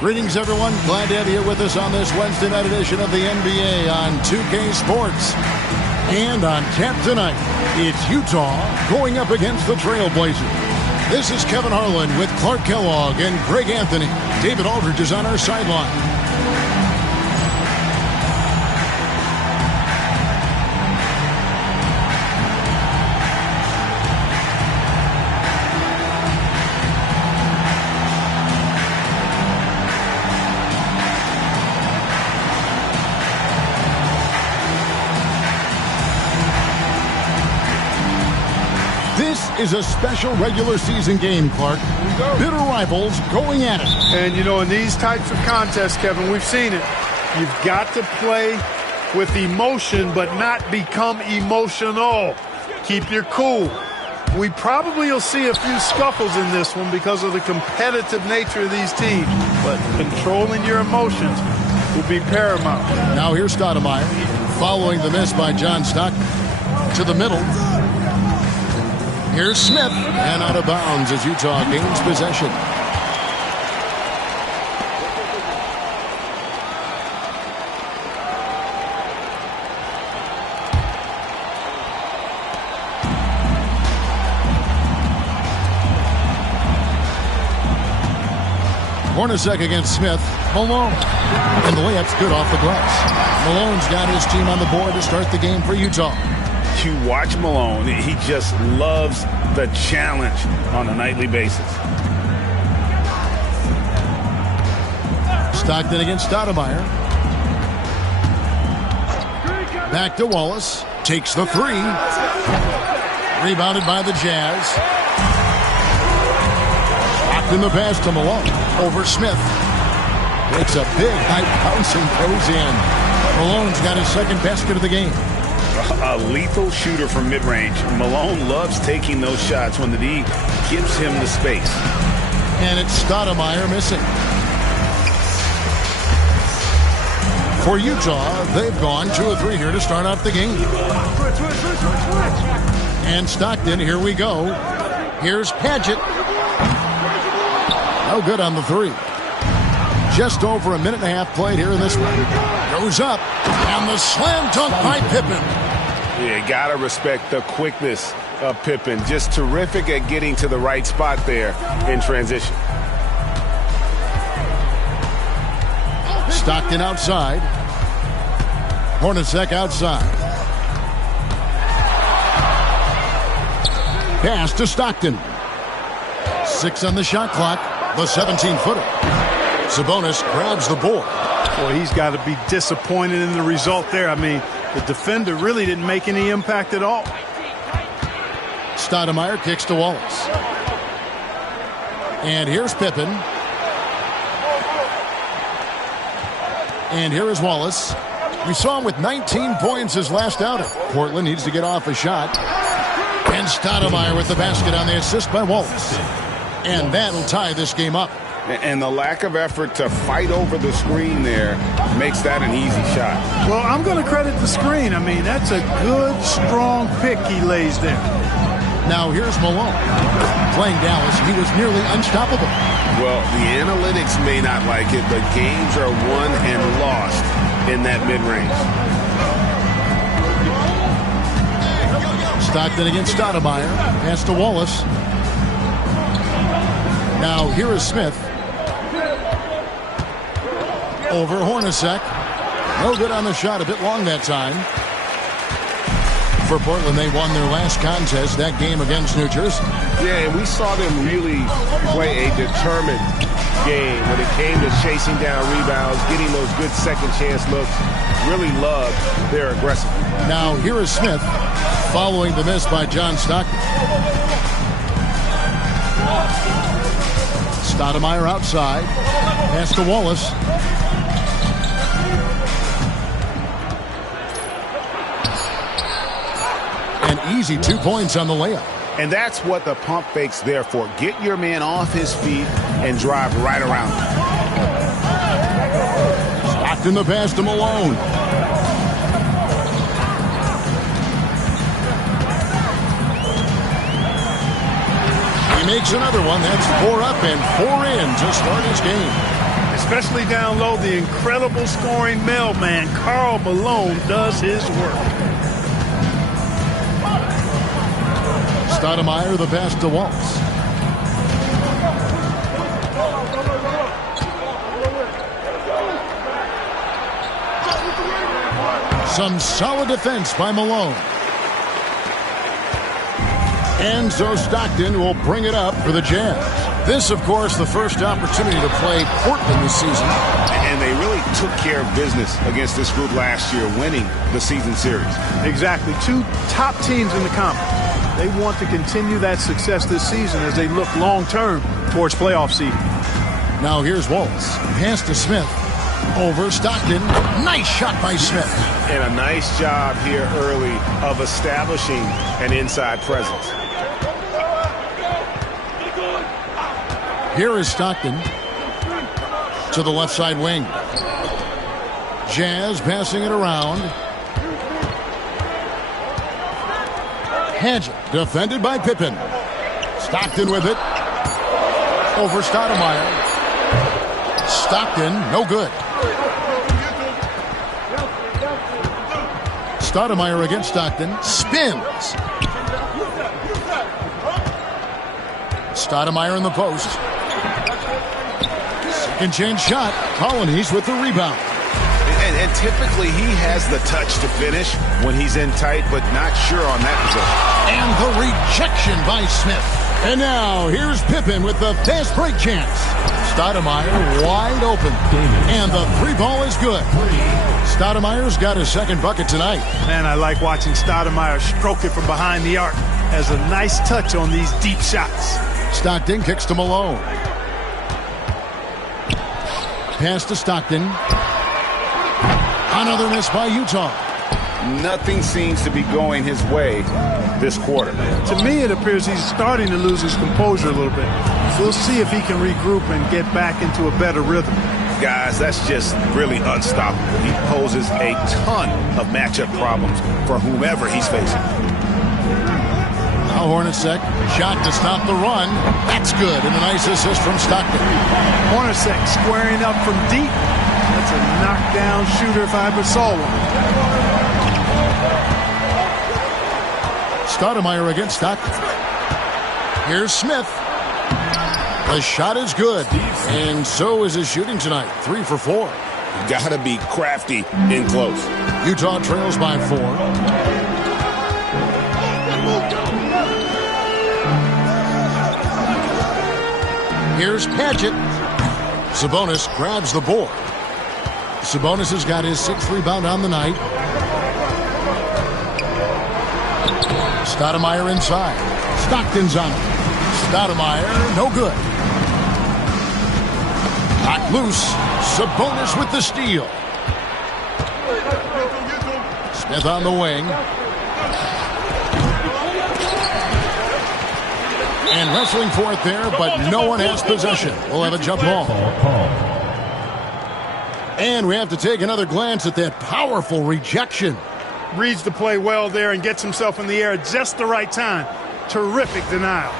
Greetings, everyone. Glad to have you with us on this Wednesday night edition of the NBA on 2K Sports. And on tap tonight, it's Utah going up against the Trailblazers. This is Kevin Harlan with Clark Kellogg and Greg Anthony. David Aldridge is on our sideline. Is a special regular season game, Clark. Bitter rivals going at it. And, you know, in these types of contests, Kevin, we've seen it. You've got to play with emotion, but not become emotional. Keep your cool. We probably will see a few scuffles in this one because of the competitive nature of these teams. But controlling your emotions will be paramount. Now here's Stoudemire following the miss by John Stockton. To the middle. Here's Smith, and out of bounds as Utah gains possession. Hornacek against Smith. Malone. And the layup's good off the glass. Malone's got his team on the board to start the game for Utah. You watch Malone, he just loves the challenge on a nightly basis. Stockton against Stoudemire. Back to Wallace. Takes the three. Rebounded by the Jazz. Stockton the pass to Malone. Over Smith. Makes a big high bounce and goes in. Malone's got his second basket of the game. A lethal shooter from mid-range. Malone loves taking those shots when the D gives him the space. And it's Stoudemire missing. For Utah, they've gone 2 of 3 here to start off the game. And Stockton, here we go. Here's Padgett. No good on the three. Just over a minute and a half played here in this one. Goes up, and the slam dunk by Pippen. Yeah, gotta respect the quickness of Pippen. Just terrific at getting to the right spot there in transition. Stockton outside. Hornacek outside. Pass to Stockton. 6 on the shot clock. The 17-footer. Sabonis grabs the board. Boy, he's got to be disappointed in the result there. I mean, the defender really didn't make any impact at all. Stoudemire kicks to Wallace. And here's Pippen. And here is Wallace. We saw him with 19 points his last outing. Portland needs to get off a shot. And Stoudemire with the basket on the assist by Wallace. And that'll tie this game up. And the lack of effort to fight over the screen there makes that an easy shot. Well, I'm going to credit the screen. I mean, that's a good, strong pick he lays there. Now here's Malone. Playing Dallas, he was nearly unstoppable. Well, the analytics may not like it, but games are won and lost in that mid-range. Stockton against Stoudemire. Pass to Wallace. Now here is Smith. Over Hornacek. No good on the shot. A bit long that time. For Portland, they won their last contest, that game against New Jersey. Yeah, and we saw them really play a determined game when it came to chasing down rebounds, getting those good second chance looks. Really loved their aggressiveness. Now here is Smith following the miss by John Stockton. Stoudemire outside. Pass to Wallace. An easy 2 points on the layup. And that's what the pump fake's there for. Get your man off his feet and drive right around him. Stockton the pass to Malone. He makes another one. That's 4 up and 4 in to start his game. It's especially down low. The incredible scoring mailman, Karl Malone, does his work. Stoudemire, the pass to Waltz. Some solid defense by Malone. And so Stockton will bring it up for the Jazz. This, of course, the first opportunity to play Portland this season. And they really took care of business against this group last year, winning the season series. Exactly. Two top teams in the conference. They want to continue that success this season as they look long-term towards playoff seeding. Now here's Waltz. Pass to Smith. Over Stockton. Nice shot by Smith. And a nice job here early of establishing an inside presence. Here is Stockton to the left side wing. Jazz passing it around. Hadget defended by Pippen. Stockton with it. Over Stoudemire. Stockton, no good. Stoudemire against Stockton. Spins. Stoudemire in the post. Second chance shot. Colonies with the rebound. And typically he has the touch to finish when he's in tight, but not sure on that possession. And the rejection by Smith. And now here's Pippen with the fast break chance. Stoudemire wide open. And the three ball is good. Stoudemire's got his second bucket tonight. Man, I like watching Stoudemire stroke it from behind the arc. Has a nice touch on these deep shots. Stockton kicks to Malone. Pass to Stockton. Another miss by Utah. Nothing seems to be going his way this quarter. To me, it appears he's starting to lose his composure a little bit. So we'll see if he can regroup and get back into a better rhythm. Guys, that's just really unstoppable. He poses a ton of matchup problems for whomever he's facing. Now Hornacek, shot to stop the run. That's good, and a nice assist from Stockton. Hornacek squaring up from deep. That's a knockdown shooter if I ever saw one. Stoudemire against Stockton. Here's Smith. The shot is good, and so is his shooting tonight. 3 for 4. Gotta be crafty in close. Utah trails by 4. Here's Padgett. Sabonis grabs the board. Sabonis has got his 6th rebound on the night. Stoudemire inside. Stockton's on it. Stoudemire, no good. Knocked loose. Sabonis with the steal. Smith on the wing. And wrestling for it there, but no one has possession. We'll have a jump ball. And we have to take another glance at that powerful rejection. Reads the play well there and gets himself in the air at just the right time. Terrific denial.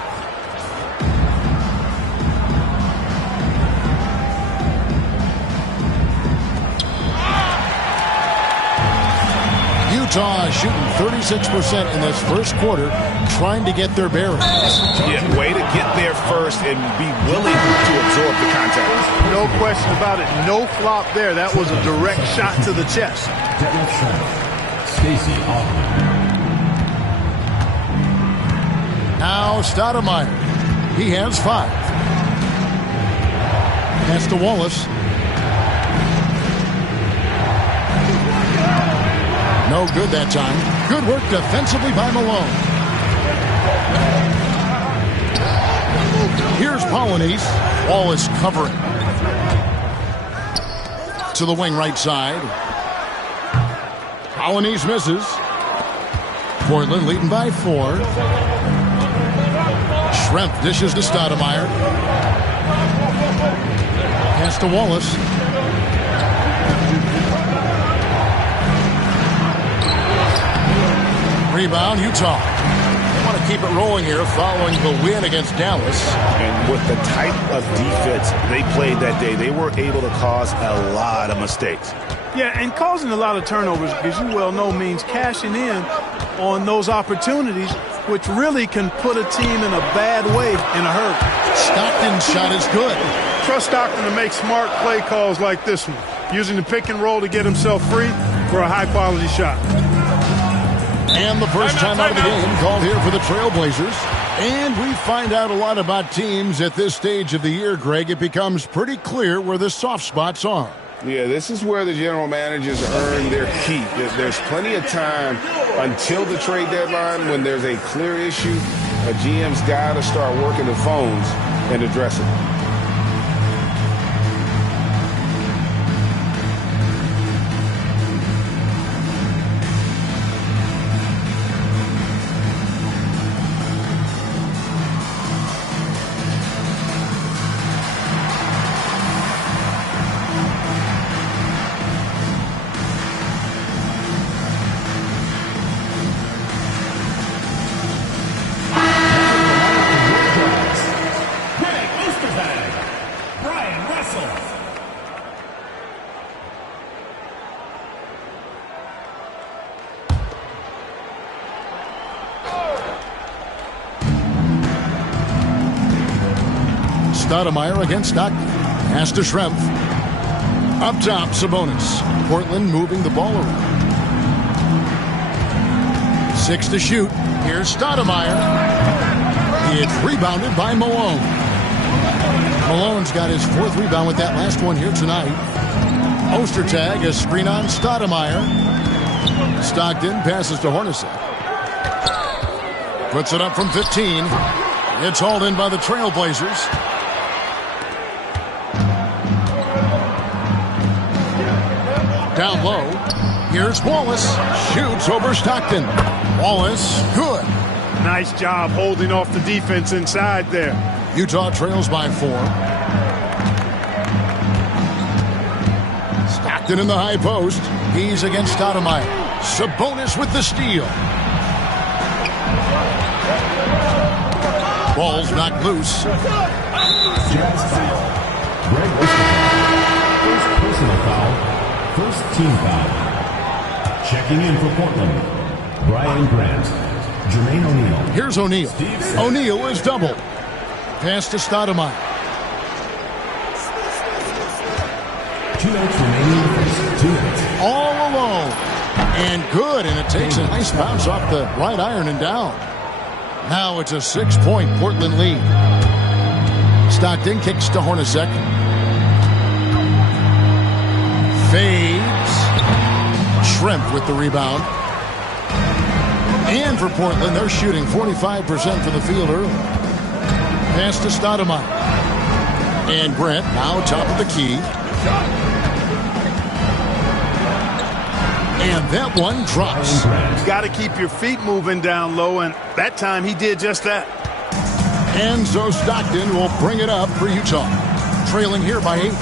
Utah shooting 36% in this first quarter, trying to get their bearings. Yeah, way to get there first and be willing to absorb the contact. No question about it. No flop there. That was a direct shot to the chest. Stacey Now Stoudemire. He has 5. Pass to Wallace. No good that time. Good work defensively by Malone. Here's Polonese. Wallace covering. To the wing right side. Polonese misses. Portland leading by 4. Schrempf dishes to Stoudemire. Pass to Wallace. Rebound, Utah. They want to keep it rolling here following the win against Dallas. And with the type of defense they played that day, they were able to cause a lot of mistakes. Yeah, and causing a lot of turnovers, as you well know, means cashing in on those opportunities, which really can put a team in a bad way in a hurry. Stockton's shot is good. Trust Stockton to make smart play calls like this one, using the pick and roll to get himself free for a high-quality shot. And the first time out of the game called here for the Trailblazers. And we find out a lot about teams at this stage of the year, Greg. It becomes pretty clear where the soft spots are. Yeah, this is where the general managers earn their keep. There's plenty of time until the trade deadline when there's a clear issue. A GM's got to start working the phones and address it. Stoudemire against Stockton. Pass to Schrempf. Up top, Sabonis. Portland moving the ball around. 6 to shoot. Here's Stoudemire. It's rebounded by Malone. Malone's got his 4th rebound with that last one here tonight. Ostertag, a screen on Stoudemire. Stockton passes to Hornacek. Puts it up from 15. It's hauled in by the Trailblazers. Down low. Here's Wallace. Shoots over Stockton. Wallace, good. Nice job holding off the defense inside there. Utah trails by 4. Stockton in the high post. He's against Stoudemire. Sabonis with the steal. Ball's knocked loose. Jazz foul. Greg Ostertag. First personal foul. First team foul. Checking in for Portland, Brian Grant. Jermaine O'Neal. Here's O'Neal. O'Neal is double. Pass to Stoudemire. 2 minutes remaining in the first. 2 minutes. All alone. And good. And it takes a nice bounce off the right iron and down. Now it's a 6-point Portland lead. Stockton kicks to Hornacek. Fades. Schrempf with the rebound. And for Portland, they're shooting 45% from the field early. Pass to Stoudemire. And Grant now top of the key. And that one drops. Got to keep your feet moving down low, and that time he did just that. And so Stockton will bring it up for Utah. Trailing here by 8.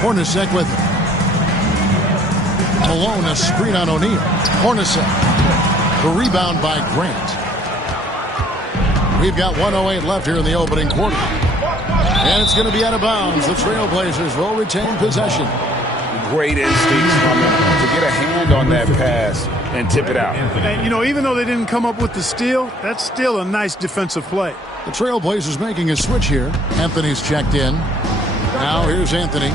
Hornacek with it. Malone, a screen on O'Neal. Hornacek. The rebound by Grant. We've got 1:08 left here in the opening quarter. And it's going to be out of bounds. The Trailblazers will retain possession. Great instincts from him to get a hand on that pass and tip it out. And, you know, even though they didn't come up with the steal, that's still a nice defensive play. The Trailblazers making a switch here. Anthony's checked in. Now here's Anthony.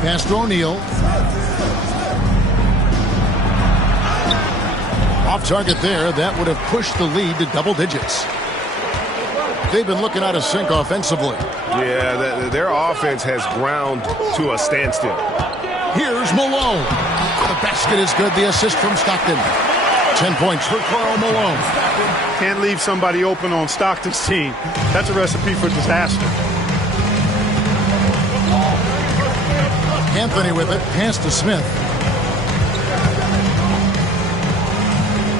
Pass to O'Neal. Off target there. That would have pushed the lead to double digits. They've been looking out of sync offensively. Yeah, their offense has ground to a standstill. Here's Malone. The basket is good. The assist from Stockton. 10 points for Karl Malone. Can't leave somebody open on Stockton's team. That's a recipe for disaster. Anthony with it. Pass to Smith.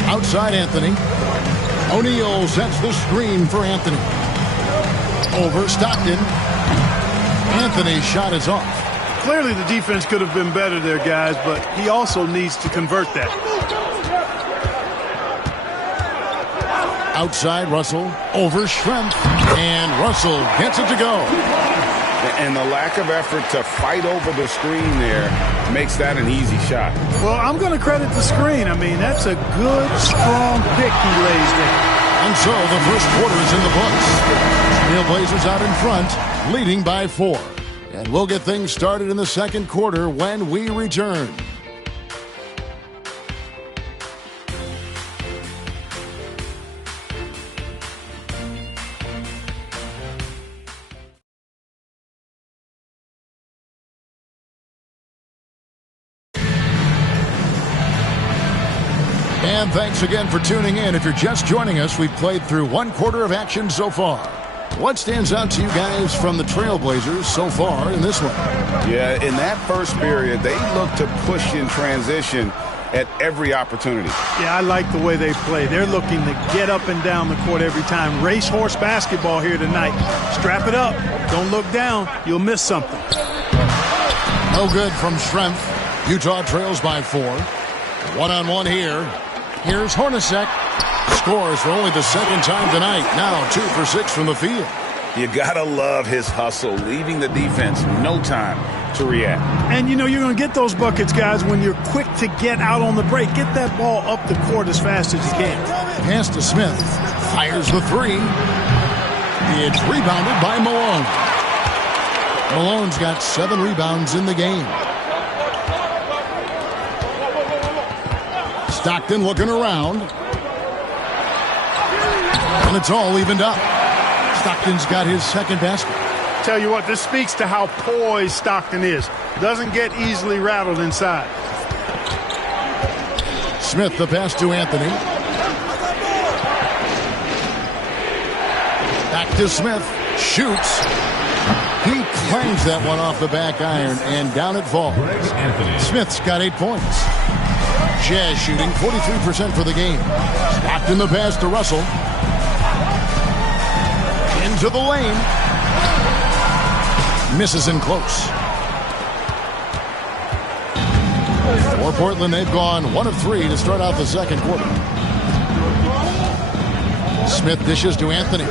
Outside Anthony. O'Neal sets the screen for Anthony. Over Stockton. Anthony's shot is off. Clearly the defense could have been better there, guys, but he also needs to convert that. Outside Russell over Schrempf. And Russell gets it to go. And the lack of effort to fight over the screen there makes that an easy shot. Well, I'm going to credit the screen. I mean, that's a good, strong pick he lays there. And so the first quarter is in the books. Trailblazers out in front, leading by 4. And we'll get things started in the second quarter when we return. And thanks again for tuning in. If you're just joining us, we've played through one quarter of action so far. What stands out to you guys from the Trailblazers so far in this one? Yeah, in that first period, they looked to push in transition at every opportunity. Yeah, I like the way they play. They're looking to get up and down the court every time. Racehorse basketball here tonight. Strap it up. Don't look down. You'll miss something. No good from Schrempf. Utah trails by 4. One-on-one here. Here's Hornacek. Scores for only the second time tonight. Now 2 for 6 from the field. You gotta love his hustle, leaving the defense no time to react. And you know you're going to get those buckets, guys, when you're quick to get out on the break. Get that ball up the court as fast as you can. Pass to Smith. Fires the 3. It's rebounded by Malone. Malone's got 7 rebounds in the game. Stockton looking around. And it's all evened up. Stockton's got his second basket. Tell you what, this speaks to how poised Stockton is. Doesn't get easily rattled inside. Smith, the pass to Anthony. Back to Smith. Shoots. He clangs that one off the back iron, and down it falls. Smith's got 8 points. Jazz shooting 43% for the game. Stockton the pass to Russell. Into the lane. Misses in close. For Portland, they've gone 1 of 3 to start out the second quarter. Smith dishes to Anthony.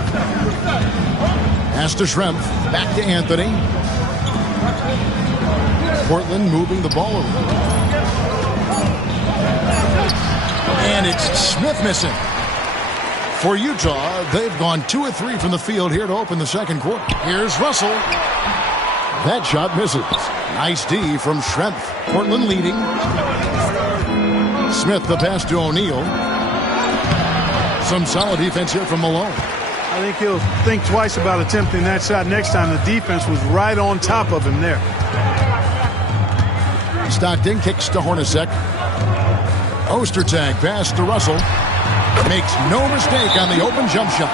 Pass to Schrempf. Back to Anthony. Portland moving the ball over. And it's Smith missing. For Utah, they've gone 2 of 3 from the field here to open the second quarter. Here's Russell. That shot misses. Nice D from Schrempf. Portland leading. Smith the pass to O'Neal. Some solid defense here from Malone. I think he'll think twice about attempting that shot next time. The defense was right on top of him there. Stockton kicks to Hornacek. Ostertag pass to Russell. Makes no mistake on the open jump shot.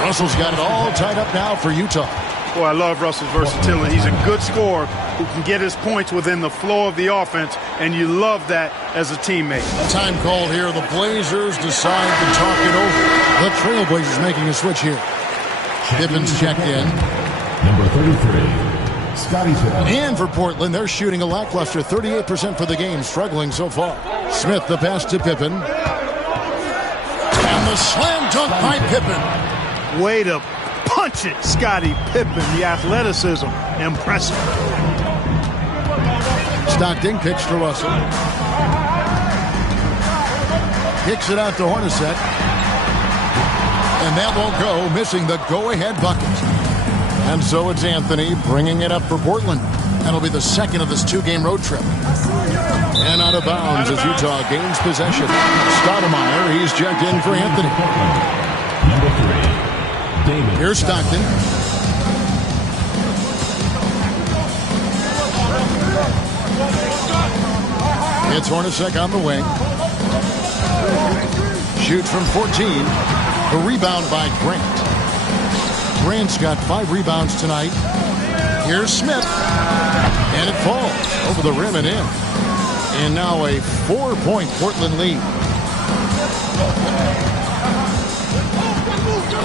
Russell's got it all tied up now for Utah. Boy, I love Russell's versatility. He's a good scorer who can get his points within the flow of the offense, and you love that as a teammate. Time called here. The Blazers decide to talk it over. The Trailblazers making a switch here. Pippen's checked in. Number 33, Scottie Pippen. And for Portland, they're shooting a lackluster 38% for the game, struggling so far. Smith the pass to Pippen. And the slam dunk by Pippen. Way to punch it, Scottie Pippen. The athleticism, impressive. Stockton kicks to Russell. Kicks it out to Hornacek. And that won't go, missing the go-ahead bucket. And so it's Anthony bringing it up for Portland. That'll be the second of this 2-game road trip. And out of bounds as Utah gains possession. Stoudemire, he's checked in for Anthony. Number 3, David. Here's Stockton. It's Hornacek on the wing. Shoots from 14. The rebound by Grant. Grant's got 5 rebounds tonight. Here's Smith. And it falls over the rim and in. And now a 4-point Portland lead.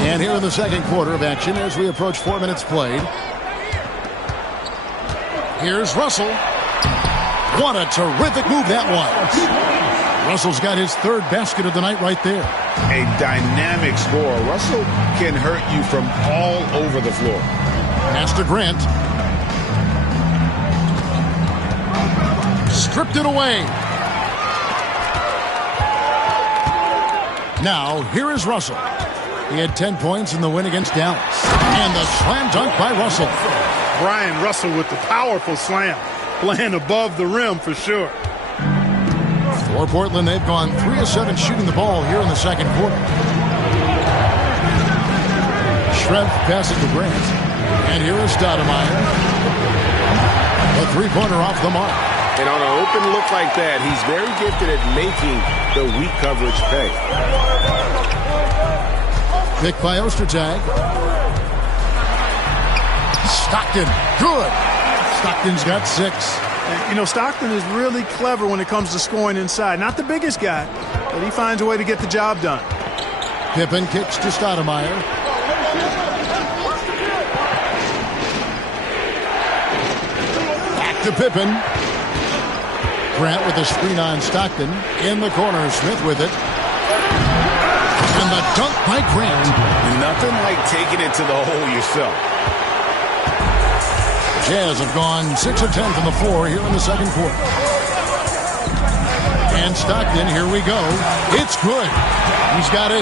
And here in the second quarter of action as we approach 4 minutes played. Here's Russell. What a terrific move that was. Russell's got his third basket of the night right there. A dynamic scorer. Russell can hurt you from all over the floor. Pass to Grant. Stripped it away. Now, here is Russell. He had 10 points in the win against Dallas. And the slam dunk by Russell. Brian Russell with the powerful slam. Playing above the rim for sure. For Portland, they've gone 3 of 7 shooting the ball here in the second quarter. Schrempf passes to Grant. And here is Stoudemire. A three-pointer off the mark. And on an open look like that, he's very gifted at making the weak coverage pay. Pick by Ostertag. Stockton, good. Stockton's got 6. And, you know, Stockton is really clever when it comes to scoring inside. Not the biggest guy, but he finds a way to get the job done. Pippen kicks to Stoudemire. Back to Pippen. Grant with a screen on Stockton. In the corner, Smith with it. And the dunk by Grant. Nothing like taking it to the hole yourself. Jazz have gone 6 of 10 from the floor here in the second quarter. And Stockton, here we go. It's good. He's got 8.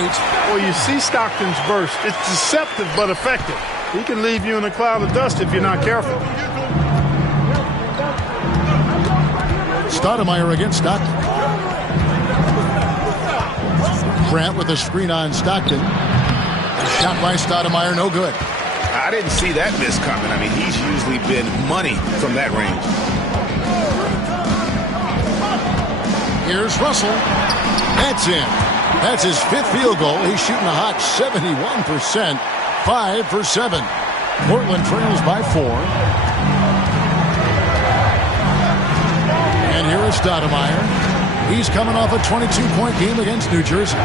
Well, you see Stockton's burst. It's deceptive but effective. He can leave you in a cloud of dust if you're not careful. Stoudemire against Stockton. Grant with a screen on Stockton. A shot by Stoudemire, no good. I didn't see that miss coming. I mean, he's usually been money from that range. Here's Russell. That's in. That's his 5th field goal. He's shooting a hot 71%. 5 for 7. Portland trails by 4. And here is Stoudemire. He's coming off a 22-point game against New Jersey.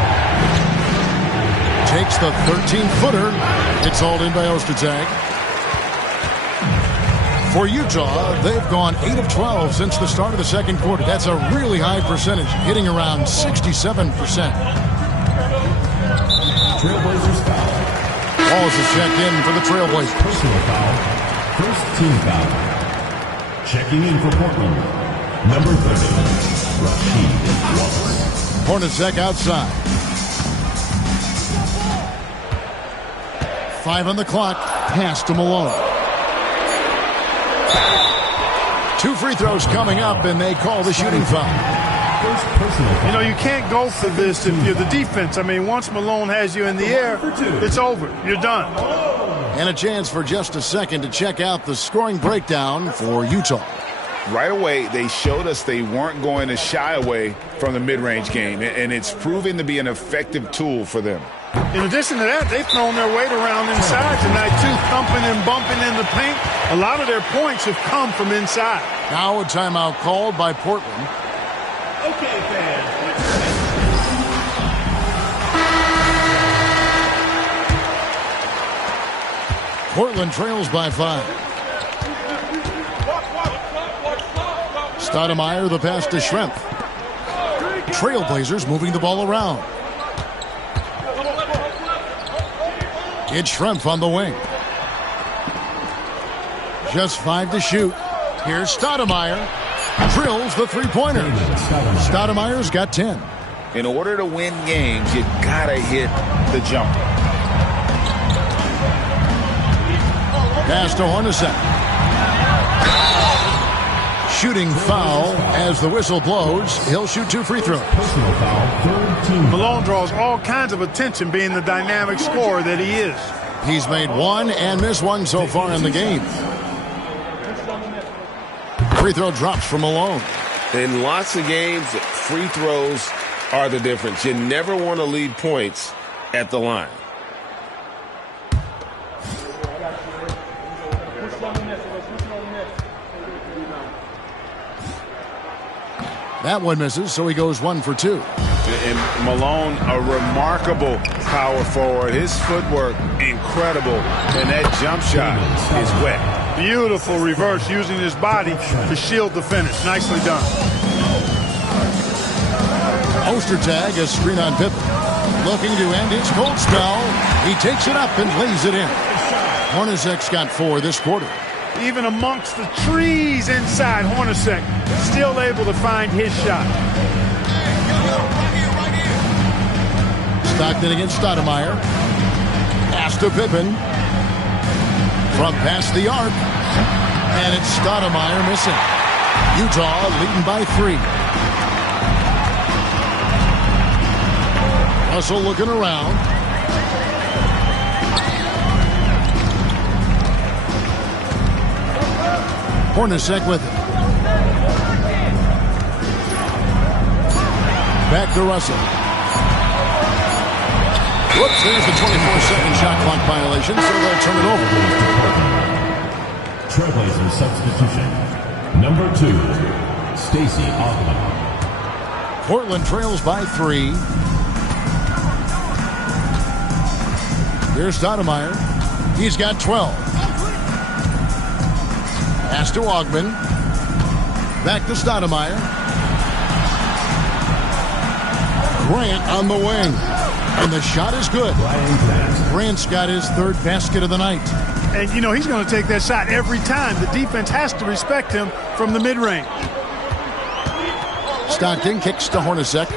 Takes the 13-footer. It's hauled in by Ostertag. For Utah, they've gone 8 of 12 since the start of the second quarter. That's a really high percentage, hitting around 67%. Trailblazers foul. Walls is checked in for the Trailblazers. Personal foul. First team foul. Checking in for Portland. Number 30, Rasheed Wallace. Hornacek outside. 5 on the clock. Pass to Malone. 2 free throws coming up, and they call the shooting foul. First personal foul. You know, you can't go for this if you're the defense. I mean, once Malone has you in the air, it's over. You're done. And a chance for just a second to check out the scoring breakdown for Utah. Right away, they showed us they weren't going to shy away from the mid-range game, and it's proven to be an effective tool for them. In addition to that, they've thrown their weight around inside tonight, too, thumping and bumping in the paint. A lot of their points have come from inside. Now a timeout called by Portland. Okay, fans. Portland trails by 5. Stoudemire, the pass to Schrempf. Trailblazers moving the ball around. It's Schrempf on the wing. Just 5 to shoot. Here's Stoudemire. Drills the three-pointer. Stoudemire's got 10. In order to win games, you gotta hit the jumper. Pass to Hornacek. Shooting foul as the whistle blows. He'll shoot 2 free throws. Personal foul. Third team. Malone draws all kinds of attention being the dynamic scorer that he is. He's made 1 and missed 1 so far in the game. Free throw drops from Malone. In lots of games, free throws are the difference. You never want to leave points at the line. That one misses, so he goes 1 for 2. And Malone, a remarkable power forward. His footwork, incredible. And that jump shot is wet. Beautiful reverse using his body to shield the finish. Nicely done. Ostertag, a screen on Pippen. Looking to end his cold spell. He takes it up and lays it in. Hornacek's got 4 this quarter. Even amongst the trees inside, Hornacek still able to find his shot. Stockton against Stoudemire. Pass to Pippen. From past the arc. And it's Stoudemire missing. Utah leading by 3. Russell looking around. Hornacek with it. Back to Russell. Whoops, there's the 24-second shot clock violation, so they'll turn it over. Trailblazer substitution. Number 2, Stacey Augmon. Portland trails by 3. Here's Stoudemire. He's got 12. Pass to Augmon. Back to Stoudemire. Grant on the wing. And the shot is good. Grant's got his 3rd basket of the night. And, you know, he's going to take that shot every time. The defense has to respect him from the mid-range. Stockton kicks to Hornacek.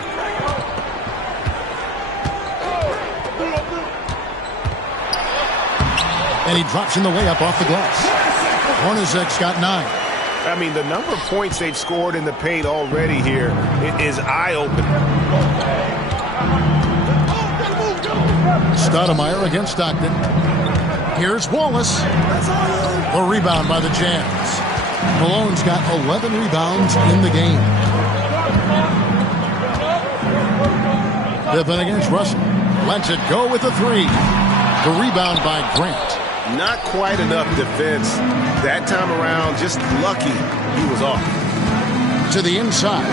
And he drops in the layup off the glass. Hornacek's got 9. I mean, the number of points they've scored in the paint already here is eye-opening. Stoudemire against Stockton. Here's Wallace. The rebound by the Jazz. Malone's got 11 rebounds in the game. Pippen against Russell. Lets it go with a 3. The rebound by Grant. Not quite enough defense that time around. Just lucky he was off. To the inside.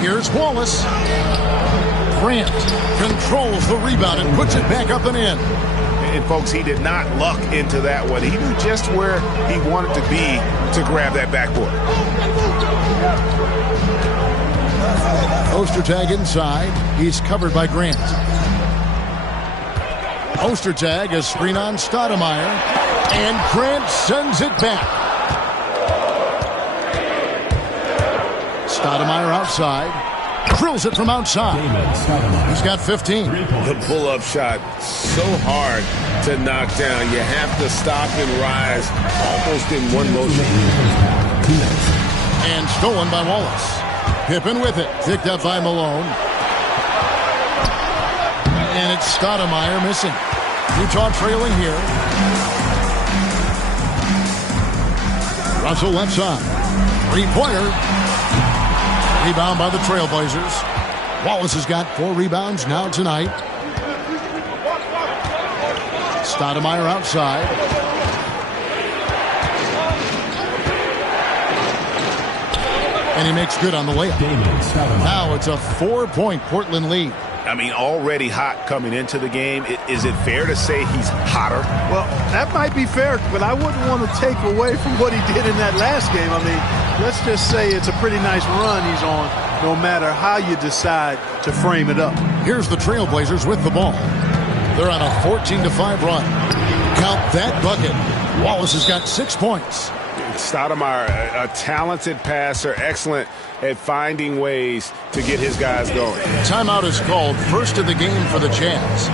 Here's Wallace. Grant controls the rebound and puts it back up and in. And, folks, he did not luck into that one. He knew just where he wanted to be to grab that backboard. Ostertag inside. He's covered by Grant. Ostertag, a screen on Stoudemire. And Grant sends it back. Stoudemire outside. Drills it from outside. He's got 15. The pull-up shot, so hard to knock down. You have to stop and rise almost in one motion. And stolen by Wallace. Pippen with it. Picked up by Malone. And it's Stoudemire missing. Utah trailing here. Russell left side. 3-pointer. Rebound by the Trailblazers. Wallace has got 4 rebounds now tonight. Stoudemire outside. And he makes good on the layup. Now it's a 4-point Portland lead. I mean, already hot coming into the game. Is it fair to say he's hotter? Well, that might be fair, but I wouldn't want to take away from what he did in that last game. I mean, let's just say it's a pretty nice run he's on, no matter how you decide to frame it up. Here's the Trailblazers with the ball. They're on a 14-5 run. Count that bucket. Wallace has got 6 points. Stoudemire, a talented passer, excellent at finding ways to get his guys going. Timeout is called. First of the game for the Jazz.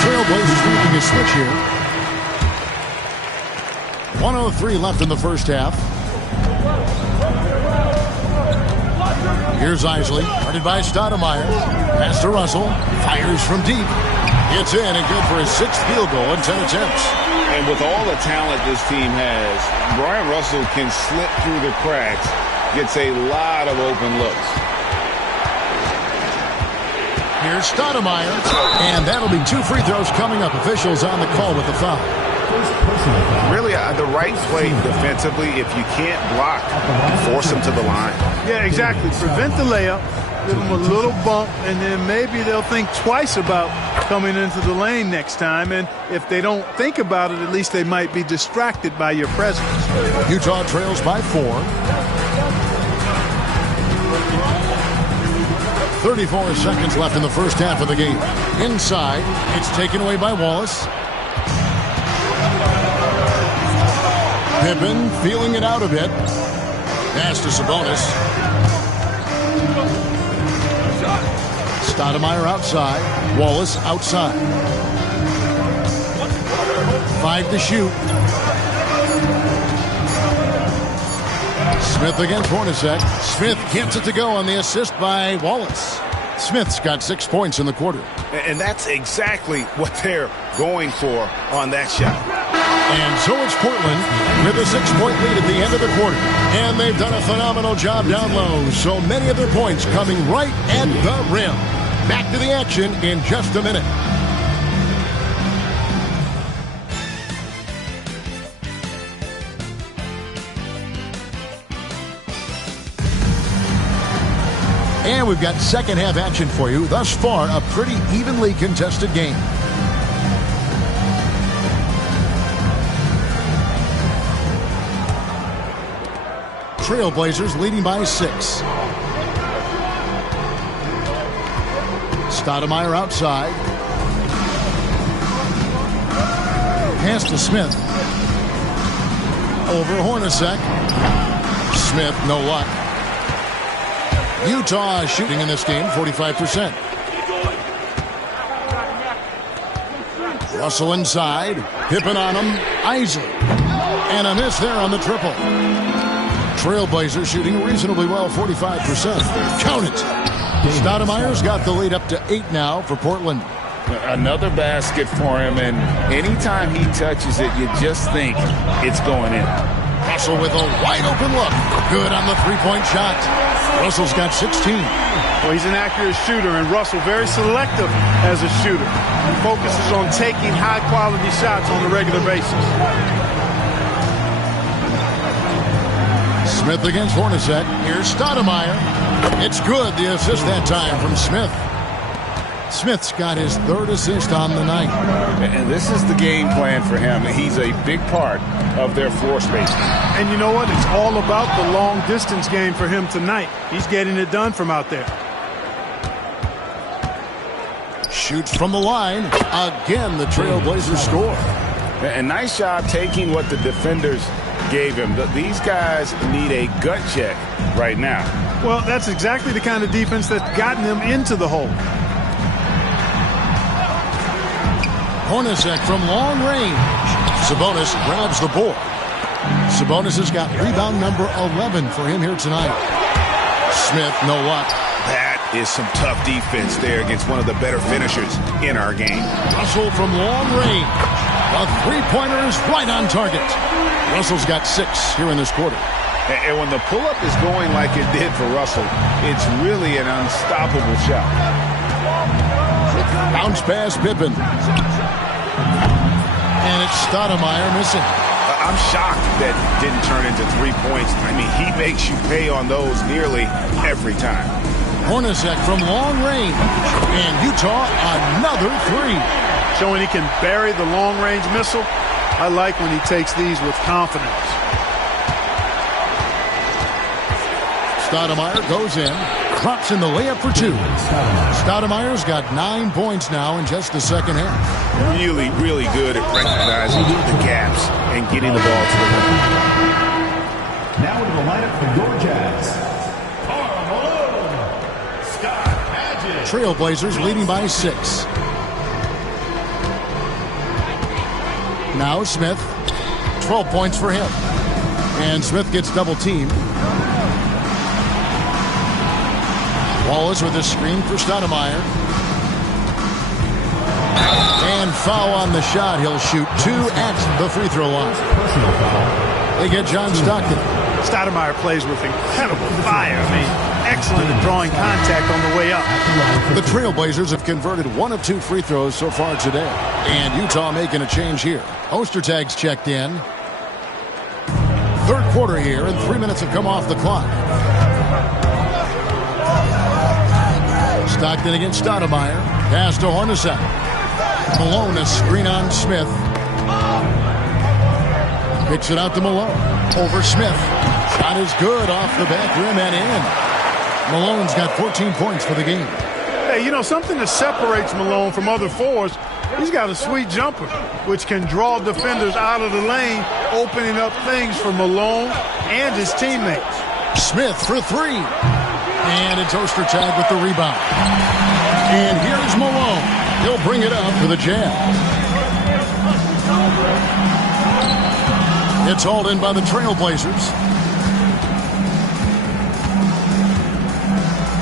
Trailblazers making a switch here. 1:03 left in the first half. Here's Isley, guarded by Stoudemire. Pass to Russell. Fires from deep. It's in and good for his 6th field goal in 10 attempts. And with all the talent this team has, Brian Russell can slip through the cracks, gets a lot of open looks. Here's Stoudemire. And that'll be 2 free throws coming up. Officials on the call with the foul. Really, the right play defensively. If you can't block, force them to the line. Yeah, exactly. Prevent the layup, give them a little bump, and then maybe they'll think twice about coming into the lane next time. And if they don't think about it, at least they might be distracted by your presence. Utah trails by 4. 34 seconds left in the first half of the game. Inside, it's taken away by Wallace. Pippen feeling it out a bit. Pass to Sabonis. Stoudemire outside. Wallace outside. 5 to shoot. Smith against Hornacek. Smith gets it to go on the assist by Wallace. Smith's got 6 points in the quarter. And that's exactly what they're going for on that shot. And so it's Portland with a 6-point lead at the end of the quarter. And they've done a phenomenal job down low. So many of their points coming right at the rim. Back to the action in just a minute. And we've got second half action for you. Thus far, a pretty evenly contested game. Trailblazers leading by 6. Stoudemire outside. Pass to Smith. Over Hornacek. Smith, no luck. Utah shooting in this game 45%. Russell inside. Pippen on him. Isley. And a miss there on the triple. Trailblazers shooting reasonably well, 45%. Count it. Stoudemire's got the lead up to 8 now for Portland. Another basket for him, and anytime he touches it, you just think it's going in. Russell with a wide open look. Good on the three-point shot. Russell's got 16. Well, he's an accurate shooter, and Russell very selective as a shooter. He focuses on taking high-quality shots on a regular basis. Smith against Hornacek. Here's Stoudemire. It's good. The assist that time from Smith. Smith's got his 3rd assist on the night. And this is the game plan for him. He's a big part of their floor space. And you know what? It's all about the long-distance game for him tonight. He's getting it done from out there. Shoots from the line. Again, the Trailblazers score. And nice job taking what the defenders gave him. These guys need a gut check right now. Well, that's exactly the kind of defense that's gotten them into the hole. Hornacek from long range. Sabonis grabs the board. Sabonis has got rebound number 11 for him here tonight. Smith, no luck. That is some tough defense there against one of the better finishers in our game. Russell from long range. A three-pointer is right on target. Russell's got 6 here in this quarter. And when the pull-up is going like it did for Russell, it's really an unstoppable shot. Bounce pass, Pippen. And it's Stoudemire missing. I'm shocked that didn't turn into 3 points. I mean, he makes you pay on those nearly every time. Hornacek from long range. And Utah, another 3. Showing he can bury the long-range missile. I like when he takes these with confidence. Stoudemire goes in. Drops in the layup for 2. Stoudemire's got 9 points now in just the second half. Really, really good at recognizing the gaps and getting the ball to the rim. Now into the lineup for your Jazz. Trailblazers leading by 6. Now Smith. 12 points for him. And Smith gets double teamed. Wallace with a screen for Stoudemire. And foul on the shot. He'll shoot 2 at the free throw line. They get John Stockton. Stoudemire plays with incredible fire. I mean, excellent at drawing contact on the way up. The Trailblazers have converted 1 of 2 free throws so far today. And Utah making a change here. Ostertag's checked in. Third quarter here, and 3 minutes have come off the clock. Stockton against Stoudemire. Pass to Hornacek. Malone, a screen on Smith. Kicks it out to Malone. Over Smith. Shot is good off the back rim and in. Malone's got 14 points for the game. Hey, you know, something that separates Malone from other forwards, he's got a sweet jumper, which can draw defenders out of the lane, opening up things for Malone and his teammates. Smith for 3. And it's Ostertag with the rebound. And here's Malone. He'll bring it up for the Jazz. It's hauled in by the Trailblazers.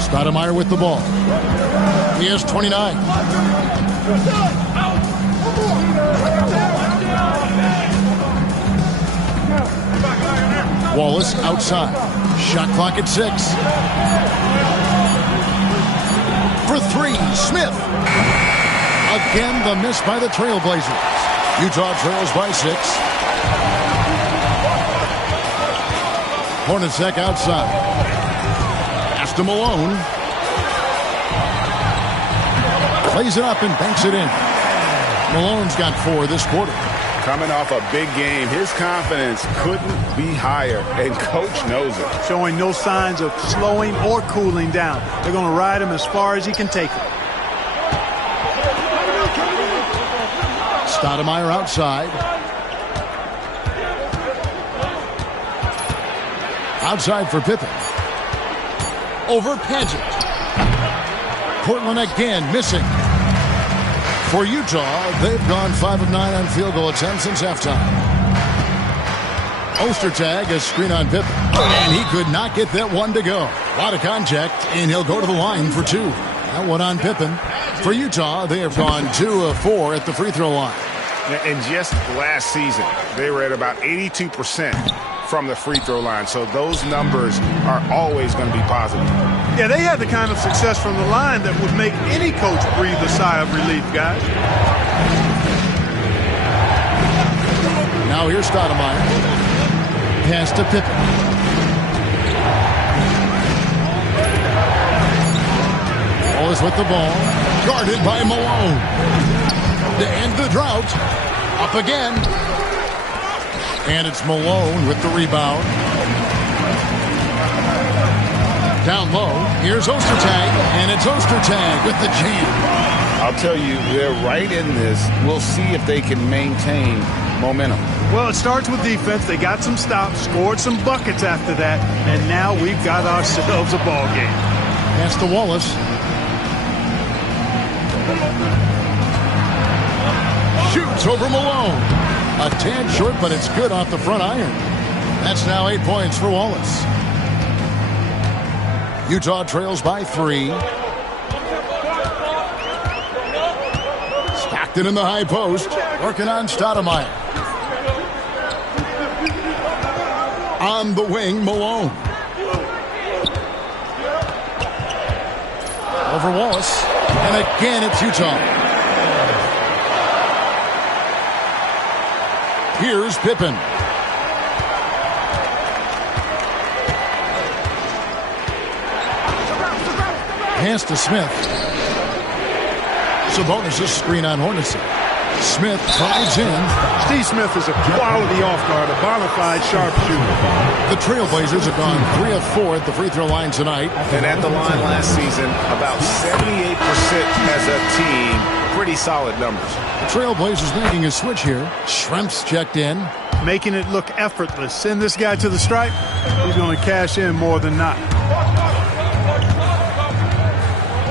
Stoudemire with the ball. He has 29. Wallace outside. Shot clock at 6. For 3, Smith. Again, the miss by the Trailblazers. Utah trails by 6. Hornacek outside. Pass to Malone. Plays it up and banks it in. Malone's got 4 this quarter. Coming off a big game, his confidence couldn't be higher, and coach knows it. Showing no signs of slowing or cooling down. They're going to ride him as far as he can take it. Stoudemire outside. Outside for Pippen. Over Padgett. Portland again missing. For Utah, they've gone 5 of 9 on field goal attempts since halftime. Ostertag, a screen on Pippen. And he could not get that one to go. A lot of contact, and he'll go to the line for 2. That one on Pippen. For Utah, they have gone 2 of 4 at the free throw line. And just last season, they were at about 82% from the free throw line. So those numbers are always going to be positive. Yeah, they had the kind of success from the line that would make any coach breathe a sigh of relief, guys. Now here's Stoudemire. Pass to Pippen. Wallace with the ball. Guarded by Malone. To end the drought. Up again. And it's Malone with the rebound. Down low, here's Ostertag, and it's Ostertag with the jam. I'll tell you, they're right in this. We'll see if they can maintain momentum. Well, it starts with defense. They got some stops, scored some buckets after that, and now we've got ourselves a ball game. Pass to Wallace. Shoots over Malone. A tad short, but it's good off the front iron. That's now 8 points for Wallace. Utah trails by 3. Stockton in the high post. Working on Stoudemire. On the wing, Malone. Over Wallace. And again, it's Utah. Here's Pippen. Pass to Smith. Sabonis' screen on Hornacek. Smith drives in. Steve Smith is a quality off guard, a bona fide sharpshooter. The Trailblazers have gone 3 of 4 at the free throw line tonight. And at the line last season, about 78% as a team. Pretty solid numbers. The Trailblazers making a switch here. Schrempf's checked in. Making it look effortless. Send this guy to the stripe. He's going to cash in more than not.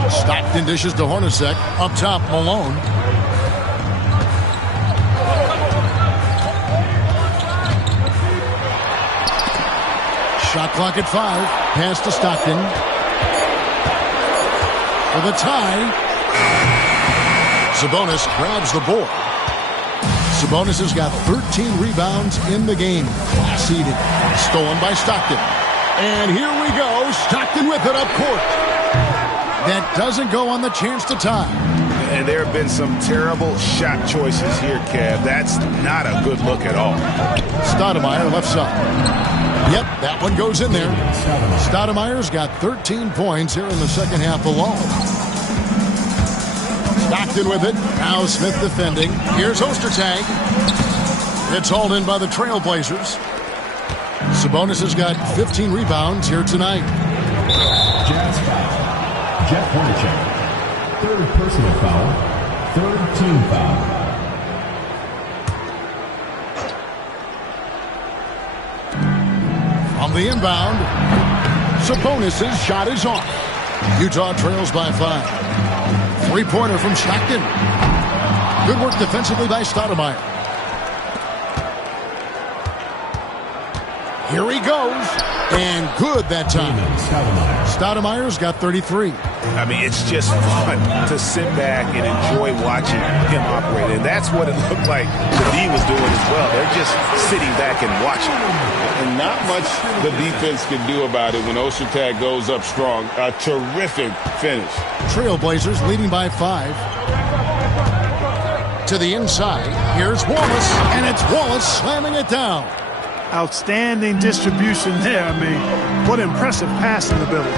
Stockton dishes to Hornacek. Up top, Malone. Shot clock at 5. Pass to Stockton. For the tie. Sabonis grabs the board. Sabonis has got 13 rebounds in the game. Class eating. Stolen by Stockton. And here we go. Stockton with it up court. That doesn't go on the chance to tie. And there have been some terrible shot choices here, Kev. That's not a good look at all. Stoudemire left side. Yep, that one goes in there. Stoudemire's got 13 points here in the second half alone. Stockton with it. Now Smith defending. Here's Ostertag. It's hauled in by the Trailblazers. Sabonis has got 15 rebounds here tonight. Jazz foul. Jeff Hornacek. Third personal foul. Third team foul. On the inbound, Sabonis' shot is off. Utah trails by 5. Three-pointer from Stockton. Good work defensively by Stoudemire. Here he goes. And good that time. Stoudemire's got 33. I mean, it's just fun to sit back and enjoy watching him operate. And that's what it looked like the D was doing as well. They're just sitting back and watching. And not much the defense can do about it when Ostertag goes up strong. A terrific finish. Trailblazers leading by 5. To the inside. Here's Wallace. And it's Wallace slamming it down. Outstanding distribution there. I mean, what impressive passing ability.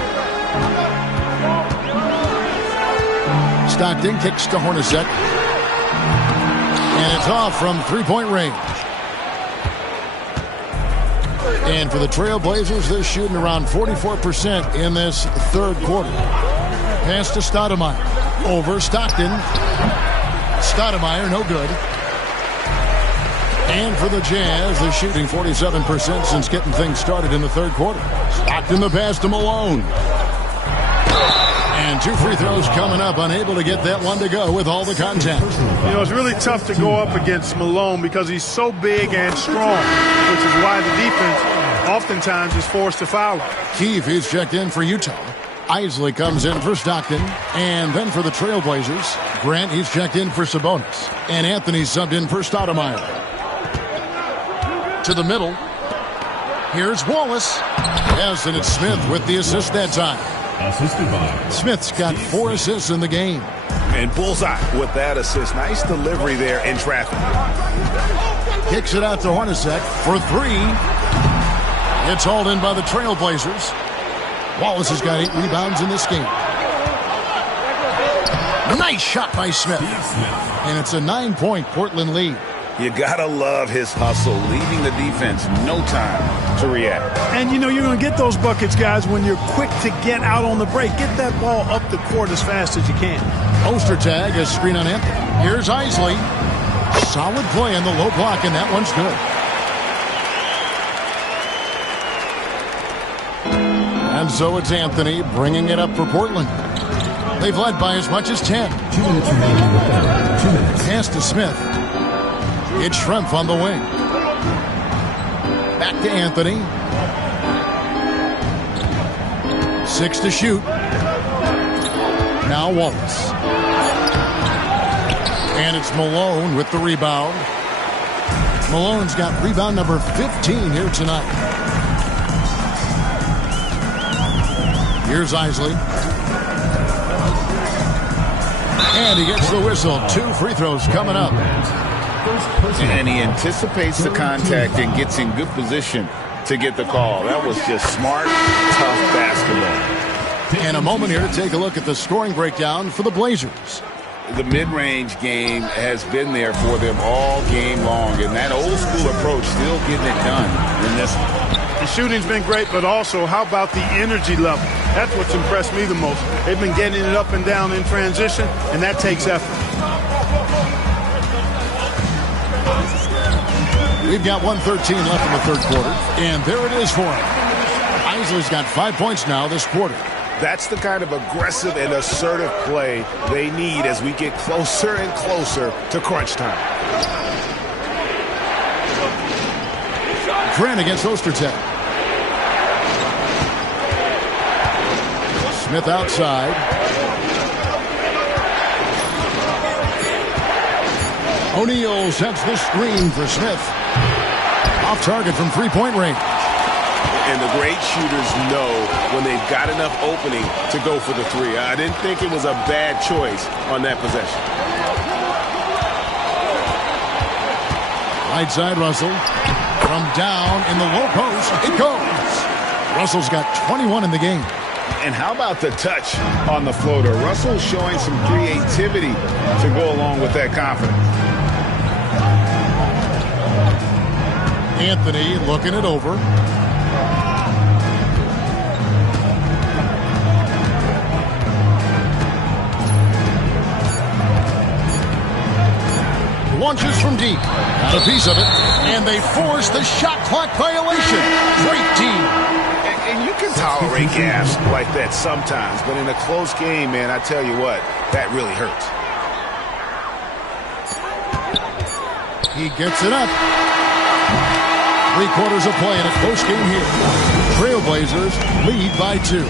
Stockton kicks to Hornacek. And it's off from three-point range. And for the Trailblazers, they're shooting around 44% in this third quarter. Pass to Stoudemire. Over Stockton. Stoudemire, no good. And for the Jazz, they're shooting 47% since getting things started in the third quarter. Stockton the pass to Malone. And 2 free throws coming up, unable to get that one to go with all the contact. You know, it's really tough to go up against Malone because he's so big and strong, which is why the defense oftentimes is forced to foul him. Keefe is checked in for Utah. Isley comes in for Stockton. And then for the Trailblazers, Grant, he's checked in for Sabonis. And Anthony subbed in for Stoudemire. To the middle. Here's Wallace. Yes, and it's Smith with the assist that time. Assisted by Smith's got 4 assists in the game. And bullseye with that assist. Nice delivery there in traffic. Kicks it out to Hornacek for 3. It's hauled in by the Trailblazers. Wallace has got 8 rebounds in this game. Nice shot by Smith. And it's a 9-point Portland lead. You gotta love his hustle, leaving the defense no time to react. And you know you're going to get those buckets, guys, when you're quick to get out on the break. Get that ball up the court as fast as you can. Ostertag, a screen on Anthony. Here's Isley. Solid play on the low block, and that one's good. And so it's Anthony bringing it up for Portland. They've led by as much as 10. 2 minutes remaining in the third. 2 minutes. Pass to Smith. It's Schrempf on the wing. Back to Anthony. 6 to shoot. Now Wallace. And it's Malone with the rebound. Malone's got rebound number 15 here tonight. Here's Isley. And he gets the whistle. 2 free throws coming up. And he anticipates the contact and gets in good position to get the call. That was just smart, tough basketball. And a moment here to take a look at the scoring breakdown for the Blazers. The mid-range game has been there for them all game long, and that old-school approach still getting it done in this one. The shooting's been great, but also how about the energy level? That's what's impressed me the most. They've been getting it up and down in transition, and that takes effort. We've got 1:13 left in the third quarter, and there it is for him. Isley's got 5 points now this quarter. That's the kind of aggressive and assertive play they need as we get closer and closer to crunch time. Grant against Ostertag. Smith outside. O'Neal sets the screen for Smith. Off target from three-point range. And the great shooters know when they've got enough opening to go for the three. I didn't think it was a bad choice on that possession. Right side Russell. From down in the low post, it goes. Russell's got 21 in the game. And how about the touch on the floater? Russell showing some creativity to go along with that confidence. Anthony looking it over. Launches from deep. Got a piece of it. And they force the shot clock violation. Great team. And you can tolerate gas like that sometimes, but in a close game, man, I tell you what, that really hurts. He gets it up. 3/4 of play in a close game here. Trailblazers lead by 2.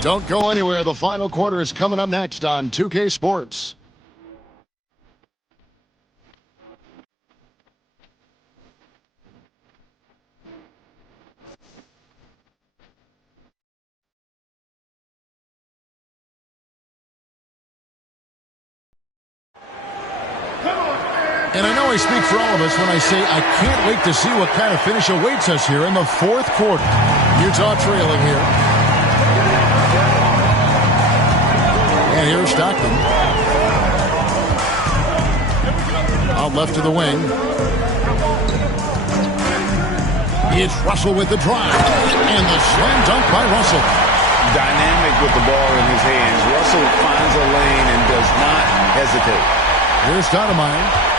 Don't go anywhere. The final quarter is coming up next on 2K Sports. And I know I speak for all of us when I say I can't wait to see what kind of finish awaits us here in the fourth quarter. Utah trailing here. And here's Stockton. Out left to the wing. It's Russell with the drive. And the slam dunk by Russell. Dynamic with the ball in his hands. Russell finds a lane and does not hesitate. Here's Stoudemire.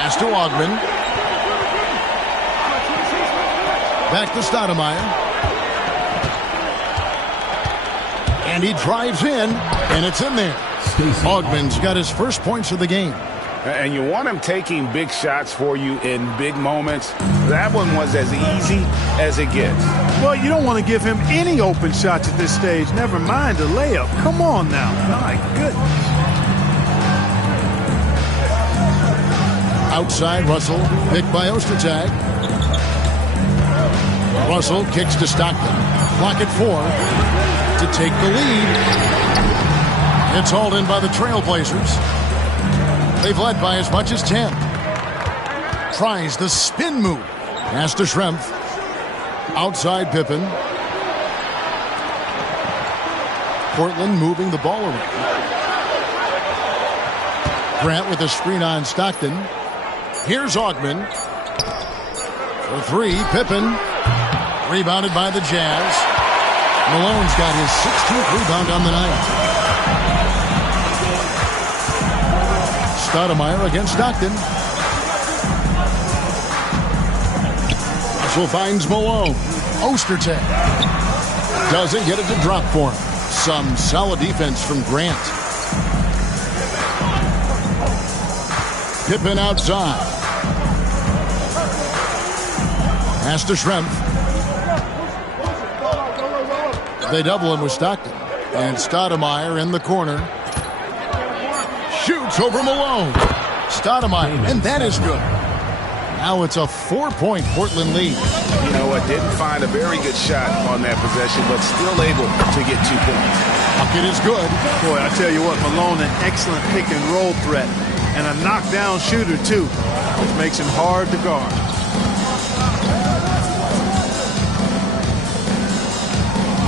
Pass to Ogman. Back to Stoudemire. And he drives in, and it's in there. Ogman's got his first points of the game. And you want him taking big shots for you in big moments. That one was as easy as it gets. Well, you don't want to give him any open shots at this stage. Never mind a layup. Come on now. My goodness. Outside, Russell, picked by Ostertag. Russell kicks to Stockton. Clock at 4 to take the lead. It's hauled in by the Trailblazers. They've led by as much as 10. Tries the spin move. Pass to Schrempf. Outside Pippen. Portland moving the ball around. Grant with a screen on Stockton. Here's Ogman. For 3, Pippen. Rebounded by the Jazz. Malone's got his 16th rebound on the night. Stoudemire against Stockton. Russell finds Malone. Ostertag doesn't get it to drop for him. Some solid defense from Grant. Pippen outside. Pass to Schrempf. They double him with Stockton. And Stoudemire in the corner. Shoots over Malone. Stoudemire, and that is good. Now it's a 4-point Portland lead. You know what? Didn't find a very good shot on that possession, but still able to get 2 points. Bucket is good. Boy, I tell you what, Malone, an excellent pick-and-roll threat. And a knockdown shooter, too, which makes him hard to guard.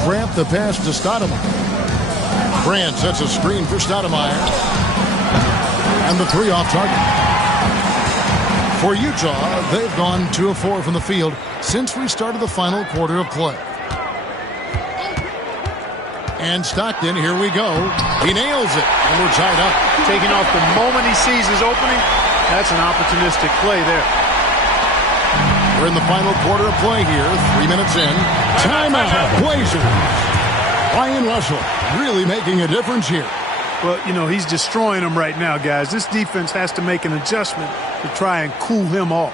Grant the pass to Stoudemire. Grant sets a screen for Stoudemire. And the 3 off target. For Utah, they've gone 2 of 4 from the field since we started the final quarter of play. And Stockton, here we go. He nails it, and we're tied up. Taking off the moment he sees his opening, that's an opportunistic play there. We're in the final quarter of play here, 3 minutes in. Timeout, Blazers. Ryan Russell really making a difference here. Well, you know, he's destroying them right now, guys. This defense has to make an adjustment to try and cool him off.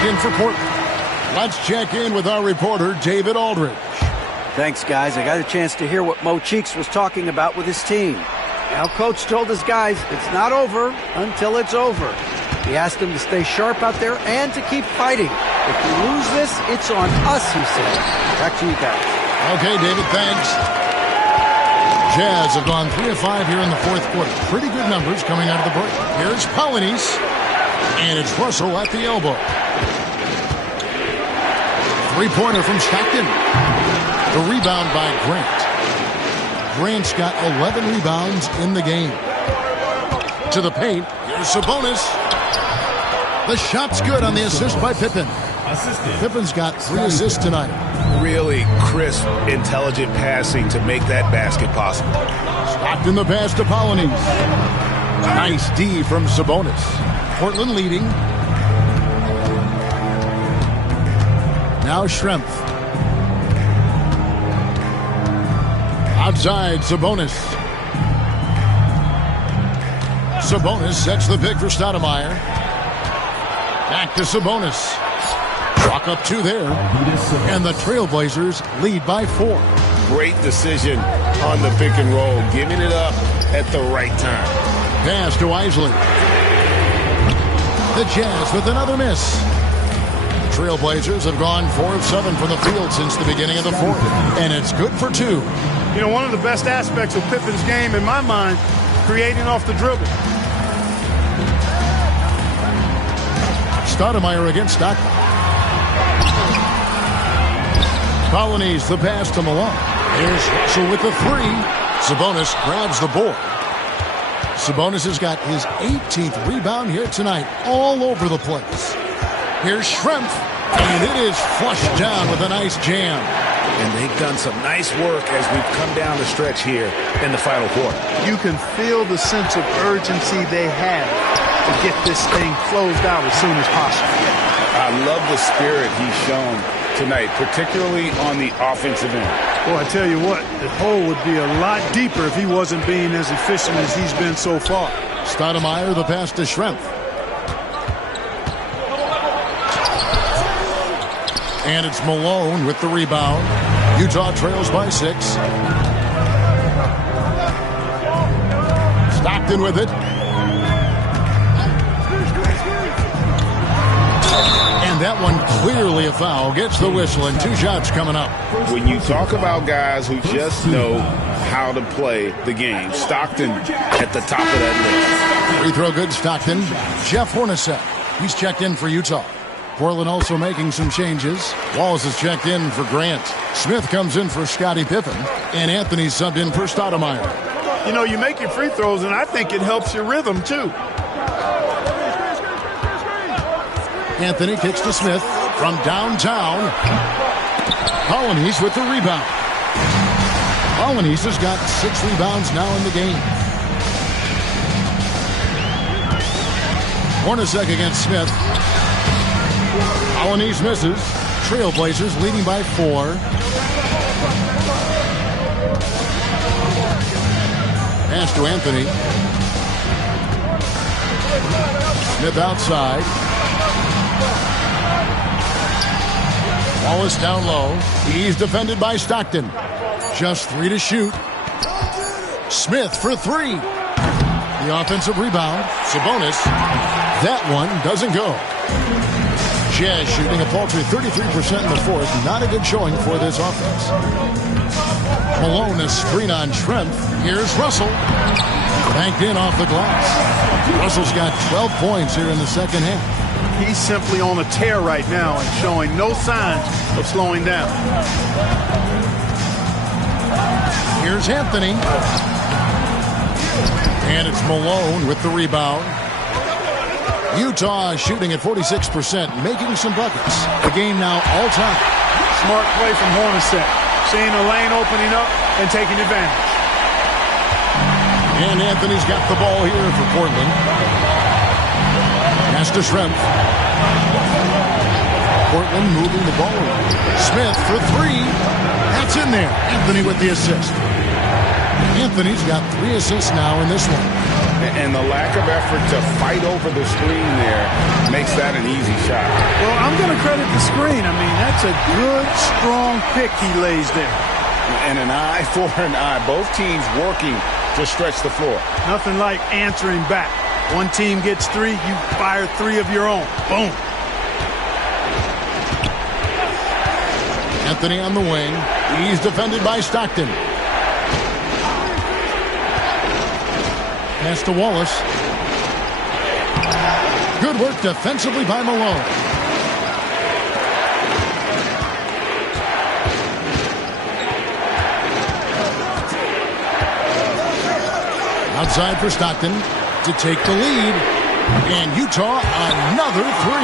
checked in for Portland. Let's check in with our reporter, David Aldridge. Thanks, guys. I got a chance to hear what Mo Cheeks was talking about with his team. Now, Coach told his guys it's not over until it's over. He asked them to stay sharp out there and to keep fighting. If we lose this, it's on us, he said. Back to you guys. Okay, David, thanks. Jazz have gone 3 of 5 here in the fourth quarter. Pretty good numbers coming out of the break. Here's Polynice, and it's Russell at the elbow. Three-pointer from Stockton. The rebound by Grant. Grant's got 11 rebounds in the game. To the paint. Here's Sabonis. The shot's good on the assist by Pippen. Pippen's got 3 assists tonight. Really crisp, intelligent passing to make that basket possible. Stockton the pass to Polynice. Nice D from Sabonis. Portland leading. Now Schrempf. Outside, Sabonis. Sabonis sets the pick for Stoudemire. Back to Sabonis. Walk up 2 there. And the Trailblazers lead by 4. Great decision on the pick and roll, giving it up at the right time. Pass to Isley. The Jazz with another miss. Trailblazers have gone 4 of 7 from the field since the beginning of the fourth. And it's good for 2. You know, one of the best aspects of Pippen's game, in my mind, creating off the dribble. Stoudemire against Stockton. Polynice the pass to Malone. Here's Russell with the 3. Sabonis grabs the board. Sabonis has got his 18th rebound here tonight, all over the place. Here's Schrempf, and it is flushed down with a nice jam. And they've done some nice work as we've come down the stretch here in the final quarter. You can feel the sense of urgency they have to get this thing closed out as soon as possible. I love the spirit he's shown tonight, particularly on the offensive end. Well, I tell you what, the hole would be a lot deeper if he wasn't being as efficient as he's been so far. Stoudemire the pass to Schrempf. And it's Malone with the rebound. Utah trails by 6. Stockton with it. And that one clearly a foul. Gets the whistle and 2 shots coming up. When you talk about guys who just know how to play the game, Stockton at the top of that list. Free throw good, Stockton. Jeff Hornacek. He's checked in for Utah. Portland also making some changes. Wallace is checked in for Grant. Smith comes in for Scottie Pippen. And Anthony subbed in for Stoudemire. You know, you make your free throws, and I think it helps your rhythm, too. Anthony kicks to Smith from downtown. Polynice with the rebound. Polynice has got 6 rebounds now in the game. Hornacek against Smith. Polynice misses. Trailblazers leading by 4. Pass to Anthony. Smith outside. Wallace down low. He's defended by Stockton. Just 3 to shoot. Smith for 3. The offensive rebound. Sabonis. That one doesn't go. Jazz shooting a paltry 33% in the fourth. Not a good showing for this offense. Malone a screen on Schrempf. Here's Russell. Banked in off the glass. Russell's got 12 points here in the second half. He's simply on a tear right now and showing no signs of slowing down. Here's Anthony. And it's Malone with the rebound. Utah shooting at 46%, making some buckets. The game now all-time. Smart play from Hornacek. Seeing a lane opening up and taking advantage. And Anthony's got the ball here for Portland. Pass to Schrempf. Portland moving the ball around. Smith for 3. That's in there. Anthony with the assist. Anthony's got 3 assists now in this one. And the lack of effort to fight over the screen there makes that an easy shot. Well, I'm going to credit the screen. I mean, that's a good, strong pick he lays there. And an eye for an eye. Both teams working to stretch the floor. Nothing like answering back. One team gets 3, you fire 3 of your own. Boom. Anthony on the wing. He's defended by Stockton. Pass to Wallace. Good work defensively by Malone. Outside for Stockton to take the lead. And Utah another 3.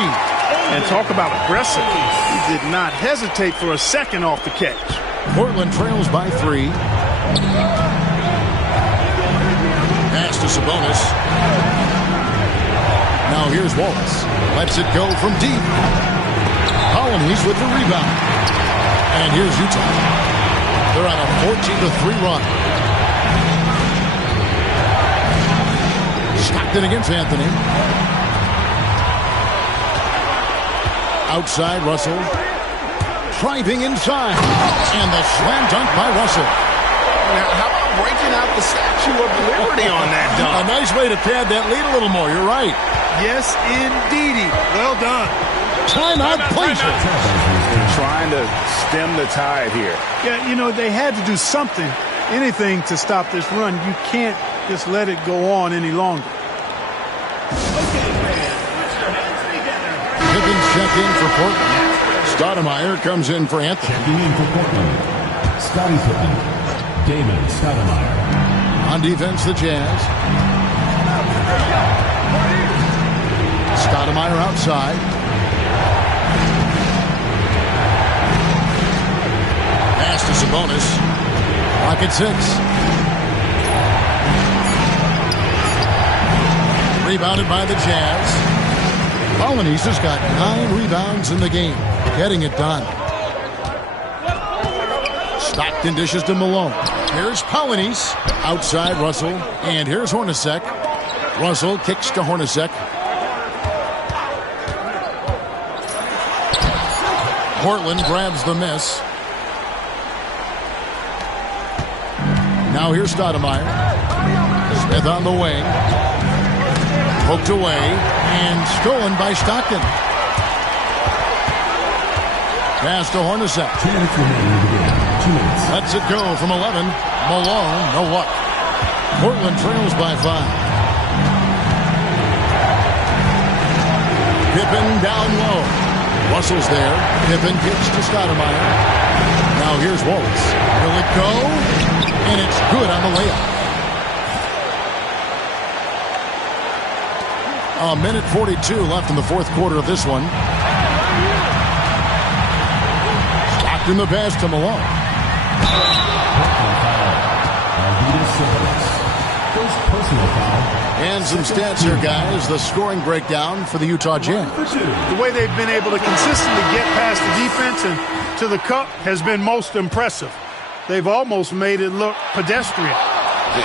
And talk about aggressive. He did not hesitate for a second off the catch. Portland trails by 3. Pass to Sabonis. Now here's Wallace. Lets it go from deep. Colonies with the rebound. And here's Utah. They're on a 14-3 run. Stockton against Anthony. Outside, Russell. Driving inside. And the slam dunk by Russell. Now, how about breaking out the Statue of Liberty on that dunk? A nice way to pad that lead a little more. You're right. Yes, indeedy. Well done. Timeout, please. They're trying to stem the tide here. Yeah, you know, they had to do something, anything to stop this run. You can't just let it go on any longer. Pippin's check in for Portland. Stoudemire comes in for Anthony. Checking in for Portland, Scottie Pippen, Damon Stoudemire. On defense, the Jazz. Stoudemire outside. Pass to Sabonis. Clock at 6. Rebounded by the Jazz. Colonies has got 9 rebounds in the game. Getting it done. Stockton dishes to Malone. Here's Colonies. Outside Russell. And here's Hornacek. Russell kicks to Hornacek. Portland grabs the miss. Now here's Stoudemire. Smith on the wing. Poked away and stolen by Stockton. Pass to Hornacek. 2 minutes remaining in the game. 2 minutes. Lets it go from 11. Malone, no luck. Portland trails by 5. Pippen down low. Russell's there. Pippen kicks to Stoudemire. Now here's Wallace. Will it go? And it's good on the layup. A minute 42 left in the fourth quarter of this one. Stockton the pass to Malone. First personal foul. And some stats here, guys. The scoring breakdown for the Utah Jazz. The way they've been able to consistently get past the defense and to the cup has been most impressive. They've almost made it look pedestrian.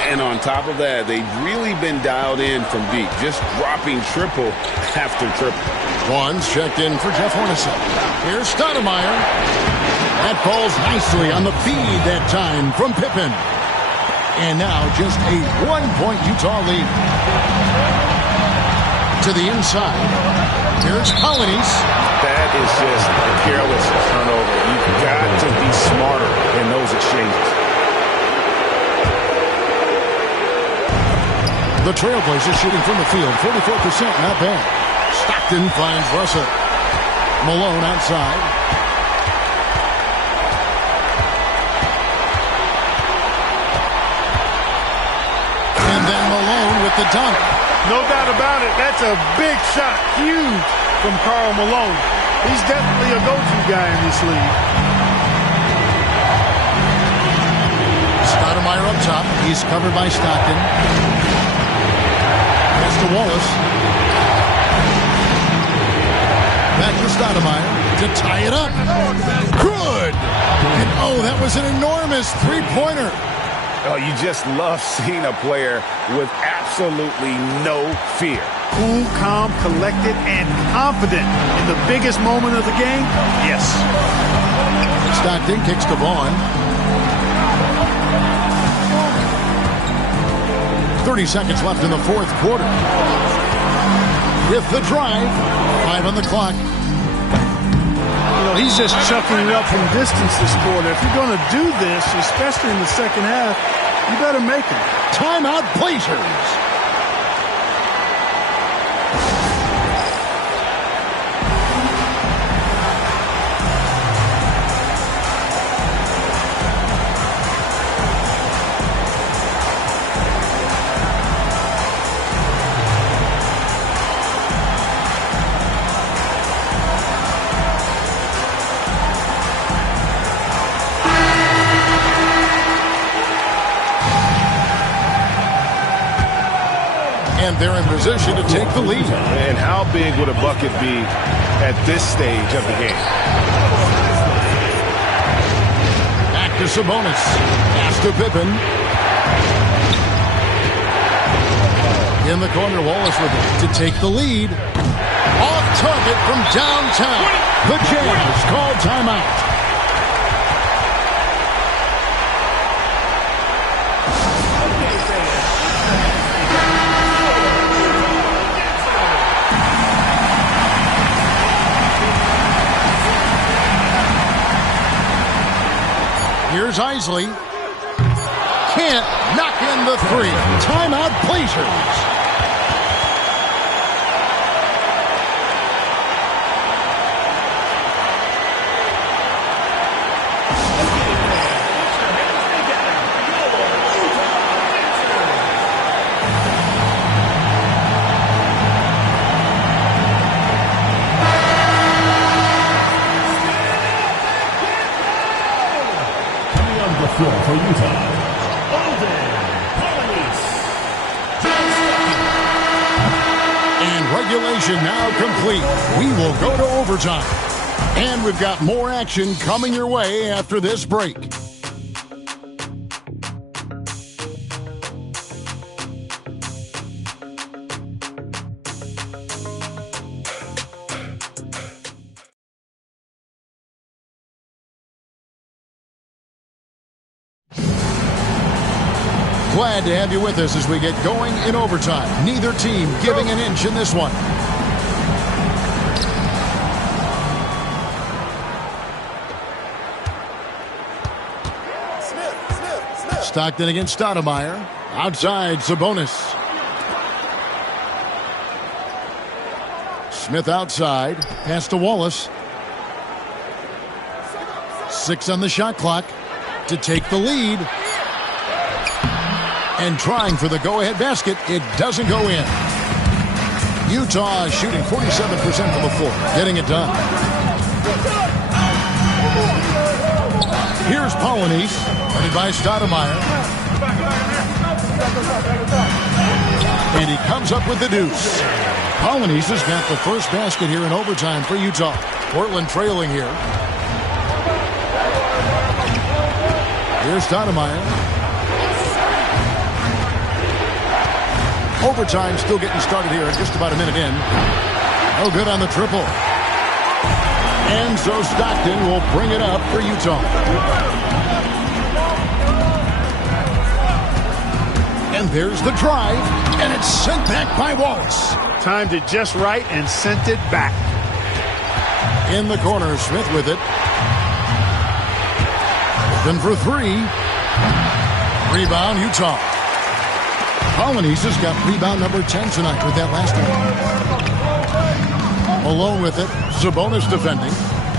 And on top of that, they've really been dialed in from deep, just dropping triple after triple. One's checked in for Jeff Hornacek. Here's Stoudemire. That falls nicely on the feed that time from Pippen. And now just a 1-point Utah lead. To the inside. Here's Colonies. That is just a careless turnover. You've got to be smarter in those exchanges. The Trailblazers shooting from the field, 44%, not bad. Stockton finds Russell. Malone outside. And then Malone with the dunk. No doubt about it, that's a big shot. Huge from Karl Malone. He's definitely a go-to guy in this league. Stoudemire up top. He's covered by Stockton. Pass to Wallace. Back to Stoudemire to tie it up. Good! And oh, that was an enormous three-pointer. Oh, you just love seeing a player with absolutely no fear. Cool, calm, collected, and confident in the biggest moment of the game? Yes. Stockton kicks to Vaughn. 30 seconds left in the fourth quarter. With the drive, 5 on the clock. You know, he's just chucking it up from distance this quarter. If you're going to do this, especially in the second half, you better make it. Timeout, Blazers. And they're in position to take the lead. And how big would a bucket be at this stage of the game? Back to Sabonis. Pass to Pippen. In the corner, Wallace with it to take the lead. Off target from downtown. The Jazz call timeout. Here's Isley. Can't knock in the three. Timeout, Blazers. For Utah, and regulation now complete. We will go to overtime. And we've got more action coming your way after this break. Glad to have you with us as we get going in overtime. Neither team giving an inch in this one. Stockton against Stoudemire. Outside, Sabonis. Smith outside. Pass to Wallace. 6 on the shot clock to take the lead. And trying for the go-ahead basket. It doesn't go in. Utah shooting 47% from the floor. Getting it done. Here's Polynice. Guarded by Stoudemire. And he comes up with the deuce. Polynice has got the first basket here in overtime for Utah. Portland trailing here. Here's Stoudemire. Overtime still getting started here at just about a minute in. No good on the triple. And so Stockton will bring it up for Utah. And there's the drive. And it's sent back by Wallace. Timed it just right and sent it back. In the corner, Smith with it. Open for 3. Rebound, Utah. Polynice has got rebound number 10 tonight with that last one. Malone with it. Sabonis defending.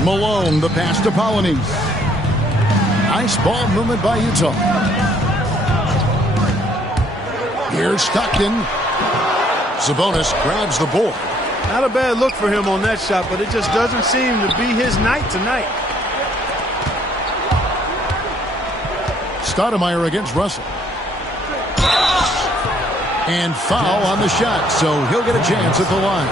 Malone, the pass to Polynice. Nice ball movement by Utah. Here's Stockton. Sabonis grabs the board. Not a bad look for him on that shot, but it just doesn't seem to be his night tonight. Stoudemire against Russell. And foul on the shot, so he'll get a chance at the line.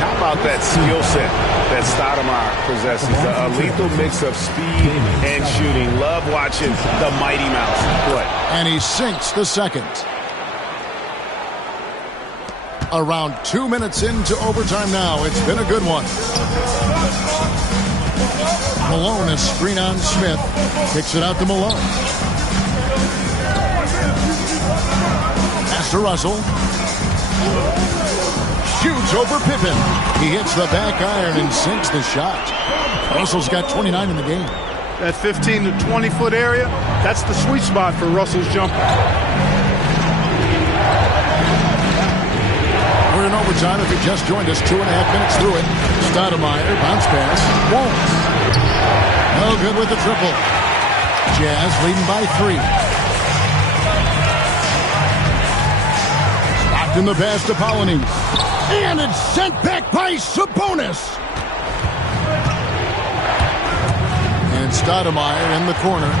How about that skill set? that Stoudemire possesses. A lethal mix of speed and shooting. Love watching the Mighty Mouse play. And he sinks the second. Around 2 minutes into overtime now. It's been a good one. Malone is screen on Smith. Kicks it out to Malone. Pass to Russell. Shoots over Pippen. He hits the back iron and sinks the shot. Russell's got 29 in the game. That 15 to 20-foot area, that's the sweet spot for Russell's jumper. We're in overtime. If you just joined us, 2.5 minutes through it. Stoudemire, bounce pass. Wallace. No good with the triple. Jazz leading by 3. Locked in the pass to Pollini. And it's sent back by Sabonis. And Stoudemire in the corner.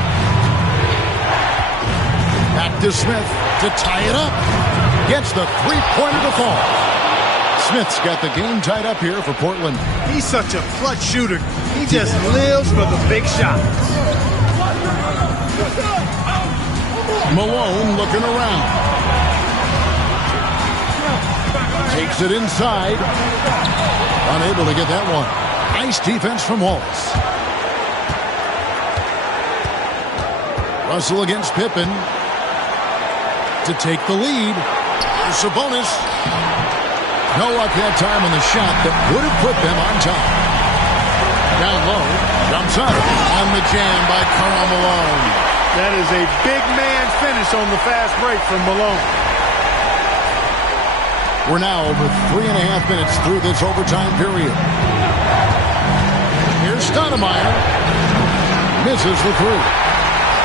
Back to Smith to tie it up. Gets the three-pointer to fall. Smith's got the game tied up here for Portland. He's such a clutch shooter. He just lives for the big shot. Malone looking around. Takes it inside. Unable to get that one. Nice defense from Wallace. Russell against Pippen to take the lead. Sabonis. No luck that time on the shot that would have put them on top. Down low. Jumps up on the jam by Karl Malone. That is a big man finish on the fast break from Malone. We're now over 3.5 minutes through this overtime period. Here's Stoudemire. Misses the three.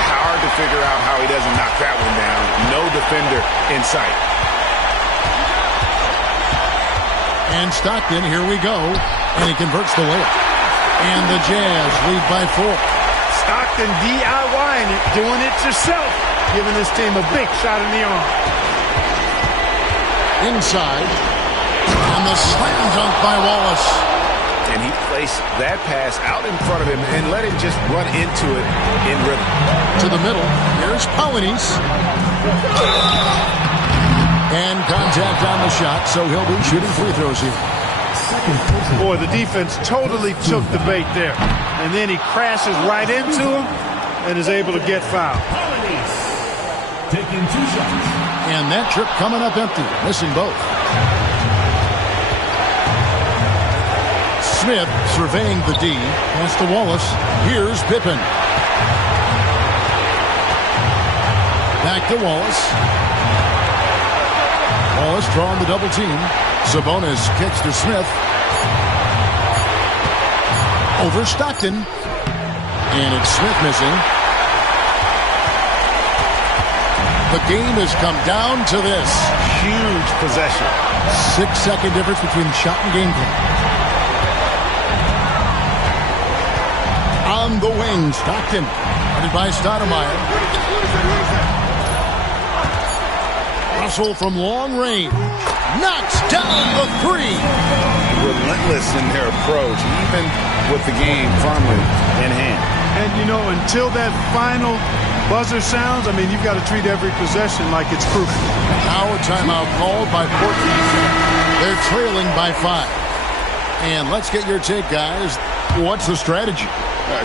Hard to figure out how he doesn't knock that one down. No defender in sight. And Stockton, here we go. And he converts the layup. And the Jazz lead by 4. Stockton DIYing it, doing it yourself, giving this team a big shot in the arm. Inside. And the slam dunk by Wallace. And he placed that pass out in front of him and let him just run into it in rhythm. To the middle. Here's Pollini. And contact on the shot, so he'll be shooting free throws here. Boy, the defense totally took the bait there. And then he crashes right into him and is able to get fouled. Taking 2 shots. And that trip coming up empty, missing both. Smith surveying the D. Pass to Wallace. Here's Pippen. Back to Wallace. Wallace drawing the double team. Sabonis kicks to Smith. Over Stockton. And it's Smith missing. The game has come down to this. Huge possession. 6-second difference between shot and game clock. On the wing, Stockton. Running by Stoudemire. Russell from long range. Knocks down the three. Relentless in their approach, even with the game firmly in hand. And, you know, until that final buzzer sounds, I mean, you've got to treat every possession like it's crucial. Now a timeout called by Portland. They're trailing by 5. And let's get your take, guys. What's the strategy?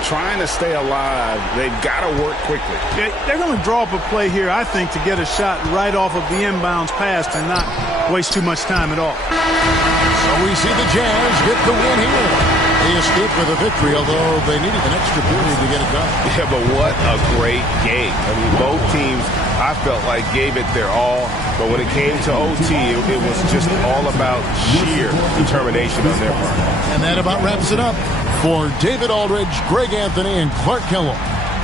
Trying to stay alive. They've got to work quickly. They're going to draw up a play here, I think, to get a shot right off of the inbounds pass and not waste too much time at all. So we see the Jazz get the win here. They escaped with a victory, although they needed an extra period to get it done. Yeah, but what a great game. I mean, both teams, I felt like, gave it their all. But when it came to OT, it was just all about sheer determination on their part. And that about wraps it up. For David Aldridge, Greg Anthony, and Clark Kellogg,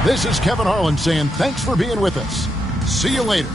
this is Kevin Harlan saying thanks for being with us. See you later.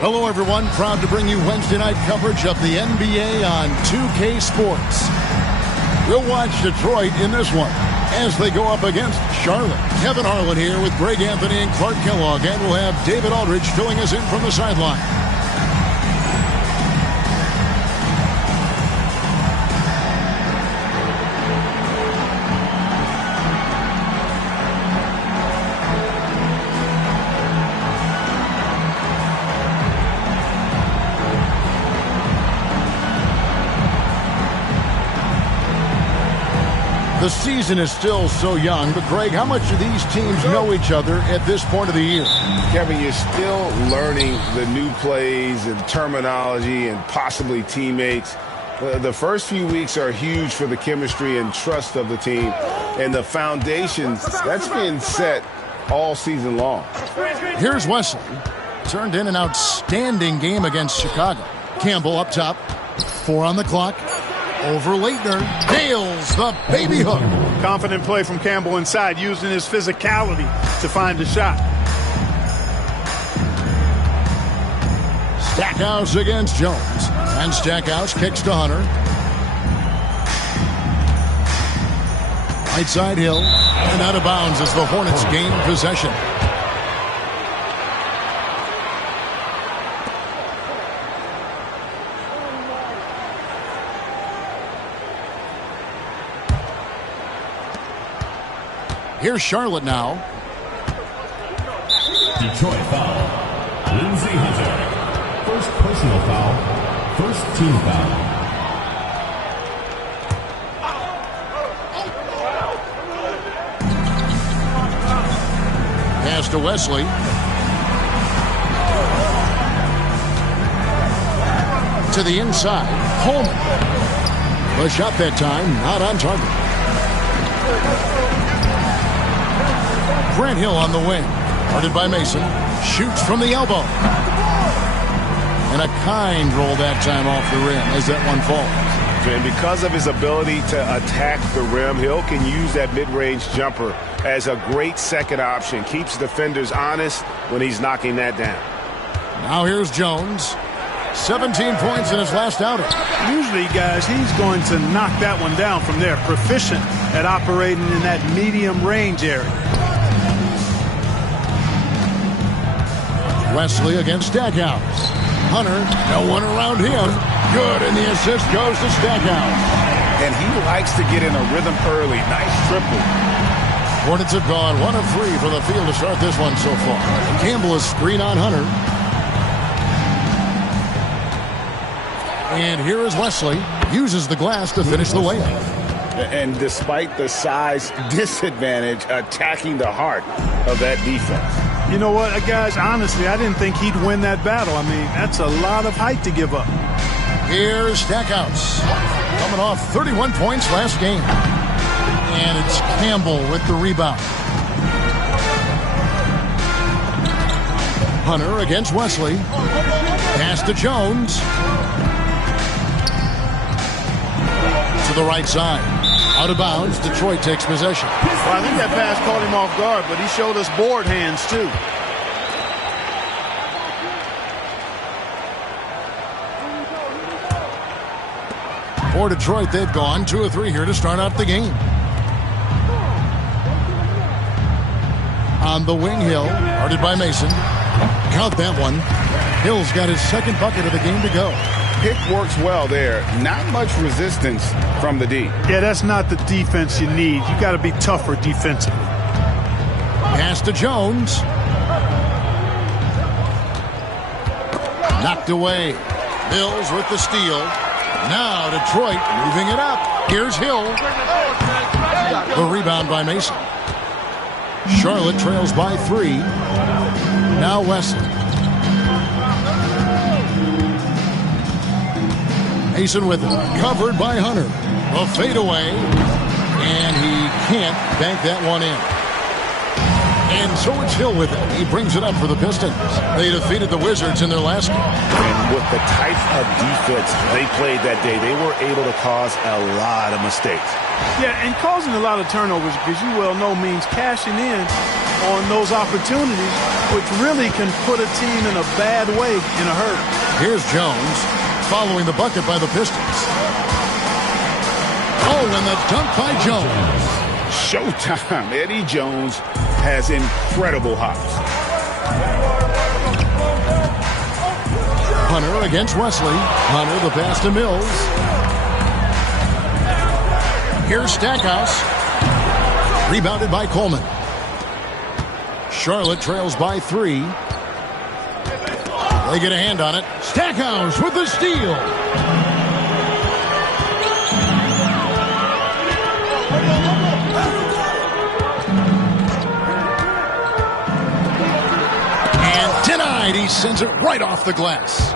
Hello, everyone. Proud to bring you Wednesday night coverage of the NBA on 2K Sports. We'll watch Detroit in this one as they go up against Charlotte. Kevin Harlan here with Greg Anthony and Clark Kellogg, and we'll have David Aldridge filling us in from the sideline. The season is still so young, but Greg, how much do these teams know each other at this point of the year? Kevin, you're still learning the new plays and terminology and possibly teammates. The first few weeks are huge for the chemistry and trust of the team, and the foundations, that's been set all season long. Here's Wesley. Turned in an outstanding game against Chicago. Campbell up top. 4 on the clock. Over Leitner, nails the baby hook. Confident play from Campbell inside, using his physicality to find the shot. Stackhouse against Jones. And Stackhouse kicks to Hunter. Right side Hill. And out of bounds as the Hornets gain possession. Here's Charlotte now. Detroit foul. Lindsey Hunter. First personal foul. First team foul. Pass to Wesley. To the inside. Holman. The shot that time, not on target. Grant Hill on the wing. Guarded by Mason. Shoots from the elbow. And a kind roll that time off the rim as that one falls. And because of his ability to attack the rim, Hill can use that mid-range jumper as a great second option. Keeps defenders honest when he's knocking that down. Now here's Jones. 17 points in his last outing. Usually, guys, he's going to knock that one down from there. Proficient at operating in that medium range area. Wesley against Stackhouse. Hunter, no one around him. Good, and the assist goes to Stackhouse. And he likes to get in a rhythm early. Nice triple. Hornets have gone 1 of 3 for the field to start this one so far. Campbell is screen on Hunter. And here is Wesley. Uses the glass to finish the layup. And despite the size disadvantage, attacking the heart of that defense. You know what, guys, honestly, I didn't think he'd win that battle. I mean, that's a lot of height to give up. Here's Stackhouse. Coming off 31 points last game. And it's Campbell with the rebound. Hunter against Wesley. Pass to Jones. To the right side. Out of bounds, Detroit takes possession. Well, I think that pass caught him off guard, but he showed us board hands, too. For Detroit, they've gone 2 of 3 here to start out the game. On the wing, Hill, guarded by Mason. Count that one. Hill's got his second bucket of the game to go. Pick works well there. Not much resistance from the D. Yeah, that's not the defense you need. You got to be tougher defensively. Pass to Jones. Knocked away. Mills with the steal. Now Detroit moving it up. Here's Hill. The rebound by Mason. Charlotte trails by 3. Now Wesley. Mason with it. Covered by Hunter. A fadeaway. And he can't bank that one in. And so it's Hill with it. He brings it up for the Pistons. They defeated the Wizards in their last game. And with the type of defense they played that day, they were able to cause a lot of mistakes. Yeah, and causing a lot of turnovers, because you well know, means cashing in on those opportunities, which really can put a team in a bad way in a hurry. Here's Jones following the bucket by the Pistons. Oh, and the dunk by Jones. Showtime. Eddie Jones has incredible hops. Hunter against Wesley. Hunter the pass to Mills. Here's Stackhouse. Rebounded by Coleman. Charlotte trails by 3. They get a hand on it. Stackhouse with the steal. And denied. He sends it right off the glass.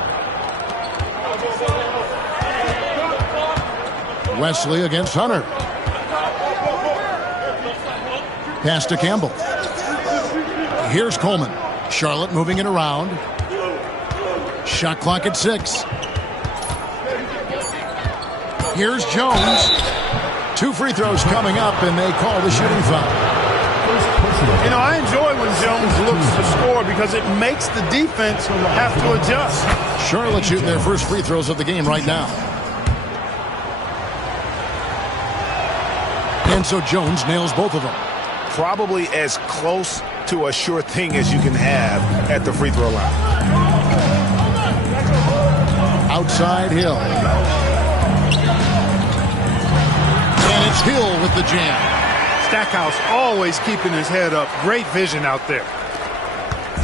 Wesley against Hunter. Pass to Campbell. Here's Coleman. Charlotte moving it around. Shot clock at 6. Here's Jones. 2 free throws coming up, and they call the shooting foul. You know, I enjoy when Jones looks to score because it makes the defense have to adjust. Charlotte shooting their first free throws of the game right now. And so Jones nails both of them. Probably as close to a sure thing as you can have at the free throw line. Outside Hill. And it's Hill with the jam. Stackhouse always keeping his head up. Great vision out there.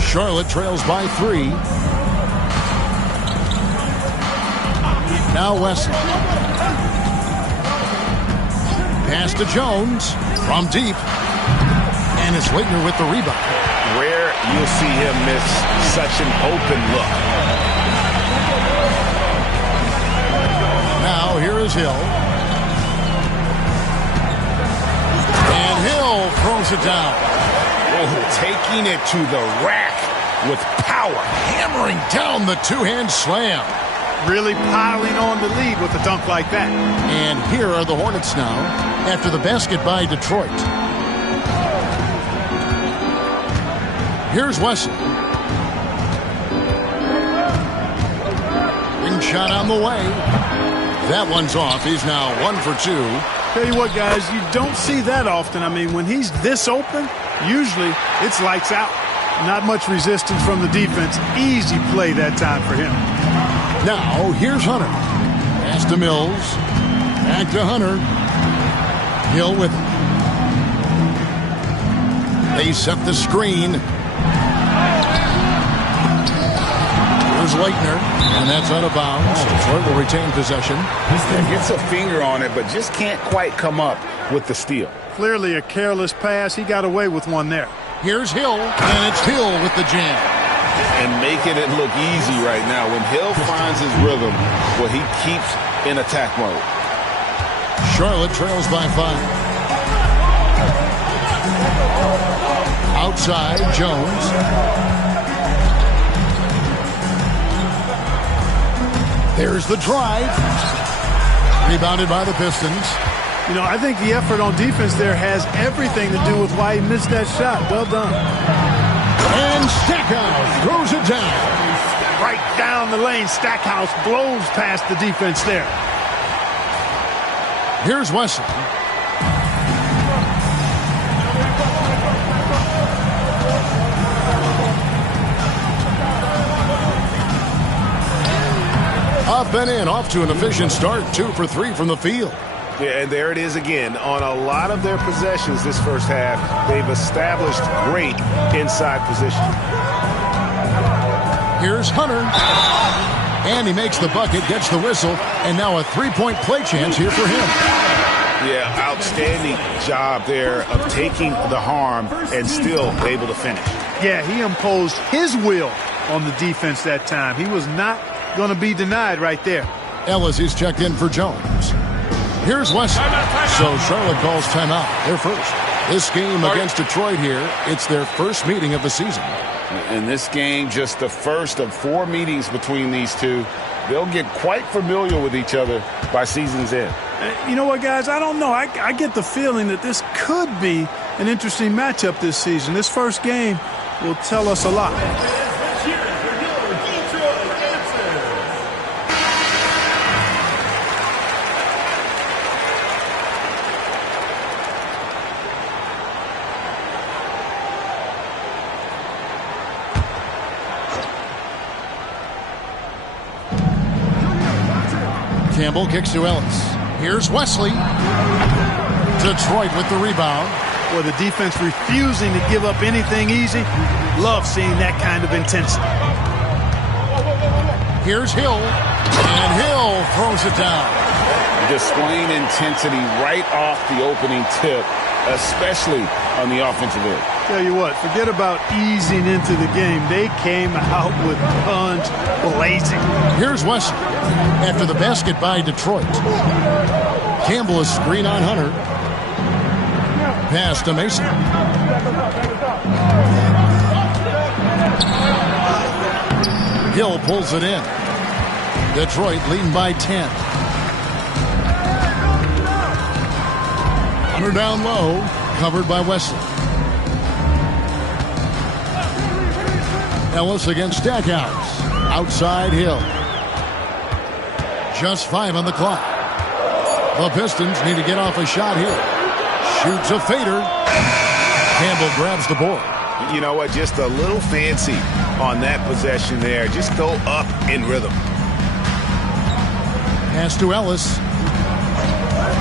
Charlotte trails by 3. Now Wesley. Pass to Jones from deep. And it's Leitner with the rebound. Rare you'll see him miss such an open look. Now here is Hill. And Hill throws it down. Oh, taking it to the rack with power. Hammering down the two-hand slam. Really piling on the lead with a dunk like that. And here are the Hornets now after the basket by Detroit. Here's Wesley. Ring shot on the way. That one's off. He's now 1 for 2. Tell you what, guys, you don't see that often. I mean, when he's this open, usually it's lights out. Not much resistance from the defense. Easy play that time for him. Now, here's Hunter. Pass to Mills. Back to Hunter. Hill with it. They set the screen. Here's Leitner, and that's out of bounds. Detroit will retain possession. Gets a finger on it, but just can't quite come up with the steal. Clearly a careless pass. He got away with one there. Here's Hill, and it's Hill with the jam. And making it look easy right now. When Hill finds his rhythm, well, he keeps in attack mode. Charlotte trails by 5. Outside, Jones. There's the drive. Rebounded by the Pistons. You know, I think the effort on defense there has everything to do with why he missed that shot. Well done. And Stackhouse throws it down. Right down the lane. Stackhouse blows past the defense there. Here's Wesley. Up and in, off to an efficient start. 2 for 3 from the field. Yeah, and there it is again. On a lot of their possessions this first half, they've established great inside position. Here's Hunter. And he makes the bucket, gets the whistle, and now a three-point play chance here for him. Yeah, outstanding job there of taking the harm and still able to finish. Yeah, he imposed his will on the defense that time. He was not going to be denied right there. Ellis is checked in for Jones. Here's Wesley. So Charlotte calls timeout. Their first. This game against Detroit here, it's their first meeting of the season. In this game, just the first of 4 meetings between these two. They'll get quite familiar with each other by season's end. You know what, guys? I don't know. I get the feeling that this could be an interesting matchup this season. This first game will tell us a lot. Campbell kicks to Ellis. Here's Wesley. Detroit with the rebound. Well, the defense refusing to give up anything easy. Love seeing that kind of intensity. Here's Hill. And Hill throws it down. Displaying intensity right off the opening tip, especially on the offensive end. Tell you what, forget about easing into the game. They came out with guns blazing. Here's Wesley. After the basket by Detroit. Campbell is screen on Hunter. Pass to Mason. Hill pulls it in. Detroit leading by 10. Hunter down low, covered by Wesley. Ellis against Stackhouse. Outside Hill. Just 5 on the clock. The Pistons need to get off a shot here. Shoots a fader. Campbell grabs the board. You know what? Just a little fancy on that possession there. Just go up in rhythm. Pass to Ellis.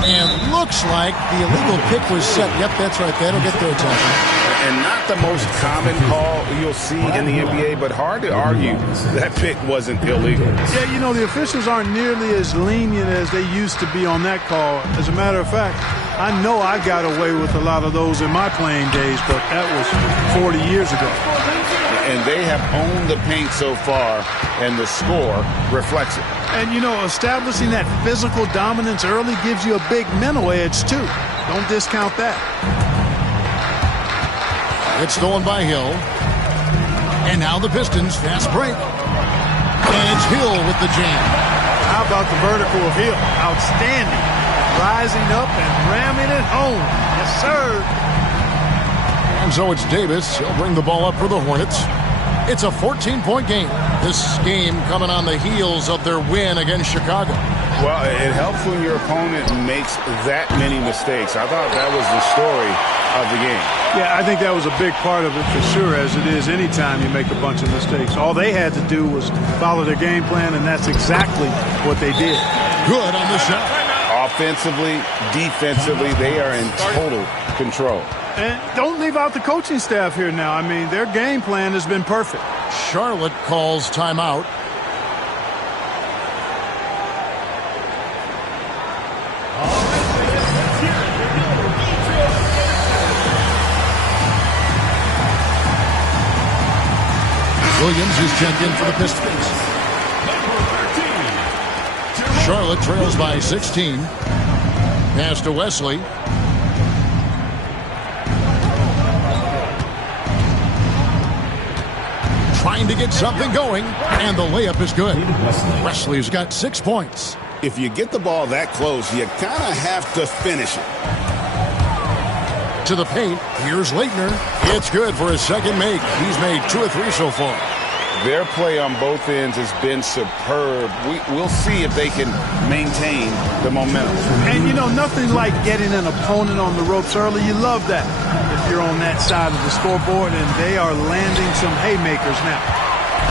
And looks like the illegal pick was set. Yep, that's right. That'll get their attention. And not the most common call you'll see in the NBA, but hard to argue that pick wasn't illegal. Yeah, you know, the officials aren't nearly as lenient as they used to be on that call. As a matter of fact, I know I got away with a lot of those in my playing days, but that was 40 years ago. And they have owned the paint so far, and the score reflects it. And, you know, establishing that physical dominance early gives you a big mental edge, too. Don't discount that. It's stolen by Hill. And now the Pistons fast break. And it's Hill with the jam. How about the vertical of Hill? Outstanding. Rising up and ramming it home. Yes, sir. And so it's Davis. He'll bring the ball up for the Hornets. It's a 14-point game. This game coming on the heels of their win against Chicago. Well, it helps when your opponent makes that many mistakes. I thought that was the story of the game. Yeah, I think that was a big part of it for sure, as it is anytime you make a bunch of mistakes. All they had to do was follow their game plan, and that's exactly what they did. Good on the shot. Offensively, defensively, they are in total control. And don't leave out the coaching staff here now. I mean, their game plan has been perfect. Charlotte calls timeout. Williams is checked in for the Pistons. Charlotte trails by 16. Pass to Wesley. Trying to get something going, and the layup is good. Wesley's got 6 points. If you get the ball that close, you kind of have to finish it. To the paint, here's Leitner. It's good for his second make. He's made 2 or 3 so far. Their play on both ends has been superb. We'll see if they can maintain the momentum. And, you know, nothing like getting an opponent on the ropes early. You love that if you're on that side of the scoreboard, and they are landing some haymakers now.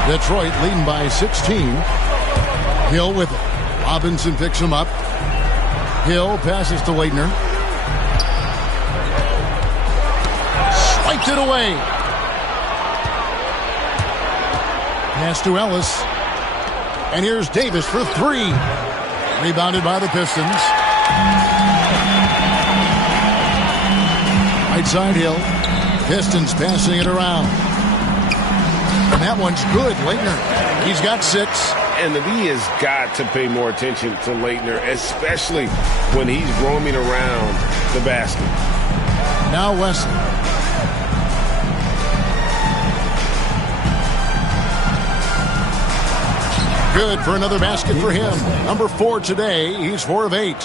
Detroit leading by 16. Hill with it. Robinson picks him up. Hill passes to Leitner. Swiped it away. Pass to Ellis. And here's Davis for 3. Rebounded by the Pistons. Right side Hill. Pistons passing it around. And that one's good. Leitner, he's got 6. And the D has got to pay more attention to Leitner, especially when he's roaming around the basket. Now Wesley. Good for another basket for him. Number 4 today. He's 4 of 8.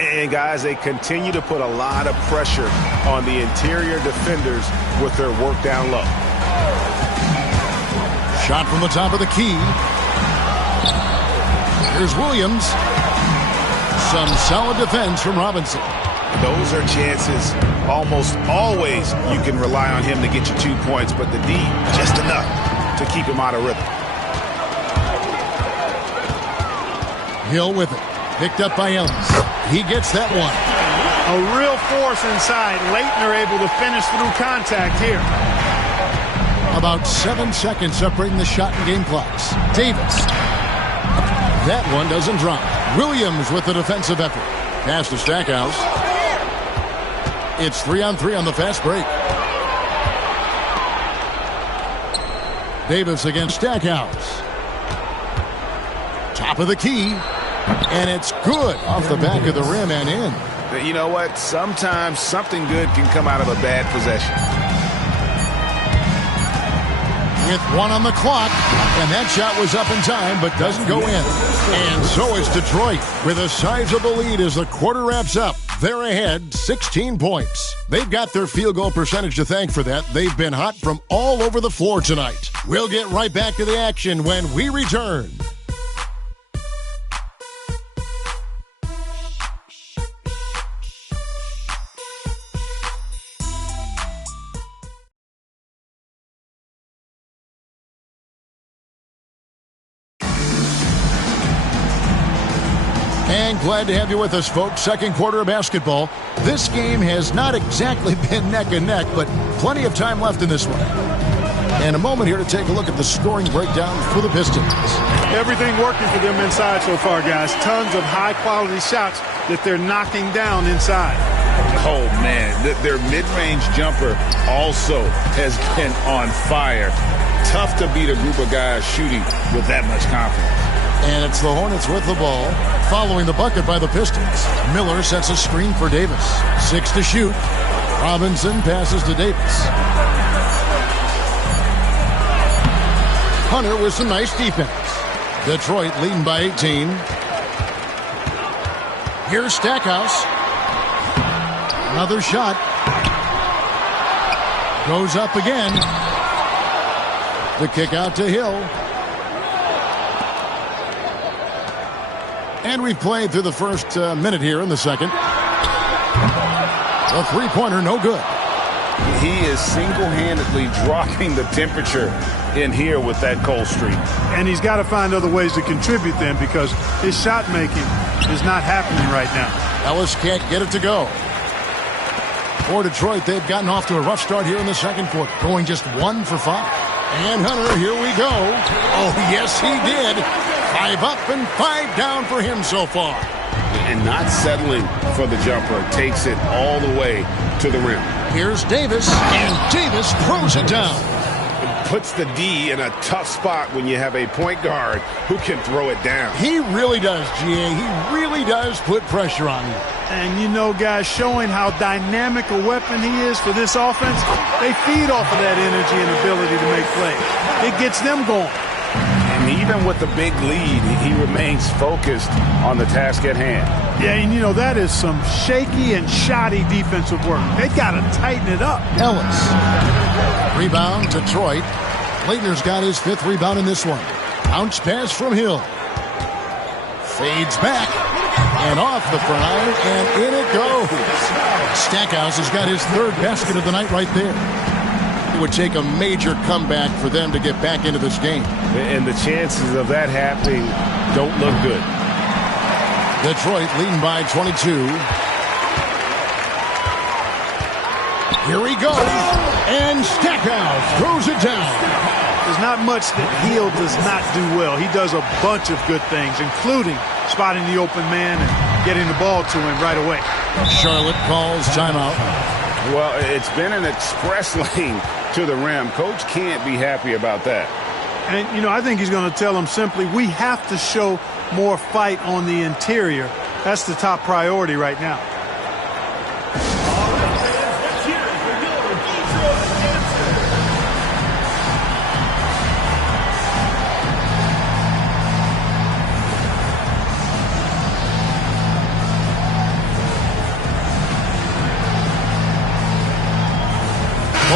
And, guys, they continue to put a lot of pressure on the interior defenders with their work down low. Shot from the top of the key. Here's Williams. Some solid defense from Robinson. Those are chances almost always you can rely on him to get you 2 points, but the D, just enough to keep him out of rhythm. Hill with it. Picked up by Ellis. He gets that one. A real force inside. Leighton are able to finish through contact here. About 7 seconds separating the shot and game clocks. Davis. That one doesn't drop. Williams with the defensive effort. Pass to Stackhouse. It's 3-on-3 on the fast break. Davis against Stackhouse. Top of the key. And it's good off the back of the rim and in. But you know what? Sometimes something good can come out of a bad possession. With 1 on the clock, and that shot was up in time but doesn't go in. And so is Detroit with a sizable lead as the quarter wraps up. They're ahead 16 points. They've got their field goal percentage to thank for that. They've been hot from all over the floor tonight. We'll get right back to the action when we return. And glad to have you with us, folks. Second quarter of basketball. This game has not exactly been neck and neck, but plenty of time left in this one. And a moment here to take a look at the scoring breakdown for the Pistons. Everything working for them inside so far, guys. Tons of high-quality shots that they're knocking down inside. Oh, man. Their mid-range jumper also has been on fire. Tough to beat a group of guys shooting with that much confidence. And it's the Hornets with the ball, following the bucket by the Pistons. Miller sets a screen for Davis. 6 to shoot. Robinson passes to Davis. Hunter with some nice defense. Detroit leading by 18. Here's Stackhouse. Another shot. Goes up again. The kick out to Hill. And we've played through the first minute here in the second. A three-pointer, no good. He is single-handedly dropping the temperature in here with that cold streak. And he's got to find other ways to contribute then, because his shot making is not happening right now. Ellis can't get it to go. For Detroit, they've gotten off to a rough start here in the second quarter, going just 1 for 5. And Hunter, here we go. Oh, yes, he did. 5 up and 5 down for him so far. And not settling for the jumper. Takes it all the way to the rim. Here's Davis, and Davis throws it down. Puts the D in a tough spot when you have a point guard who can throw it down. He really does, GA. He really does put pressure on you. And you know, guys, showing how dynamic a weapon he is for this offense, they feed off of that energy and ability to make plays. It gets them going. And even with the big lead, he remains focused on the task at hand. Yeah, and you know, that is some shaky and shoddy defensive work. They got to tighten it up. Ellis. Rebound, Detroit. Leitner's got his 5th rebound in this one. Bounce pass from Hill. Fades back. And off the front, and in it goes. Stackhouse has got his 3rd basket of the night right there. It would take a major comeback for them to get back into this game. And the chances of that happening don't look good. Detroit leading by 22. Here he goes, and Stackhouse throws it down. There's not much that Hill does not do well. He does a bunch of good things, including spotting the open man and getting the ball to him right away. Charlotte calls timeout. Well, it's been an express lane to the rim. Coach can't be happy about that. And, you know, I think he's going to tell them simply, we have to show more fight on the interior. That's the top priority right now.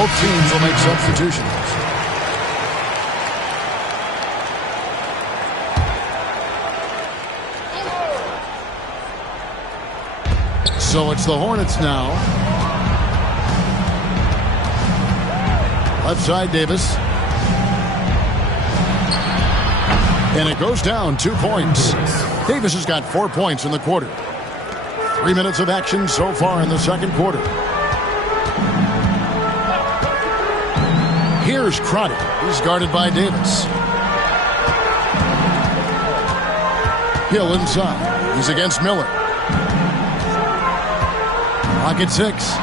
Both teams will make substitutions. So it's the Hornets now. Left side, Davis. And it goes down 2 points. Davis has got 4 points in the quarter. 3 minutes of action so far in the second quarter. Here's Crotty. He's guarded by Davis. Hill inside. He's against Miller. Clock at 6.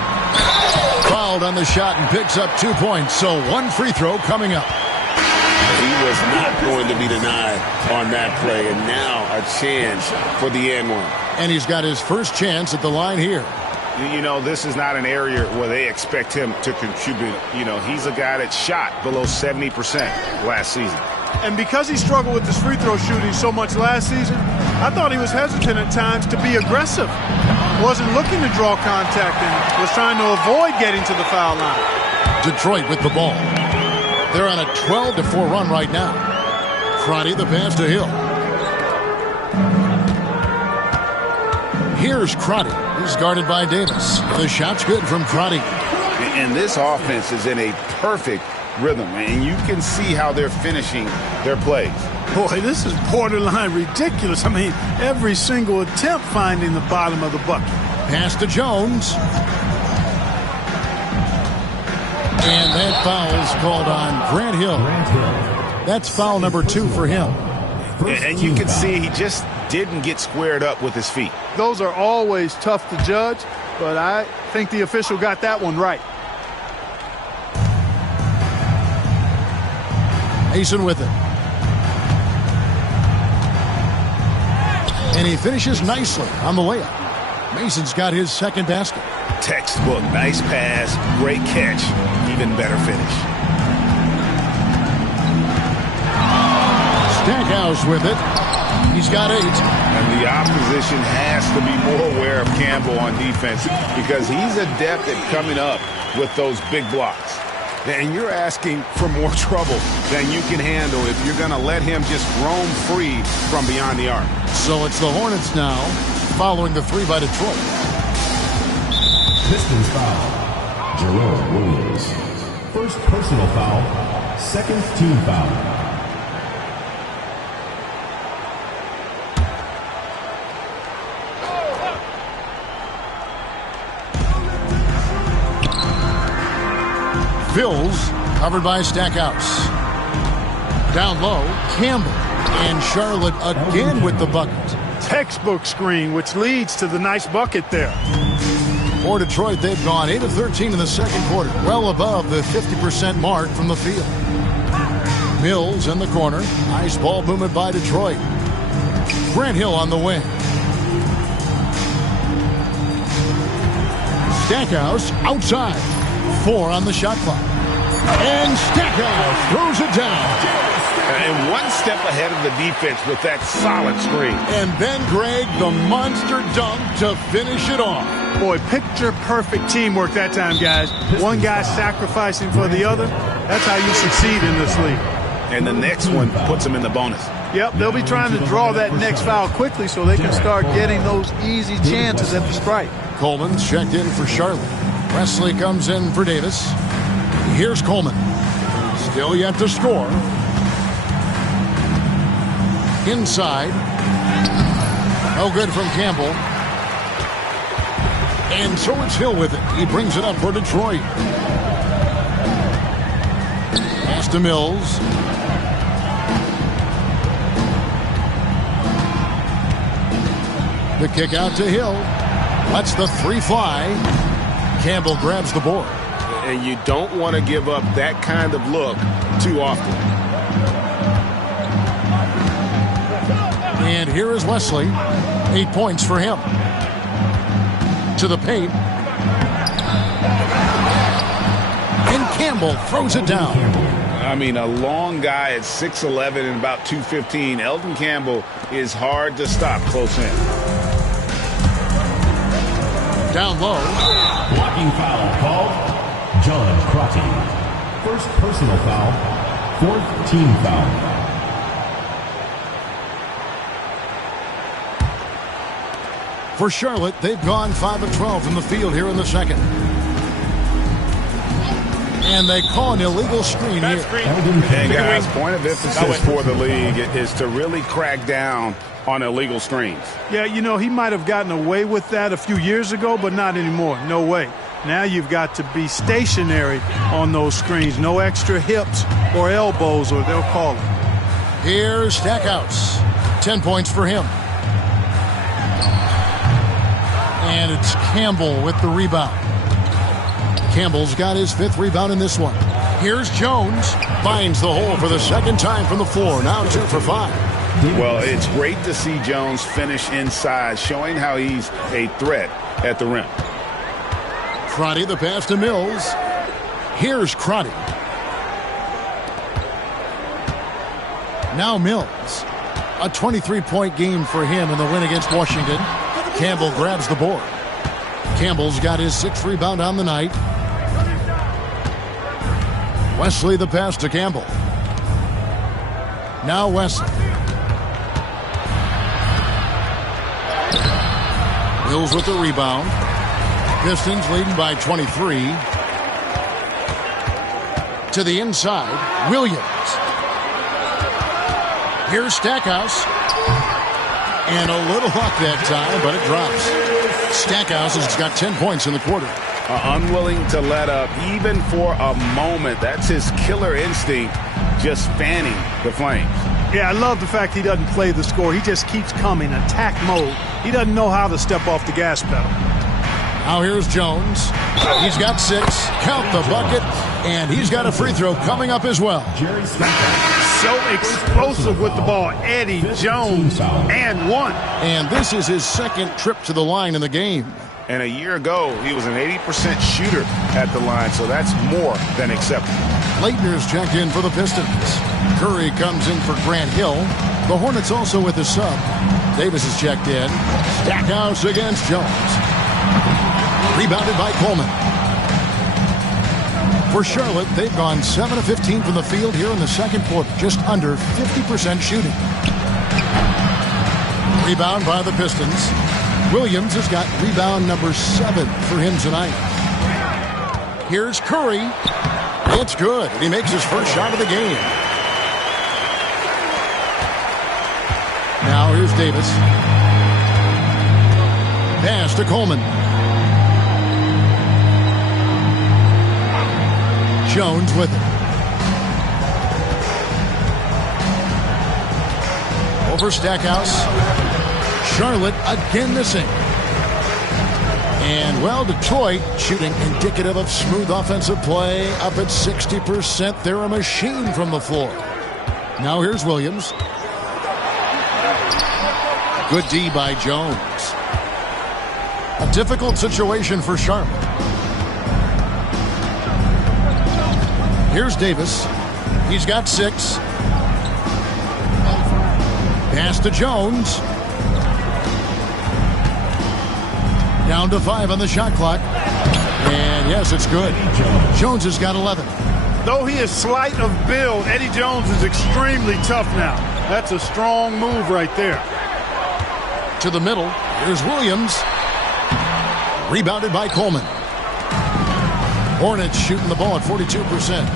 Fouled on the shot and picks up 2 points. So 1 free throw coming up. He was not going to be denied on that play. And now a chance for the and one. And he's got his first chance at the line here. You know, this is not an area where they expect him to contribute. You know, he's a guy that shot below 70% last season. And because he struggled with his free throw shooting so much last season, I thought he was hesitant at times to be aggressive. Wasn't looking to draw contact and was trying to avoid getting to the foul line. Detroit with the ball. They're on a 12-4 run right now. Crotty the pass to Hill. Here's Crotty. He's guarded by Davis. The shot's good from Crotty. And this offense is in a perfect rhythm, and you can see how they're finishing their plays. Boy, this is borderline ridiculous. I mean, every single attempt finding the bottom of the bucket. Pass to Jones. And that foul's called on Grant Hill. That's foul number 2 for him. And you can see he just didn't get squared up with his feet. Those are always tough to judge, but I think the official got that one right. Mason with it. And he finishes nicely on the layup. Mason's got his second basket. Textbook, nice pass, great catch, even better finish. Stackhouse with it. He's got 8. And the opposition has to be more aware of Campbell on defense because he's adept at coming up with those big blocks. And you're asking for more trouble than you can handle if you're going to let him just roam free from beyond the arc. So it's the Hornets now, following the 3 by Detroit. Pistons foul. Jerome Williams. First personal foul. Second team foul. Phil's covered by Stackhouse. Down low, Campbell. And Charlotte again with the bucket. Textbook screen, which leads to the nice bucket there. For Detroit, they've gone 8 of 13 in the second quarter, well above the 50% mark from the field. Mills in the corner. Nice ball movement by Detroit. Grant Hill on the wing. Stackhouse outside. 4 on the shot clock. And Stackhouse throws it down. And one step ahead of the defense with that solid screen. And then, Greg, the monster dunk to finish it off. Boy, picture perfect teamwork that time, guys. One guy sacrificing for the other. That's how you succeed in this league. And the next one puts them in the bonus. Yep, they'll be trying to draw that next foul quickly so they can start getting those easy chances at the stripe. Coleman's checked in for Charlotte. Wesley comes in for Davis. Here's Coleman. Still yet to score. Inside. No good from Campbell. And so it's Hill with it. He brings it up for Detroit. Pass to Mills. The kick out to Hill. Lets the 3 fly. Campbell grabs the board. And you don't want to give up that kind of look too often. And here is Wesley. 8 points for him. To the paint. And Campbell throws it down. I mean, a long guy at 6'11 and about 215. Elton Campbell is hard to stop close in. Down low. Blocking foul called. John Crotty. First personal foul, fourth team foul. For Charlotte, they've gone 5 of 12 from the field here in the second. And they call an illegal screen here. And guys, point of emphasis for the league is to really crack down on illegal screens. Yeah, you know, he might have gotten away with that a few years ago, but not anymore. No way. Now you've got to be stationary on those screens. No extra hips or elbows, or they'll call it. Here's Stackhouse. 10 points for him. And it's Campbell with the rebound. Campbell's got his 5th rebound in this one. Here's Jones. Finds the hole for the second time from the floor. Now 2 for 5. Well, it's great to see Jones finish inside, showing how he's a threat at the rim. Crotty, the pass to Mills. Here's Crotty. Now Mills. A 23-point game for him in the win against Washington. Campbell grabs the board. Campbell's got his 6th rebound on the night. Wesley the pass to Campbell. Now Wesley. Mills with the rebound. Pistons leading by 23. To the inside, Williams. Here's Stackhouse. And a little luck that time, but it drops. Stackhouse has got 10 points in the quarter. Unwilling to let up even for a moment. That's his killer instinct, just fanning the flames. Yeah, I love the fact he doesn't play the score. He just keeps coming, attack mode. He doesn't know how to step off the gas pedal. Now here's Jones. He's got 6. Count the bucket. And he's got a free throw coming up as well. So explosive with the ball. Eddie Jones and 1. And this is his 2nd trip to the line in the game. And a year ago, he was an 80% shooter at the line, so that's more than acceptable. Leitner's checked in for the Pistons. Curry comes in for Grant Hill. The Hornets also with a sub. Davis is checked in. Stackhouse against Jones. Rebounded by Coleman. For Charlotte, they've gone 7 of 15 from the field here in the second quarter. Just under 50% shooting. Rebound by the Pistons. Williams has got rebound number 7 for him tonight. Here's Curry. It's good. He makes his first shot of the game. Now here's Davis. Pass to Coleman. Jones with it. Over Stackhouse. Charlotte again missing. And, well, Detroit shooting indicative of smooth offensive play. Up at 60%. They're a machine from the floor. Now here's Williams. Good D by Jones. A difficult situation for Charlotte. Here's Davis. He's got 6. Pass to Jones. Down to 5 on the shot clock. And yes, it's good. Jones has got 11. Though he is slight of build, Eddie Jones is extremely tough now. That's a strong move right there. To the middle. Here's Williams. Rebounded by Coleman. Hornets shooting the ball at 42%.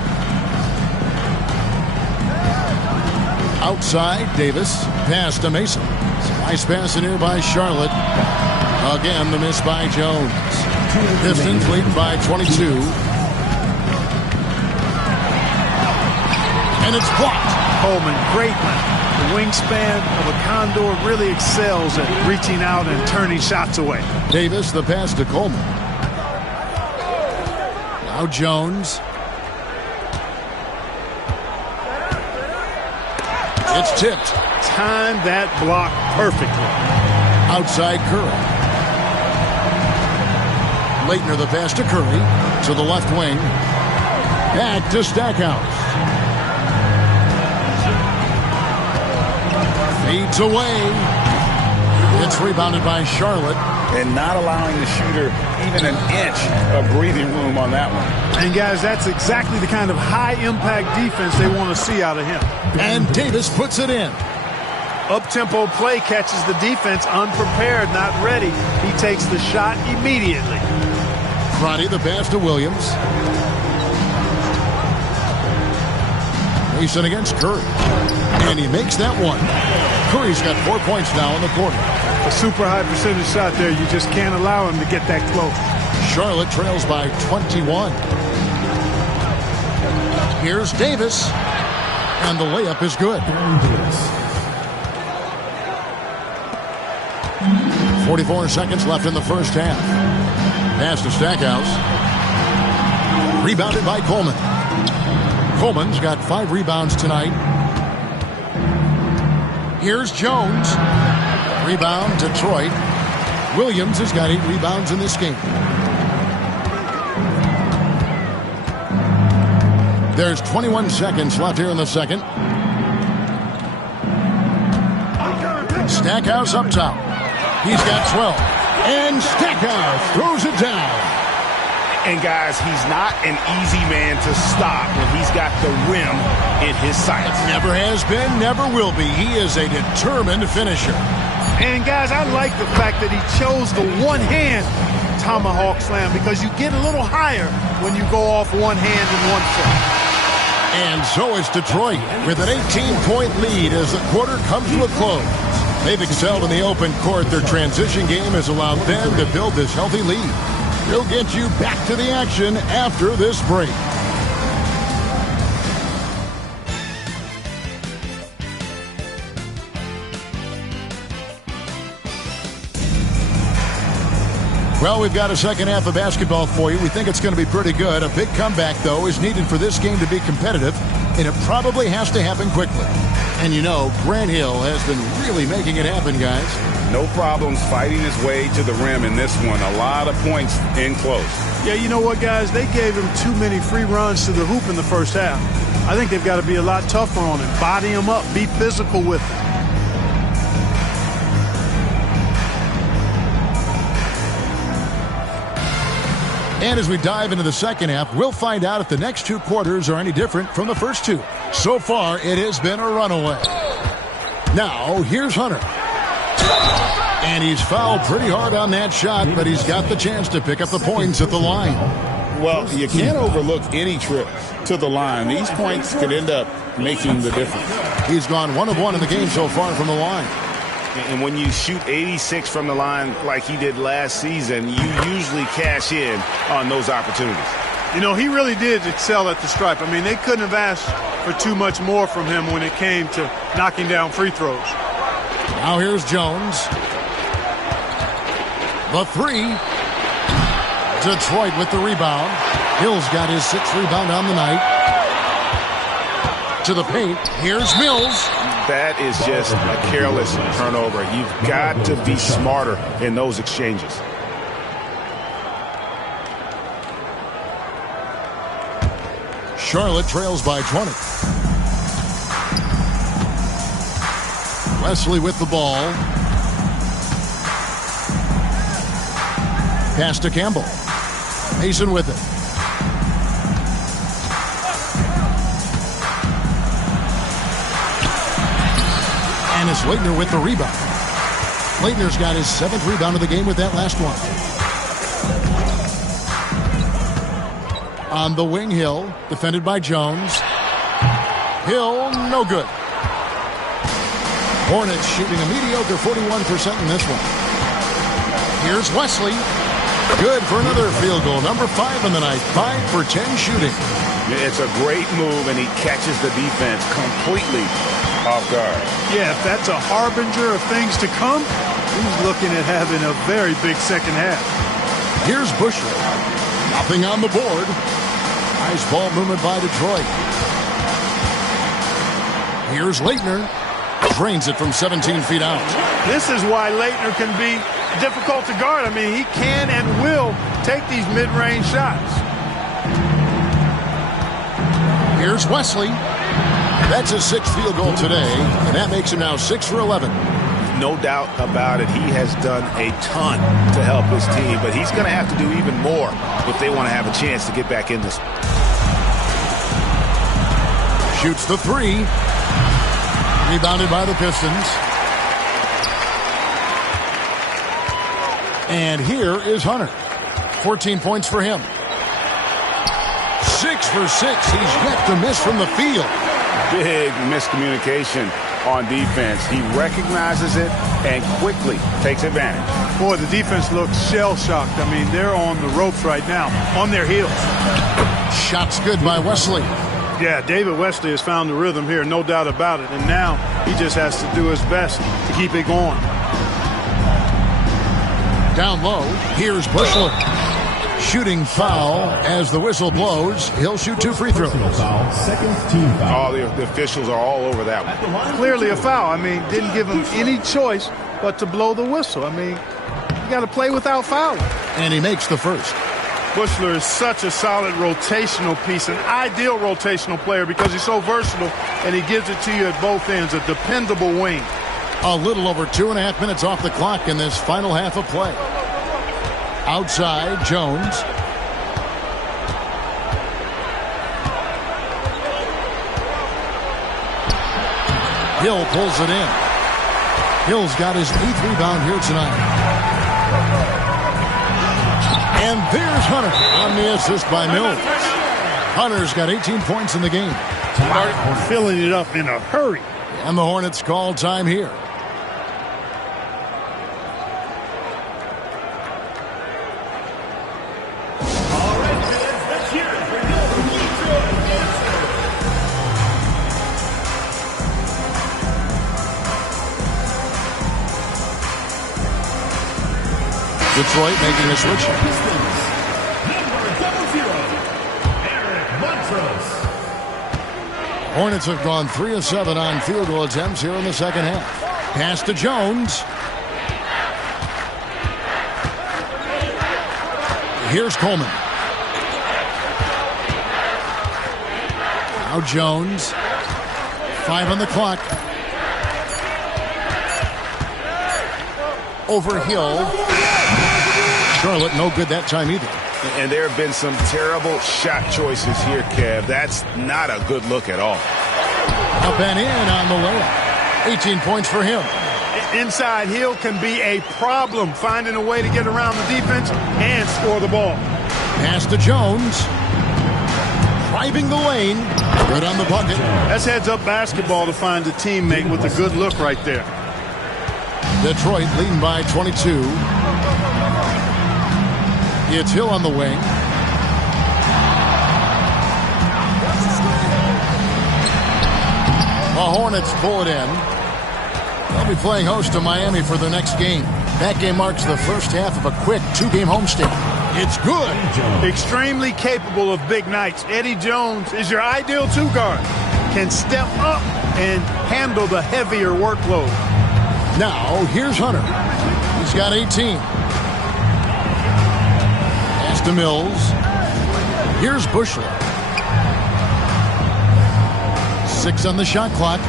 Outside, Davis. Pass to Mason. Nice pass in here by Charlotte. Again, the miss by Jones. Pistons leading by 22. And it's blocked. Coleman, great man. The wingspan of a Condor really excels at reaching out and turning shots away. Davis, the pass to Coleman. Now Jones. It's tipped. Timed that block perfectly. Outside Curry. Leitner the pass to Curry. To the left wing. Back to Stackhouse. Feeds away. It's rebounded by Charlotte. And not allowing the shooter even an inch of breathing room on that one. And, guys, that's exactly the kind of high-impact defense they want to see out of him. And Davis puts it in. Up-tempo play catches the defense unprepared, not ready. He takes the shot immediately. Crotty the pass to Williams. Mason against Curry. And he makes that one. Curry's got 4 points now in the quarter. A super high percentage shot there. You just can't allow him to get that close. Charlotte trails by 21. Here's Davis. And the layup is good. 44 seconds left in the first half. Pass to Stackhouse. Rebounded by Coleman. Coleman's got 5 rebounds tonight. Here's Jones. Rebound, Detroit. Williams has got 8 rebounds in this game. There's 21 seconds left here in the second. Stackhouse up top. He's got 12. And Stackhouse throws it down. And, guys, he's not an easy man to stop when he's got the rim in his sights. Never has been, never will be. He is a determined finisher. And, guys, I like the fact that he chose the one-hand tomahawk slam because you get a little higher when you go off one hand and one foot. And so is Detroit with an 18-point lead as the quarter comes to a close. They've excelled in the open court. Their transition game has allowed them to build this healthy lead. We'll get you back to the action after this break. Well, we've got a second half of basketball for you. We think it's going to be pretty good. A big comeback, though, is needed for this game to be competitive, and it probably has to happen quickly. And you know, Grant Hill has been really making it happen, guys. No problems fighting his way to the rim in this one. A lot of points in close. Yeah, you know what, guys? They gave him too many free runs to the hoop in the first half. I think they've got to be a lot tougher on him. Body him up. Be physical with him. And as we dive into the second half, we'll find out if the next 2 quarters are any different from the first 2. So far, it has been a runaway. Now, here's Hunter. And he's fouled pretty hard on that shot, but he's got the chance to pick up the points at the line. Well, you can't overlook any trip to the line. These points could end up making the difference. He's gone 1 of 1 in the game so far from the line. And when you shoot 86 from the line like he did last season, you usually cash in on those opportunities. You know, he really did excel at the stripe. I mean, they couldn't have asked for too much more from him when it came to knocking down free throws. Now here's Jones. The 3. Detroit with the rebound. Hill's got his 6th rebound on the night. To the paint. Here's Mills. That is just a careless turnover. You've got to be smarter in those exchanges. Charlotte trails by 20. Wesley with the ball. Pass to Campbell. Mason with it. And it's Leitner with the rebound. Leitner's got his 7th rebound of the game with that last one. On the wing, Hill, defended by Jones. Hill, no good. Hornets shooting a mediocre 41% in this one. Here's Wesley. Good for another field goal. Number 5 on the night. 5 for 10 shooting. It's a great move, and he catches the defense completely off guard. Yeah, if that's a harbinger of things to come, he's looking at having a very big second half. Here's Busher. Nothing on the board. Nice ball movement by Detroit. Here's Leitner. Drains it from 17 feet out. This is why Leitner can be difficult to guard. I mean, he can and will take these mid-range shots. Here's Wesley. That's his 6th field goal today, and that makes him now 6 for 11. No doubt about it. He has done a ton to help his team, but he's going to have to do even more if they want to have a chance to get back in this. Shoots the three. Rebounded by the Pistons. And here is Hunter. 14 points for him. 6 for 6. He's yet to miss from the field. Big miscommunication on defense. He recognizes it and quickly takes advantage. Boy, the defense looks shell-shocked. I mean, they're on the ropes right now, on their heels. Shots good by Wesley. Yeah, David Wesley has found the rhythm here, no doubt about it. And now he just has to do his best to keep it going. Down low, here's Bushler. Shooting foul as the whistle blows. He'll shoot 2 free throws. Foul, second team foul. Oh, the officials are all over that one. Clearly a foul. I mean, didn't give him any choice but to blow the whistle. I mean, you got to play without fouling. And he makes the first. Bushler is such a solid rotational piece, an ideal rotational player because he's so versatile and he gives it to you at both ends, a dependable wing. A little over 2.5 minutes off the clock in this final half of play. Outside, Jones. Hill pulls it in. Hill's got his 8th rebound here tonight. And there's Hunter on the assist by Mills. Hunter's got 18 points in the game. Filling it up in a hurry. And the Hornets call time here. Detroit making a switch. Hornets have gone 3 of 7 on field goal attempts here in the second half. Pass to Jones. Here's Coleman. Now Jones. 5 on the clock. Over Hill. Charlotte no good that time either. And there have been some terrible shot choices here, Kev. That's not a good look at all. Up and in on the layup. 18 points for him. Inside, Hill can be a problem finding a way to get around the defense and score the ball. Pass to Jones. Driving the lane. Good on the bucket. That's heads-up basketball to find a teammate with a good look right there. Detroit leading by 22. It's Hill on the wing. The Hornets pull it in. They'll be playing host to Miami for their next game. That game marks the first half of a quick 2-game homestand. It's good. Extremely capable of big nights. Eddie Jones is your ideal 2-guard. Can step up and handle the heavier workload. Now, here's Hunter. He's got 18. Pass to Mills. Here's Bushler. 6 on the shot clock.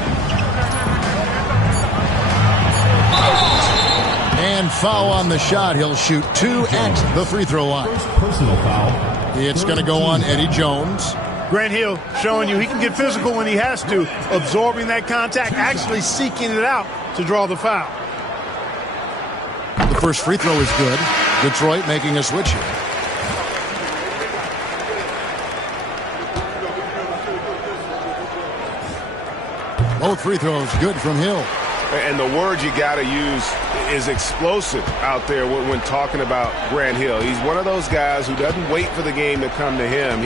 And foul on the shot. He'll shoot 2 at the free throw line. First personal foul. It's going to go on Eddie Jones. Grant Hill showing you he can get physical when he has to, absorbing that contact, actually seeking it out to draw the foul. The first free throw is good. Detroit making a switch here. Both free throws good from Hill. And the word you got to use is explosive out there when talking about Grant Hill. He's one of those guys who doesn't wait for the game to come to him.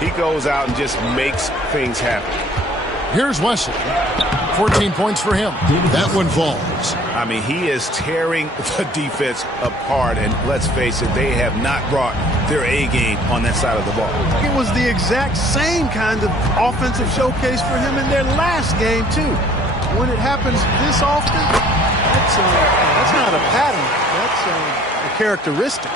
He goes out and just makes things happen. Here's Wesley. 14 points for him. That one falls. I mean, he is tearing the defense apart. And let's face it, they have not brought their A game on that side of the ball. It was the exact same kind of offensive showcase for him in their last game, too. When it happens this often, that's not a pattern. That's a characteristic.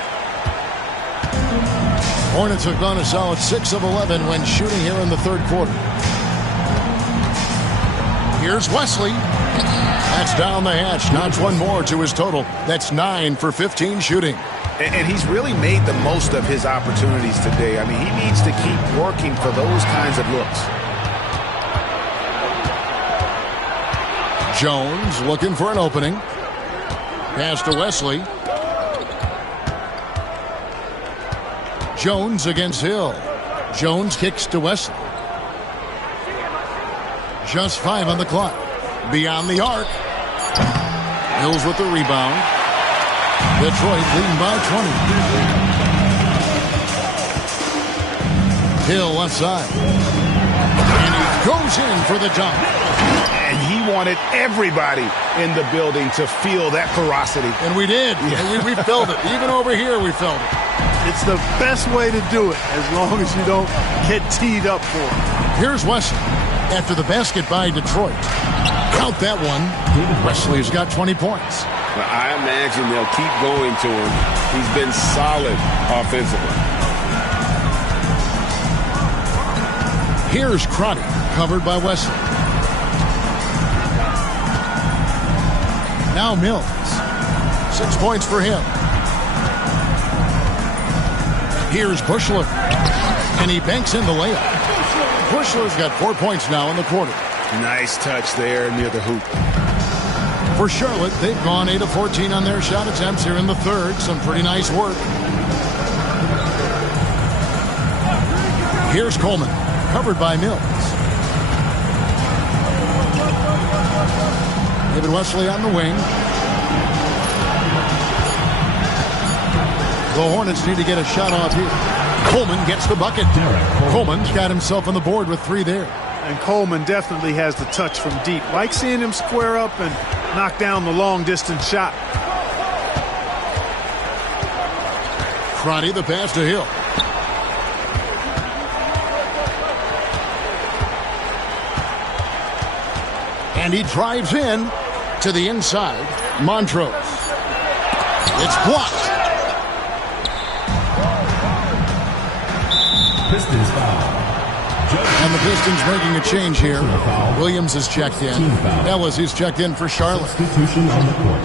Hornets have gone a solid 6 of 11 when shooting here in the third quarter. Here's Wesley. That's down the hatch. Notch one more to his total. That's 9 for 15 shooting. And he's really made the most of his opportunities today. I mean, he needs to keep working for those kinds of looks. Jones looking for an opening. Pass to Wesley. Jones against Hill. Jones kicks to Wesley. Just 5 on the clock. Beyond the arc. Hills with the rebound. Detroit leading by 20. Hill left side. And he goes in for the dunk. And he wanted everybody in the building to feel that ferocity. And we did. Yeah. We felt it. Even over here, we felt it. It's the best way to do it, as long as you don't get teed up for it. Here's Wesley after the basket by Detroit. Count that one. Wesley's got 20 points. Well, I imagine they'll keep going to him. He's been solid offensively. Here's Crotty, covered by Wesley. Now Mills. 6 points for him. Here's Bushler. And he banks in the layup. Bushler's got 4 points now in the quarter. Nice touch there near the hoop. For Charlotte, they've gone 8 of 14 on their shot attempts here in the third. Some pretty nice work. Here's Coleman, covered by Mills. David Wesley on the wing. The Hornets need to get a shot off here. Coleman gets the bucket. Coleman's got himself on the board with 3 there. And Coleman definitely has the touch from deep. Like seeing him square up and knock down the long-distance shot. Crotty the pass to Hill. And he drives in to the inside. Montrose. It's blocked. Pistons foul. And the Pistons making a change here. Williams is checked in. Ellis is checked in for Charlotte. Substitution on the court.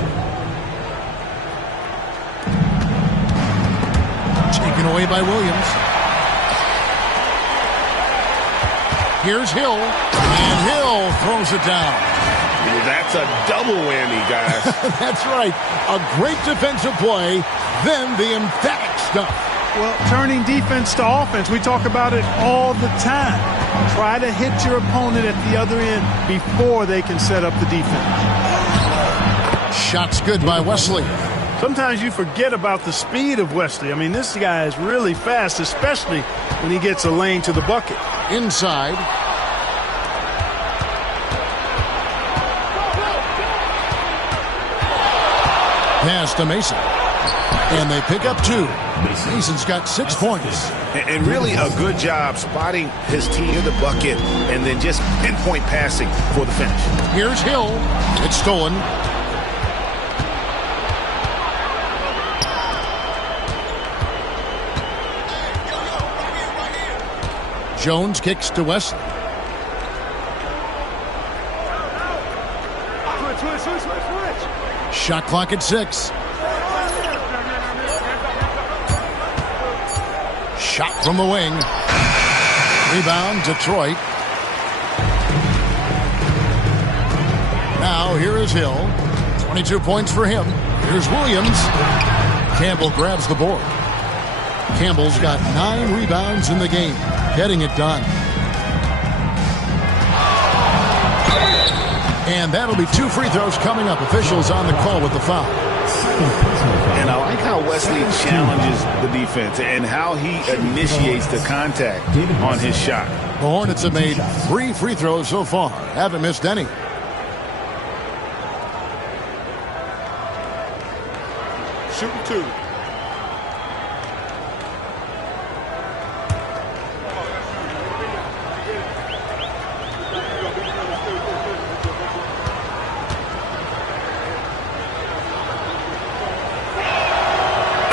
Taken away by Williams. Here's Hill. And Hill throws it down. That's a double whammy, guys. That's right. A great defensive play, then the emphatic stuff. Well, turning defense to offense, we talk about it all the time. Try to hit your opponent at the other end before they can set up the defense. Shot's good by Wesley. Sometimes you forget about the speed of Wesley. I mean, this guy is really fast, especially when he gets a lane to the bucket. Inside. Pass to Mason. And they pick up 2. Mason's got 6 points. And really a good job spotting his team in the bucket and then just pinpoint passing for the finish. Here's Hill. It's stolen. Jones kicks to Wesley. Shot clock at 6. Shot from the wing. Rebound, Detroit. Now here is Hill. 22 points for him. Here's Williams. Campbell grabs the board. Campbell's got 9 rebounds in the game. Getting it done. And that'll be 2 free throws coming up. Officials on the call with the foul. And I like how Wesley challenges the defense and how he initiates the contact on his shot. The Hornets have made 3 free throws so far. Haven't missed any. Shooting 2.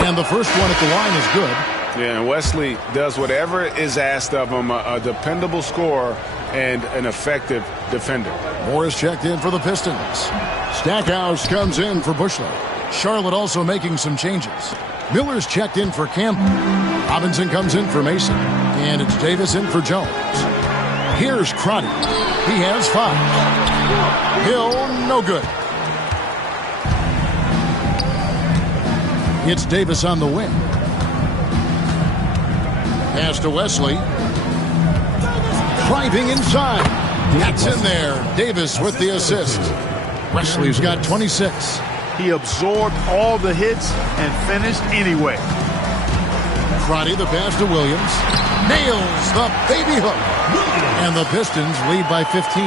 And the first one at the line is good. Yeah, and Wesley does whatever is asked of him, a dependable scorer, and an effective defender. Morris checked in for the Pistons. Stackhouse comes in for Bushley. Charlotte also making some changes. Miller's checked in for Campbell. Robinson comes in for Mason. And it's Davis in for Jones. Here's Crotty. He has 5. Hill, no good. It's Davis on the wing. Pass to Wesley. Driving inside. That's in there. Davis with the assist. Wesley's got 26. He absorbed all the hits and finished anyway. Crotty, the pass to Williams. Nails the baby hook. And the Pistons lead by 15.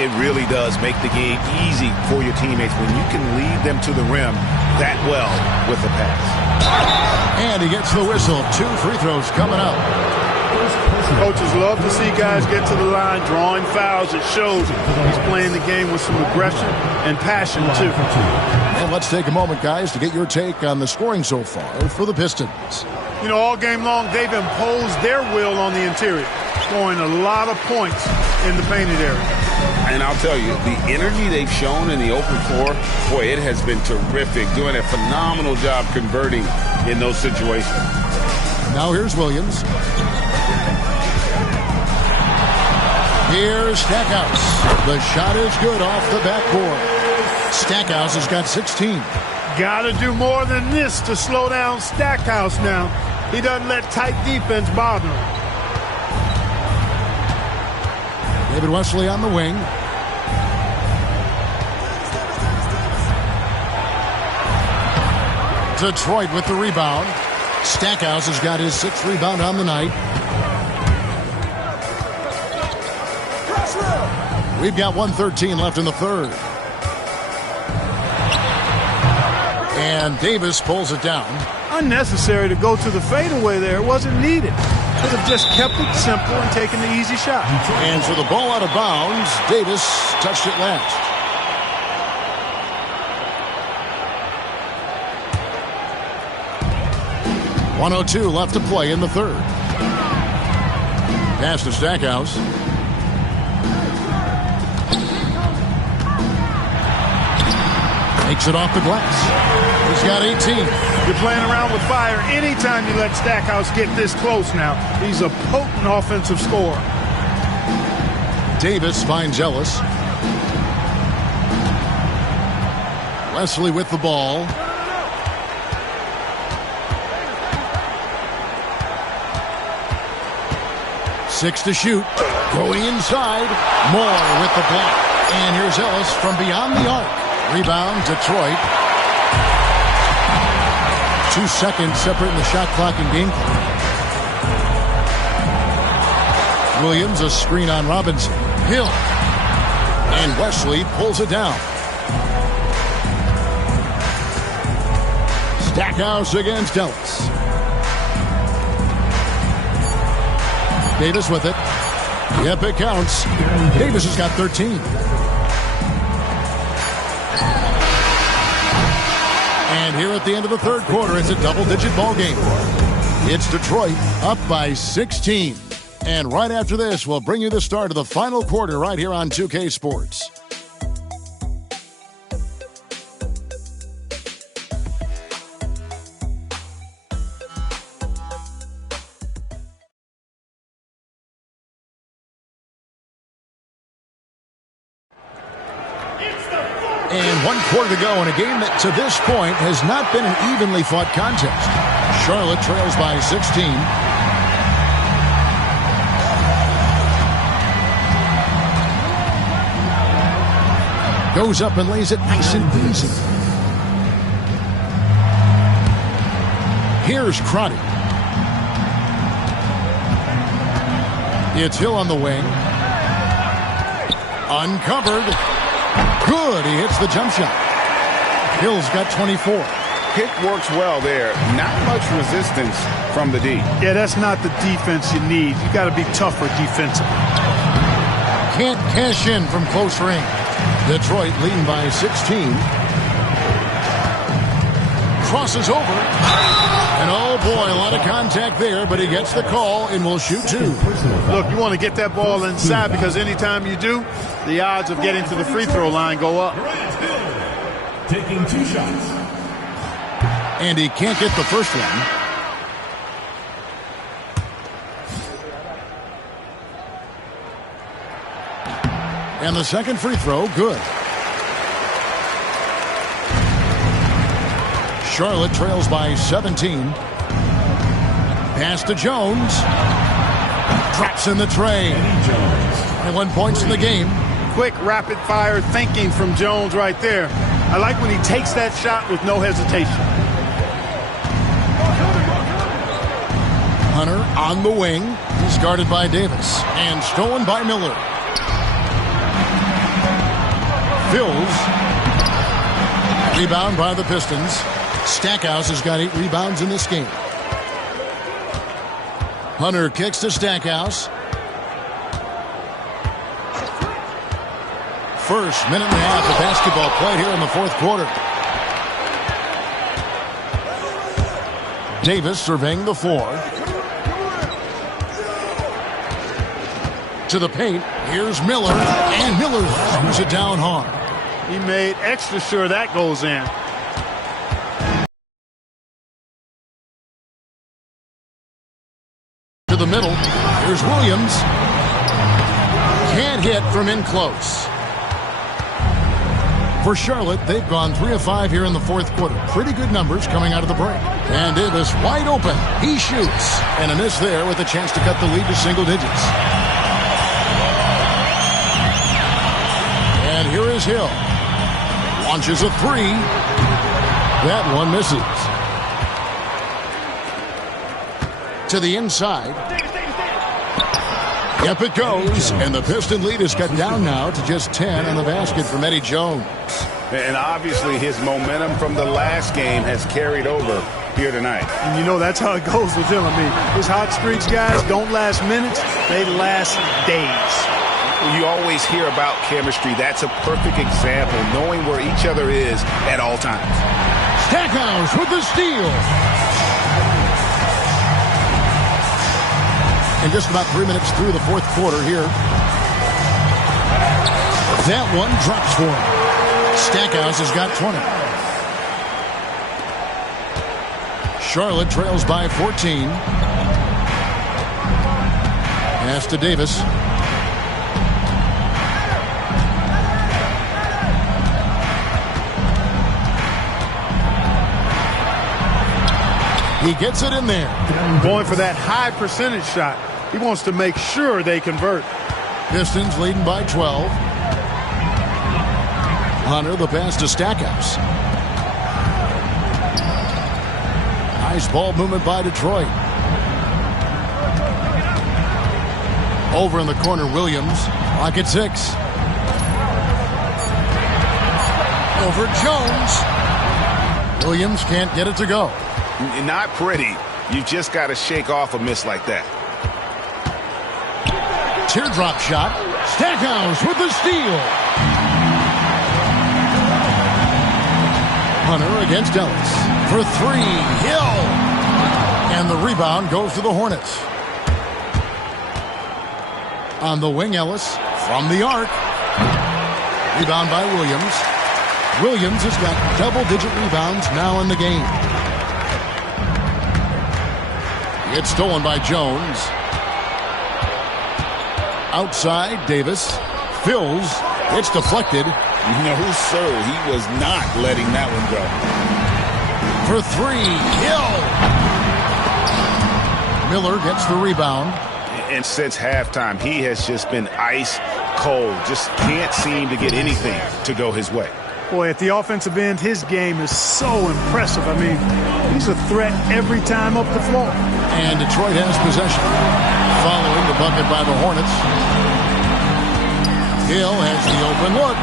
It really does make the game easy for your teammates when you can lead them to the rim that well with the pass. And he gets the whistle. 2 free throws coming up. Coaches love to see guys get to the line, drawing fouls. It shows he's playing the game with some aggression and passion, too. And let's take a moment, guys, to get your take on the scoring so far for the Pistons. You know, all game long, they've imposed their will on the interior, scoring a lot of points in the painted area. And I'll tell you, the energy they've shown in the open floor, boy, it has been terrific, doing a phenomenal job converting in those situations. Now here's Williams. Here's Stackhouse. The shot is good off the backboard. Stackhouse has got 16. Got to do more than this to slow down Stackhouse now. He doesn't let tight defense bother him. David Wesley on the wing. Detroit with the rebound. Stackhouse has got his 6th rebound on the night. We've got 1:13 left in the third. And Davis pulls it down. Unnecessary to go to the fadeaway there. It wasn't needed. Could have just kept it simple and taken the easy shot. And so the ball out of bounds. Davis touched it last. .102 left to play in the third. Pass to Stackhouse. Makes it off the glass. He's got 18. You're playing around with fire anytime you let Stackhouse get this close now. He's a potent offensive scorer. Davis finds Ellis. Wesley with the ball. Six to shoot. Going inside. Moore with the block. And here's Ellis from beyond the arc. Rebound, Detroit. 2 seconds separating the shot clock and game clock. Williams, a screen on Robinson. Hill. And Wesley pulls it down. Stackhouse against Ellis. Davis with it. Yep, it counts. Davis has got 13. And here at the end of the third quarter, it's a double-digit ball game. It's Detroit up by 16. And right after this, we'll bring you the start of the final quarter right here on 2K Sports. And 1 quarter to go in a game that to this point has not been an evenly fought contest. Charlotte trails by 16. Goes up and lays it nice and easy. Here's Crotty. It's Hill on the wing. Uncovered. Good. He hits the jump shot. Hill's got 24. Pick works well there. Not much resistance from the D. Yeah, that's not the defense you need. You got to be tougher defensively. Can't cash in from close range. Detroit leading by 16. crosses over. And oh boy, a lot of contact there, but he gets the call and will shoot two. Look, you want to get that ball inside because anytime you do, the odds of getting to the free throw line go up. Taking 2 shots. And he can't get the first one. And the second free throw, good. Charlotte trails by 17. Pass to Jones. Drops in the tray. 21 points in the game. Quick, rapid-fire thinking from Jones right there. I like when he takes that shot with no hesitation. Hunter on the wing. He's guarded by Davis. And stolen by Miller. Fills. Rebound by the Pistons. Stackhouse has got 8 rebounds in this game. Hunter kicks to Stackhouse. First minute and a half of basketball play here in the fourth quarter. Davis surveying the floor. To the paint. Here's Miller. And Miller throws it down hard. He made extra sure that goes in. To the middle. Here's Williams. Can't hit from in close. For Charlotte, they've gone 3 of 5 here in the fourth quarter. Pretty good numbers coming out of the break. And Davis wide open. He shoots. And a miss there with a chance to cut the lead to single digits. And here is Hill. Launches a 3. That one misses. To the inside. Yep, it goes. And the Piston lead is cut down now to just 10 on the basket from Eddie Jones. And obviously his momentum from the last game has carried over here tonight. And you know that's how it goes with him. I mean, his hot streaks, guys, don't last minutes. They last days. You always hear about chemistry. That's a perfect example, knowing where each other is at all times. Stackhouse with the steal. And just about 3 minutes through the fourth quarter here. That one drops for him. Stackhouse has got 20. Charlotte trails by 14. Pass to Davis. He gets it in there. Going for that high percentage shot. He wants to make sure they convert. Pistons leading by 12. Hunter, the pass to Stackhouse. Nice ball movement by Detroit. Over in the corner, Williams. Clock at 6. Over Jones. Williams can't get it to go. Not pretty. You just got to shake off a miss like that. Teardrop shot. Stackhouse with the steal. Hunter against Ellis. For 3. Hill. And the rebound goes to the Hornets. On the wing, Ellis. From the arc. Rebound by Williams. Williams has got double-digit rebounds now in the game. It's stolen by Jones. Outside, Davis. Fills. It's deflected. No, sir. He was not letting that one go. For 3. Hill. Miller gets the rebound. And since halftime, he has just been ice cold. Just can't seem to get anything to go his way. Boy, at the offensive end, his game is so impressive. I mean, he's a threat every time up the floor. And Detroit has possession. Following the bucket by the Hornets. Hill has the open look.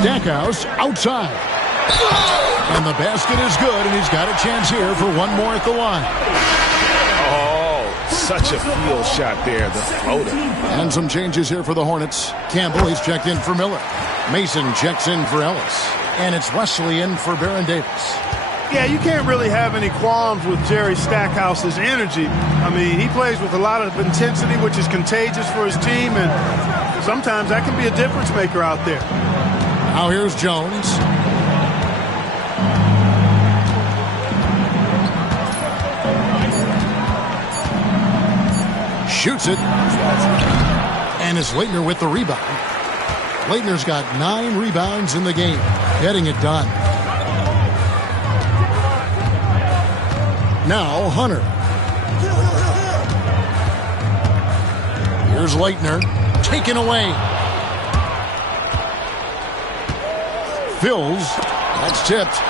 Stackhouse outside. And the basket is good, and he's got a chance here for one more at the line. Oh, such a field shot there, the floater. And some changes here for the Hornets. Campbell, he's checked in for Miller. Mason checks in for Ellis. And it's Wesley in for Baron Davis. Yeah, you can't really have any qualms with Jerry Stackhouse's energy. I mean, he plays with a lot of intensity, which is contagious for his team, and sometimes that can be a difference maker out there. Now here's Jones. Shoots it. And it's Leitner with the rebound. Leitner's got 9 rebounds in the game, getting it done. Now Hunter. Here's Leitner. Taken away. Fills. That's tipped.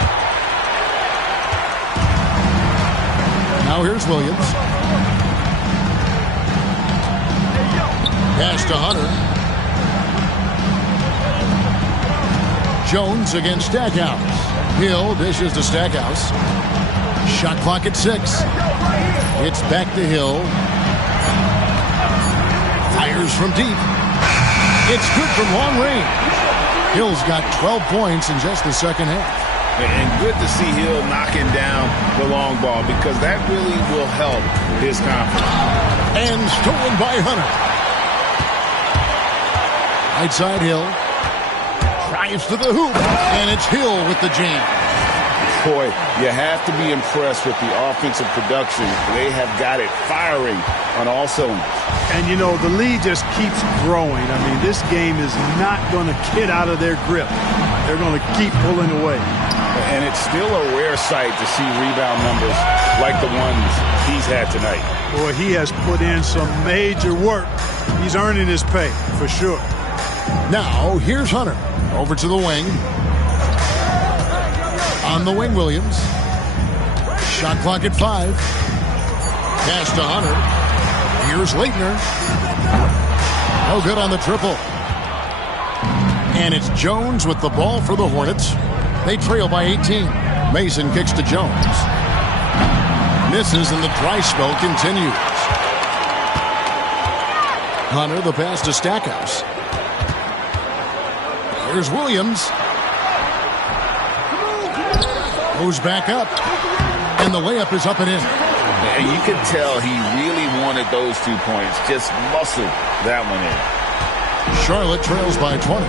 Now here's Williams. Pass to Hunter. Jones against Stackhouse. Hill dishes to Stackhouse. Shot clock at 6. It's back to Hill. Fires from deep. It's good from long range. Hill's got 12 points in just the second half. And good to see Hill knocking down the long ball because that really will help his confidence. And stolen by Hunter. Right side Hill. Drives to the hoop. And it's Hill with the jam. Boy, you have to be impressed with the offensive production. They have got it firing on all cylinders. And, you know, the lead just keeps growing. I mean, this game is not going to get out of their grip. They're going to keep pulling away. And it's still a rare sight to see rebound numbers like the ones he's had tonight. Boy, he has put in some major work. He's earning his pay, for sure. Now, here's Hunter. Over to the wing. On the wing, Williams. Shot clock at 5. Pass to Hunter. Here's Leitner. No good on the triple. And it's Jones with the ball for the Hornets. They trail by 18. Mason kicks to Jones. Misses and the dry spell continues. Hunter, the pass to Stackhouse. Here's Williams. Goes back up. And the layup is up and in. And you can tell he really wanted those 2 points. Just muscled that one in. Charlotte trails by 20.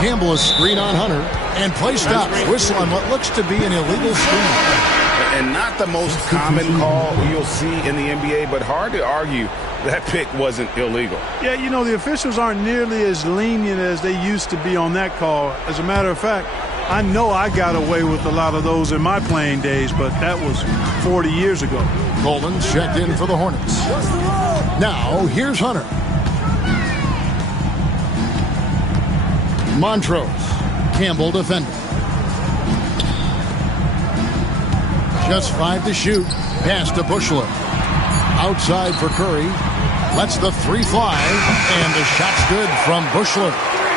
Campbell is screen on Hunter. And play stops. Whistle on what looks to be an illegal screen. And not the most common call you'll see in the NBA, but hard to argue that pick wasn't illegal. Yeah, you know, the officials aren't nearly as lenient as they used to be on that call. As a matter of fact, I know I got away with a lot of those in my playing days, but that was 40 years ago. Coleman's checked in for the Hornets. Now, here's Hunter. Montrose. Campbell defending. Just 5 to shoot. Pass to Bushler. Outside for Curry. Lets the 3 fly. And the shot's good from Bushler.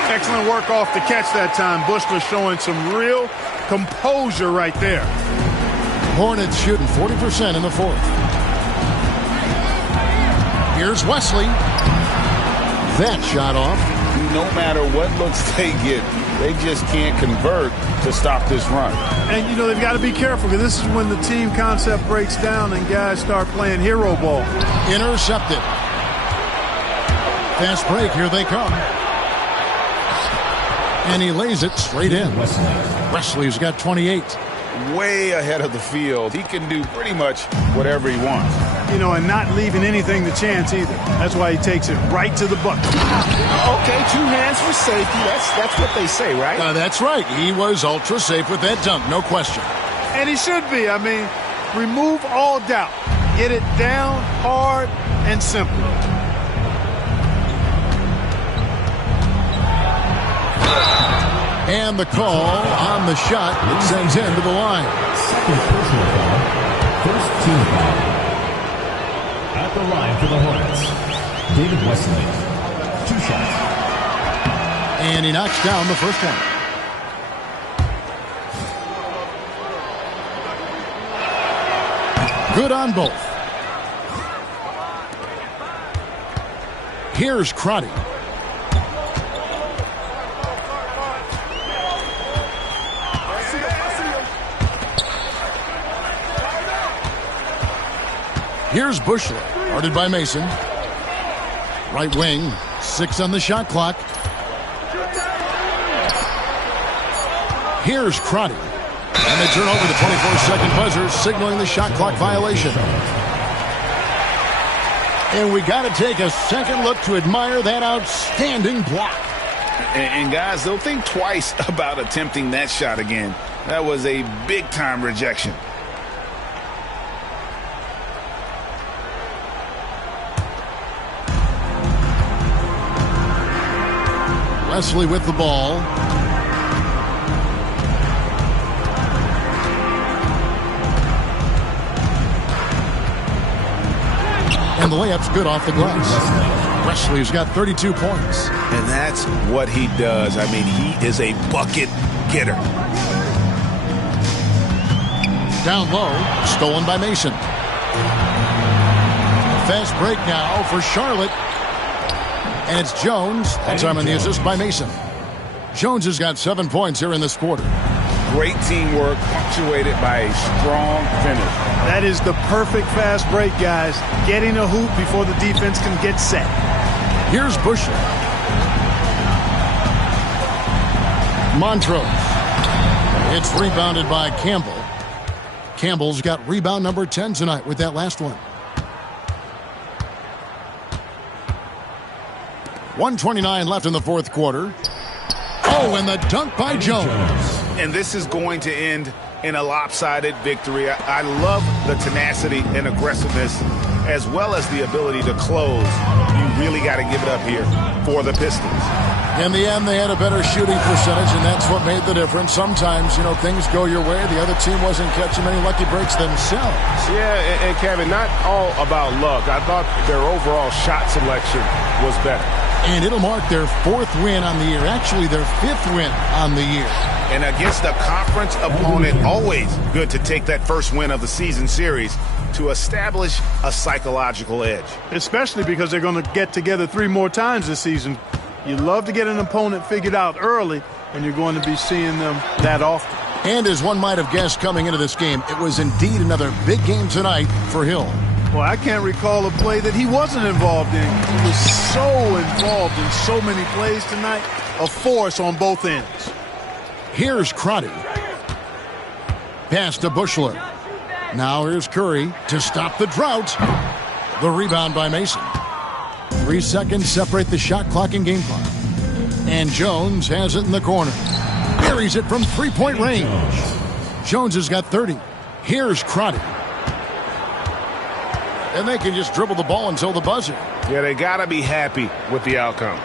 Excellent work off the catch that time. Bushler showing some real composure right there. Hornets shooting 40% in the 4th. Here's Wesley. That shot off. No matter what looks they get, they just can't convert to stop this run. And, you know, they've got to be careful because this is when the team concept breaks down and guys start playing hero ball. Intercepted. Fast break. Here they come. And he lays it straight in. Wesley's got 28. Way ahead of the field. He can do pretty much whatever he wants. You know, and not leaving anything to chance either. That's why he takes it right to the bucket. Okay, 2 hands for safety. That's what they say, right? That's right. He was ultra safe with that dunk, no question. And he should be. I mean, remove all doubt. Get it down hard and simple. And the call on the shot that sends him to the line. Second personal foul. First team foul. At the line for the Hornets, David Wesley. 2 shots. And he knocks down the first one. Good on both. Here's Crotty. Here's Bushler, guarded by Mason. Right wing, 6 on the shot clock. Here's Crotty. And they turn over the 24-second buzzer, signaling the shot clock violation. And we got to take a second look to admire that outstanding block. And guys, they'll think twice about attempting that shot again. That was a big-time rejection. Wesley with the ball. And the layup's good off the glass. Wesley's got 32 points. And that's what he does. I mean, he is a bucket getter. Down low, stolen by Mason. Fast break now for Charlotte. And it's Jones. That time on the assist by Mason. Jones has got 7 points here in this quarter. Great teamwork, punctuated by a strong finish. That is the perfect fast break, guys. Getting a hoop before the defense can get set. Here's Bushler. Montrose. It's rebounded by Campbell. Campbell's got rebound number 10 tonight with that last one. 1:29 left in the fourth quarter. Oh, and the dunk by Jones. And this is going to end in a lopsided victory. I love the tenacity and aggressiveness as well as the ability to close. You really got to give it up here for the Pistons. In the end, they had a better shooting percentage, and that's what made the difference. Sometimes, things go your way. The other team wasn't catching many lucky breaks themselves. Yeah, and Kevin, not all about luck. I thought their overall shot selection was better. And it'll mark their 4th win on the year. Actually, their 5th win on the year. And against a conference opponent, always good to take that first win of the season series to establish a psychological edge. Especially because they're going to get together 3 more times this season. You love to get an opponent figured out early, and you're going to be seeing them that often. And as one might have guessed coming into this game, it was indeed another big game tonight for Hill. Well, I can't recall a play that he wasn't involved in. He was so involved in so many plays tonight, a force on both ends. Here's Crotty. Pass to Bushler. Now here's Curry to stop the drought. The rebound by Mason. 3 seconds separate the shot clock and game clock. And Jones has it in the corner. Buries it from 3-point range. Jones has got 30. Here's Crotty. And they can just dribble the ball until the buzzer. Yeah, they got to be happy with the outcome.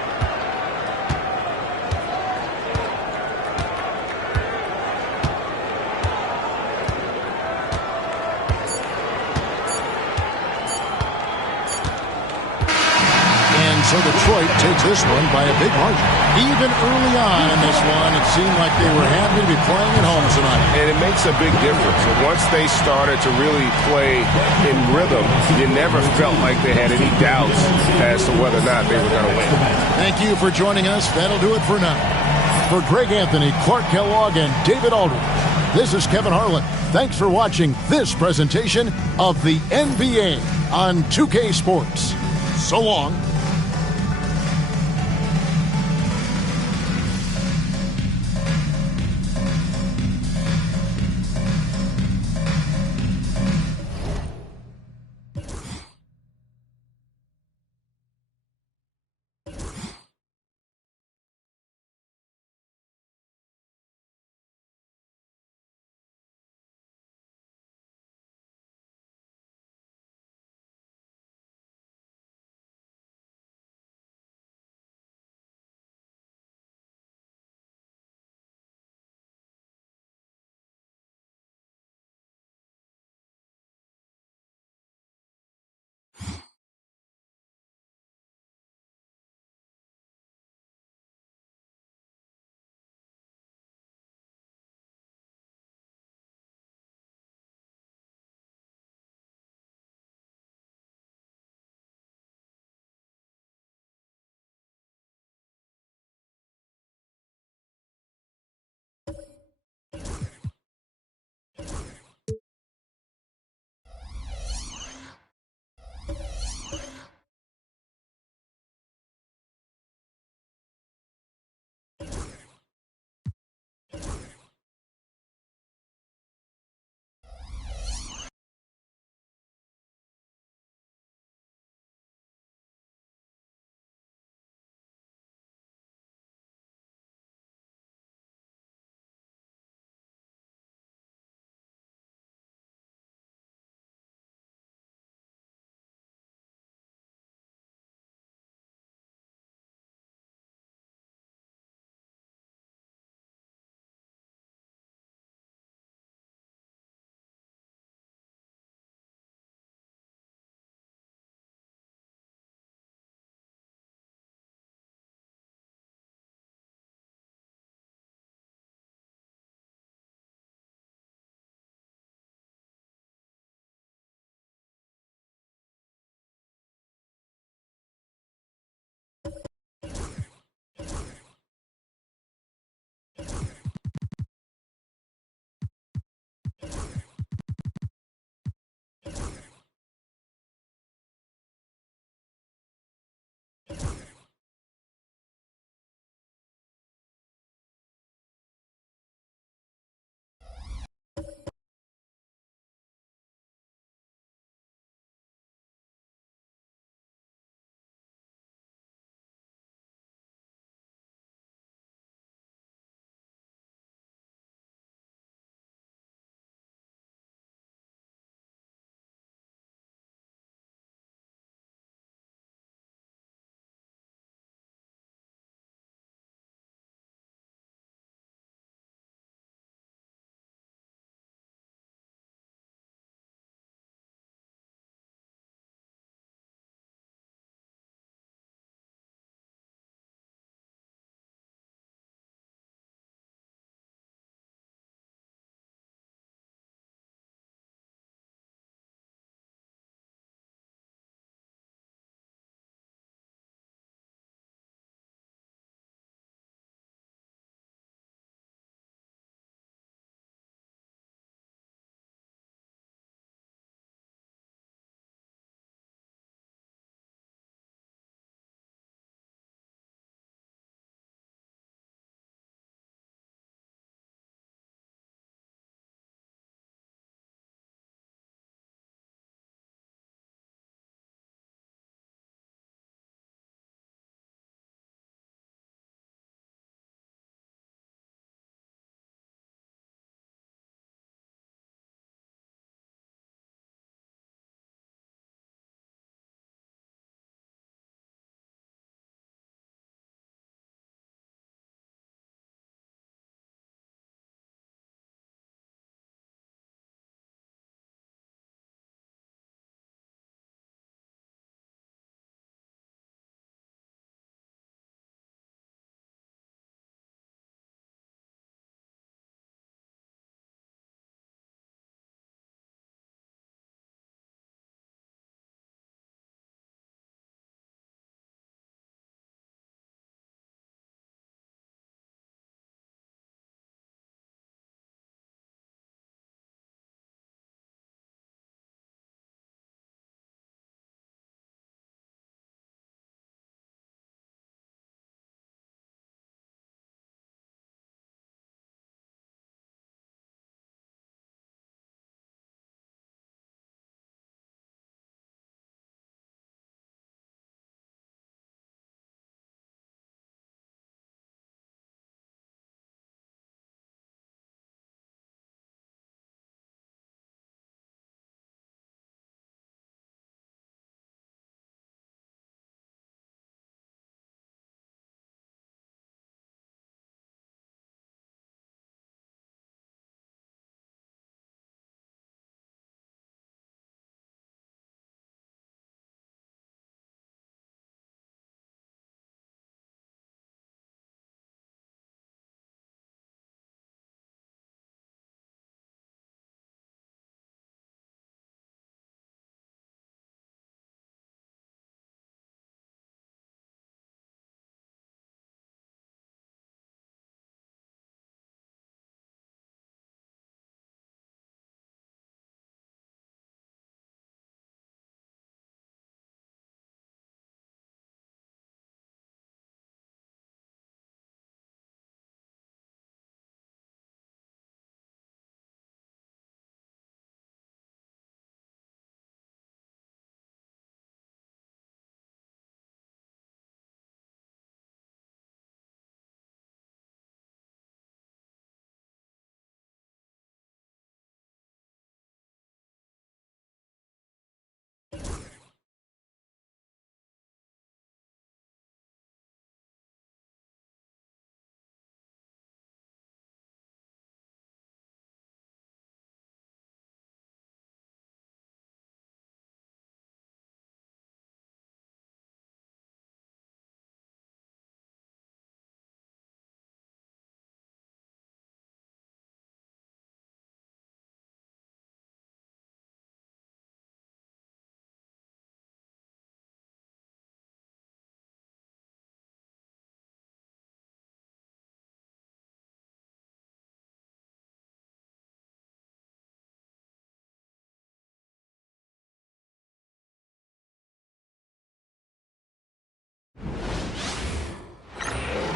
So Detroit takes this one by a big margin. Even early on in this one, it seemed like they were happy to be playing at home tonight. And it makes a big difference. Once they started to really play in rhythm, you never felt like they had any doubts as to whether or not they were going to win. Thank you for joining us. That'll do it for now. For Greg Anthony, Clark Kellogg, and David Aldridge, this is Kevin Harlan. Thanks for watching this presentation of the NBA on 2K Sports. So long.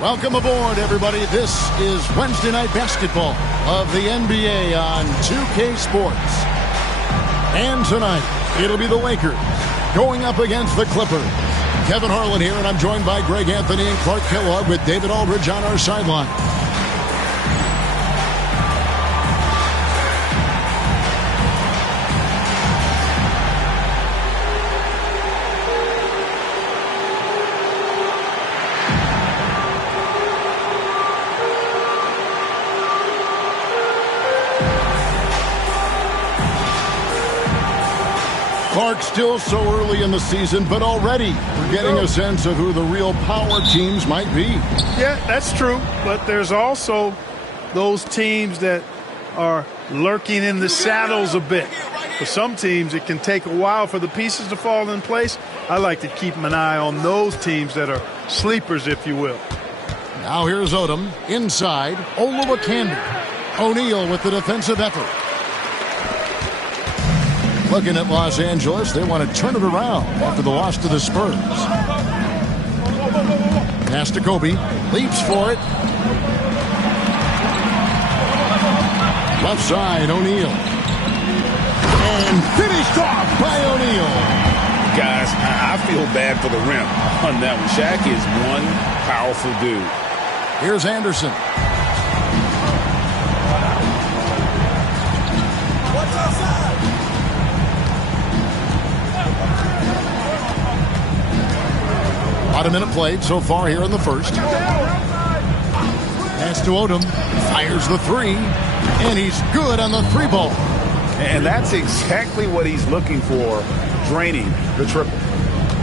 Welcome aboard, everybody. This is Wednesday Night Basketball of the NBA on 2K Sports. And tonight, it'll be the Lakers going up against the Clippers. Kevin Harlan here, and I'm joined by Greg Anthony and Clark Kellogg with David Aldridge on our sideline. Clark, still so early in the season, but already we're getting a sense of who the real power teams might be. Yeah, that's true, but there's also those teams that are lurking in the shadows a bit. For some teams, it can take a while for the pieces to fall in place. I like to keep an eye on those teams that are sleepers, if you will. Now here's Odom inside. Olowokandi. O'Neal with the defensive effort. Looking at Los Angeles, they want to turn it around after the loss to the Spurs. Pass to Kobe, leaps for it. Left side, O'Neal. And finished off by O'Neal. Guys, I feel bad for the rim on that one. Shaq is one powerful dude. Here's Anderson. About a minute played so far here in the first. Pass to Odom. Fires the three. And he's good on the three ball. And that's exactly what he's looking for, draining the triple.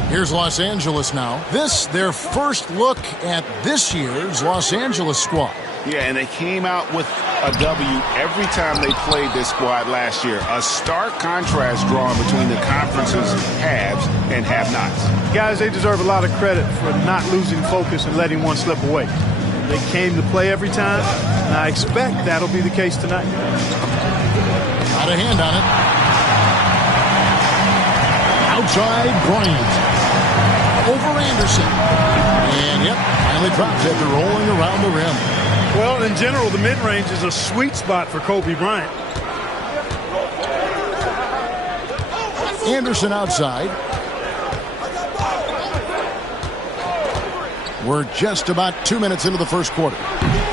Here's Los Angeles now. This, their first look at this year's Los Angeles squad. Yeah, and they came out with a W every time they played this squad last year. A stark contrast drawn between the conference's haves and have-nots. Guys, they deserve a lot of credit for not losing focus and letting one slip away. They came to play every time, and I expect that'll be the case tonight. Got a hand on it. Outside Bryant. Over Anderson. And, yep, finally drops after rolling around the rim. Well, in general, the mid-range is a sweet spot for Kobe Bryant. Anderson outside. We're just about 2 minutes into the first quarter.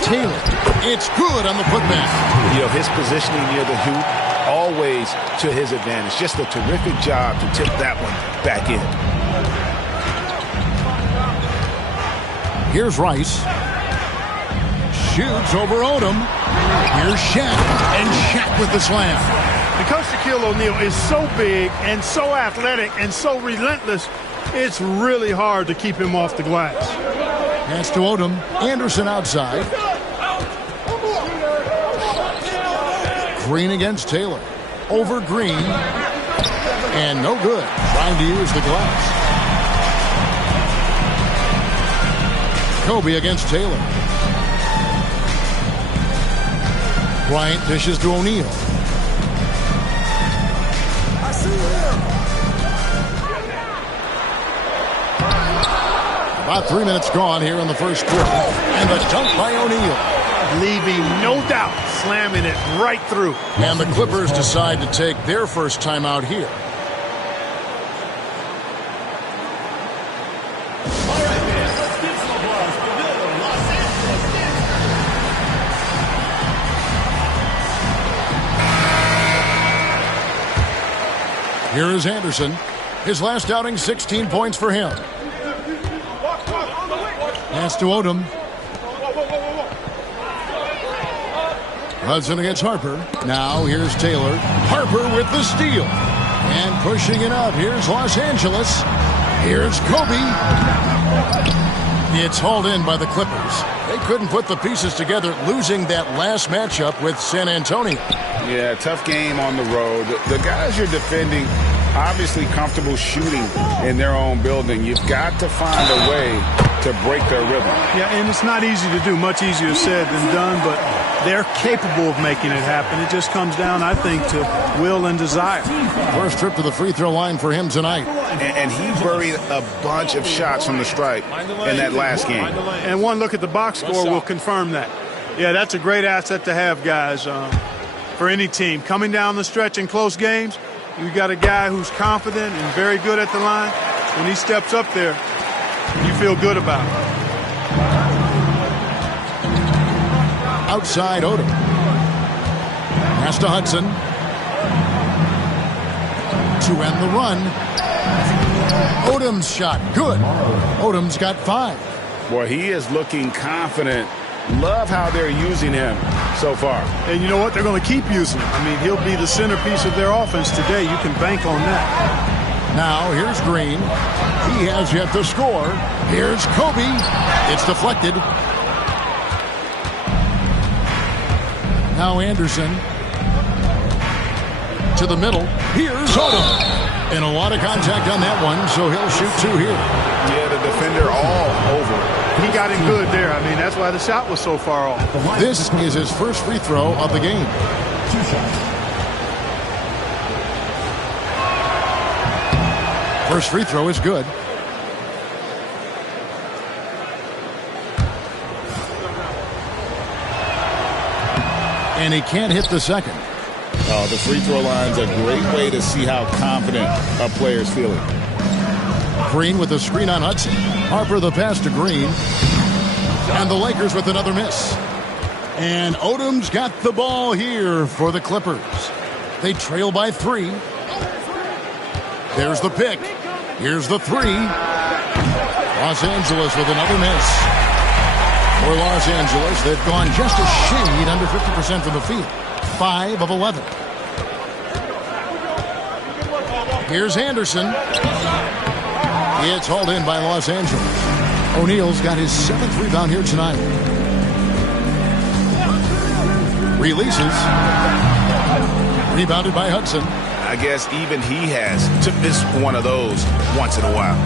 Taylor, it's good on the putback. You know, his positioning near the hoop, always to his advantage. Just a terrific job to tip that one back in. Here's Rice. Shoots over Odom. Here's Shaq. And Shaq with the slam. Because Shaquille O'Neal is so big and so athletic and so relentless, it's really hard to keep him off the glass. Pass to Odom. Anderson outside. Green against Taylor. Over Green. And no good. Trying to use the glass. Kobe against Taylor. Bryant dishes to O'Neal. About 3 minutes gone here in the first quarter. And the dunk by O'Neal. Leaving no doubt, slamming it right through. And the Clippers decide to take their first timeout here. Here is Anderson. His last outing, 16 points for him. Pass to Odom. Hudson against Harper. Now here's Taylor. Harper with the steal. And pushing it up. Here's Los Angeles. Here's Kobe. It's hauled in by the Clippers. They couldn't put the pieces together, losing that last matchup with San Antonio. Yeah, tough game on the road. The guys you're defending, obviously comfortable shooting in their own building. You've got to find a way to break their rhythm. Yeah, and it's not easy to do. Much easier said than done, but They're capable of making it happen. It just comes down, I think, to will and desire. First trip to the free throw line for him tonight. And he buried a bunch of shots from the stripe in that last game. And one look at the box score will confirm that. Yeah, that's a great asset to have, guys, for any team. Coming down the stretch in close games, you got a guy who's confident and very good at the line. When he steps up there, you feel good about it. Outside Odom. Pass to Hudson. To end the run. Odom's shot. Good. Odom's got 5. Boy, he is looking confident. Love how they're using him so far. And you know what? They're going to keep using him. I mean, he'll be the centerpiece of their offense today. You can bank on that. Now, here's Green. He has yet to score. Here's Kobe. It's deflected. Now Anderson. To the middle. Here's Odom. And a lot of contact on that one, so he'll shoot 2 here. Yeah, the defender all over. He got him good there. I mean, that's why the shot was so far off. This is his first free throw of the game. 2 shots. First free throw is good. And he can't hit the second. The free throw line's a great way to see how confident a player's feeling. Green with the screen on Hudson. Harper the pass to Green. And the Lakers with another miss. And Odom's got the ball here for the Clippers. They trail by 3. There's the pick. Here's the 3. Los Angeles with another miss. For Los Angeles, they've gone just a shade under 50% from the field. 5 of 11. Here's Anderson. It's hauled in by Los Angeles. O'Neal's got his 7th rebound here tonight. Releases. Rebounded by Hudson. I guess even he has to miss one of those once in a while.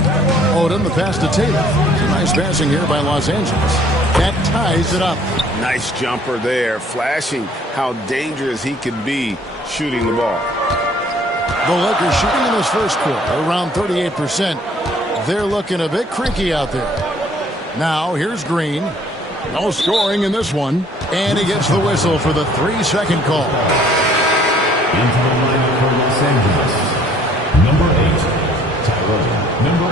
Odom, the pass to Taylor. Nice passing here by Los Angeles. That ties it up. Nice jumper there, flashing how dangerous he can be shooting the ball. The Lakers shooting in this first quarter around 38%. They're looking a bit creaky out there. Now, here's Green. No scoring in this one. And he gets the whistle for the 3-second call. Into the lineup for Los Angeles. Number 8, Tyrone. Number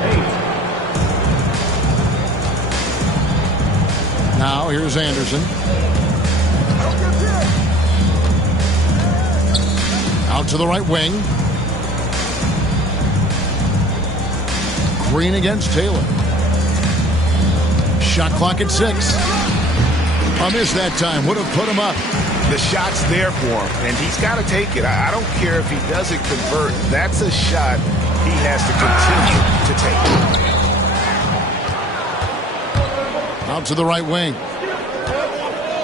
8. Now, here's Anderson. Out to the right wing. Green against Taylor. Shot clock at 6. A miss that time. Would have put him up. The shot's there for him, and he's got to take it. I don't care if he doesn't convert. That's a shot he has to continue to take. Out to the right wing.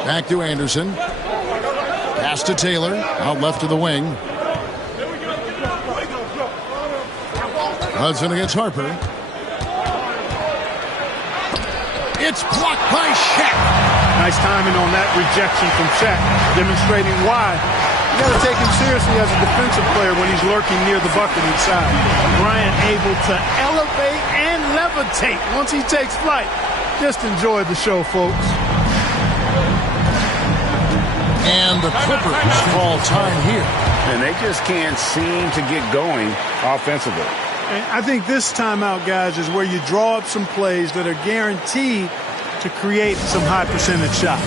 Back to Anderson. Pass to Taylor. Out left to the wing. Hudson against Harper. It's blocked by Shaq. Nice timing on that rejection from Shaq, demonstrating why you got to take him seriously as a defensive player when he's lurking near the bucket inside. Bryant able to elevate and levitate once he takes flight. Just enjoy the show, folks. And the Clippers call time here. And they just can't seem to get going offensively. And I think this timeout, guys, is where you draw up some plays that are guaranteed to create some high percentage shots.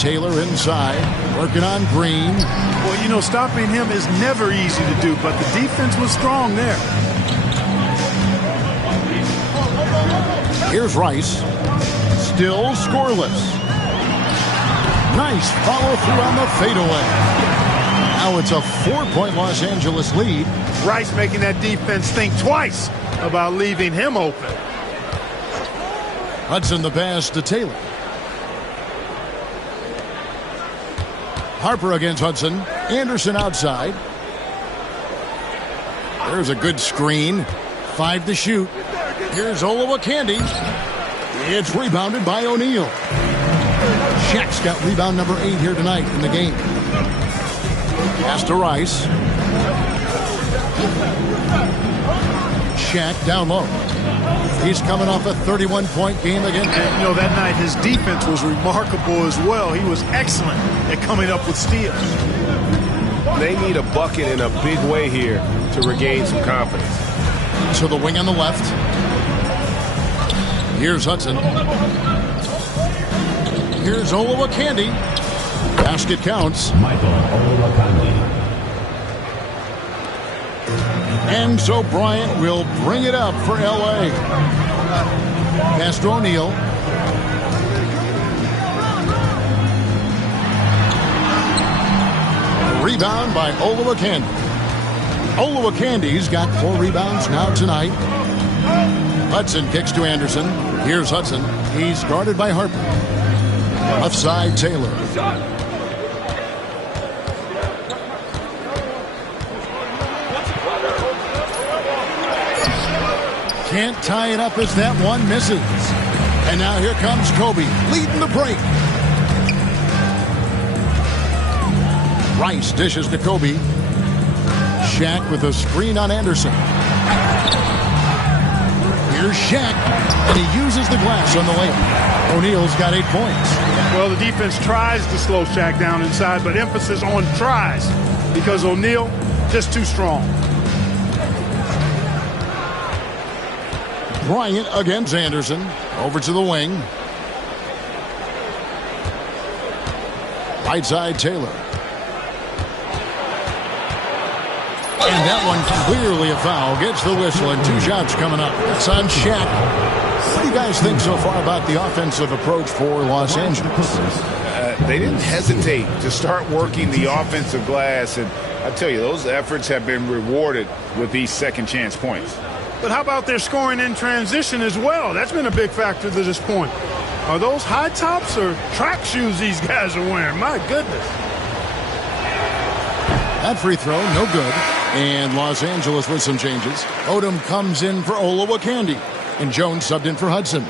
Taylor inside, working on Green. Well, you know, stopping him is never easy to do, but the defense was strong there. Here's Rice. Still scoreless. Nice follow-through on the fadeaway. Now it's a 4-point Los Angeles lead. Rice making that defense think twice about leaving him open. Hudson the pass to Taylor. Harper against Hudson. Anderson outside. There's a good screen. 5 to shoot. Here's Olowokandi. It's rebounded by O'Neal. Shaq's got rebound number 8 here tonight in the game. Pass to Rice. Shaq down low. He's coming off a 31-point game again. And, you know, that night his defense was remarkable as well. He was excellent at coming up with steals. They need a bucket in a big way here to regain some confidence. To the wing on the left. Here's Hudson. Here's Olowokandi. Basket counts. Michael Olowokandi. And so Bryant will bring it up for L.A. Pass to O'Neal. Rebound by Olowokandi. Olowokandi's got 4 rebounds now tonight. Hudson kicks to Anderson. Here's Hudson. He's guarded by Harper. Left side, Taylor. Can't tie it up as that one misses. And now here comes Kobe leading the break. Rice dishes to Kobe. Shaq with a screen on Anderson. Here's Shaq, and he uses the glass on the layup. O'Neal's got 8 points. Well, the defense tries to slow Shaq down inside, but emphasis on tries because O'Neal just too strong. Bryant against Anderson. Over to the wing. Right side, Taylor. And that one clearly a foul. Gets the whistle and 2 shots coming up. It's on Shaq. What do you guys think so far about the offensive approach for Los Angeles? They didn't hesitate to start working the offensive glass. And I tell you, those efforts have been rewarded with these second chance points. But how about their scoring in transition as well? That's been a big factor to this point. Are those high tops or track shoes these guys are wearing? My goodness. That free throw, no good. And Los Angeles with some changes. Odom comes in for Olowokandi. And Jones subbed in for Hudson.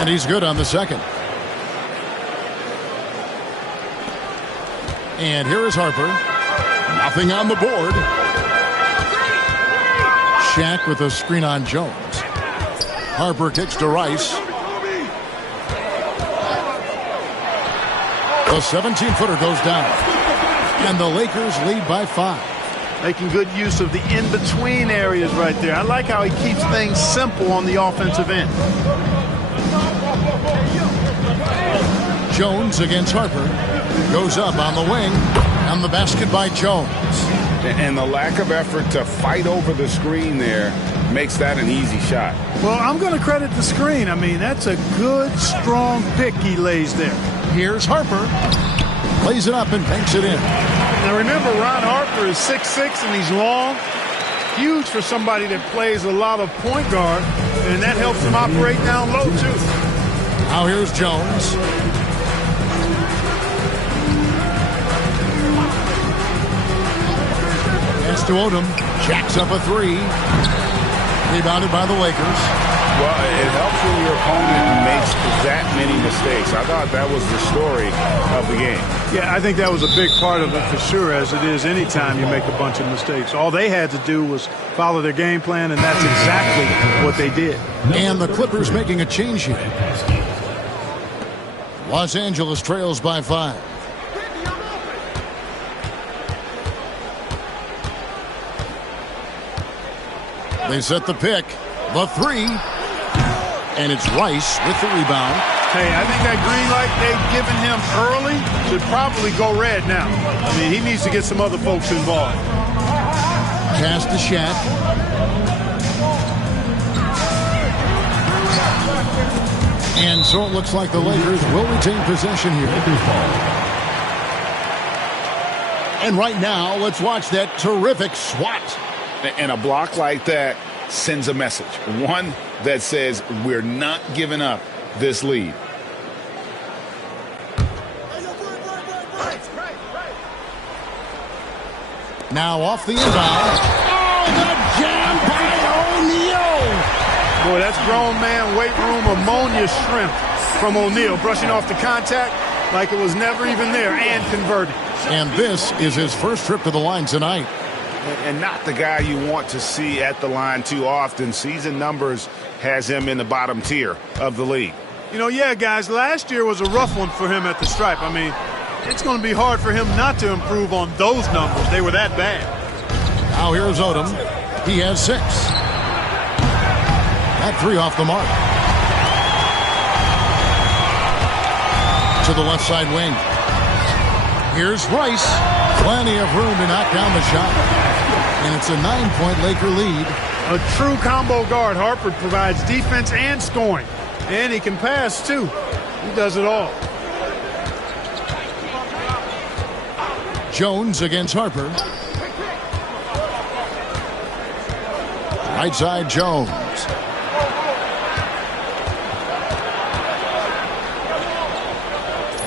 And he's good on the second. And here is Harper. Nothing on the board. Shaq with a screen on Jones. Harper kicks to Rice. The 17-footer goes down. And the Lakers lead by 5. Making good use of the in-between areas right there. I like how he keeps things simple on the offensive end. Jones against Harper. Goes up on the wing. And the basket by Jones. And the lack of effort to fight over the screen there makes that an easy shot. Well, I'm going to credit the screen. I mean, that's a good, strong pick he lays there. Here's Harper. Lays it up and banks it in. Now, remember, Ron Harper is 6'6", and he's long. Huge for somebody that plays a lot of point guard, and that helps him operate down low, too. Now here's Jones. Pass to Odom. Jacks up a 3. Rebounded by the Lakers. Well, it helps when your opponent makes that many mistakes. I thought that was the story of the game. Yeah, I think that was a big part of it for sure, as it is anytime you make a bunch of mistakes. All they had to do was follow their game plan, and that's exactly what they did. And the Clippers making a change here. Los Angeles trails by 5. They set the pick. The three. And it's Rice with the rebound. Hey, I think that green light they've given him early should probably go red now. I mean, he needs to get some other folks involved. Pass to Shaq. And so it looks like the Lakers will retain possession here. And right now, let's watch that terrific swat. And a block like that sends a message. One that says we're not giving up this lead. Now off the inbound. Oh, the jam by O'Neal. Boy, that's grown man weight room ammonia shrimp from O'Neal. Brushing off the contact like it was never even there and converting. And this is his first trip to the line tonight. And not the guy you want to see at the line too often. Season numbers has him in the bottom tier of the league. You know, yeah, guys, last year was a rough one for him at the stripe. I mean, it's going to be hard for him not to improve on those numbers. They were that bad. Now here's Odom. He has 6. That 3 off the mark. To the left side wing. Here's Rice. Plenty of room to knock down the shot. And it's a 9-point Laker lead. A true combo guard. Harper provides defense and scoring. And he can pass, too. He does it all. Jones against Harper. Right side Jones.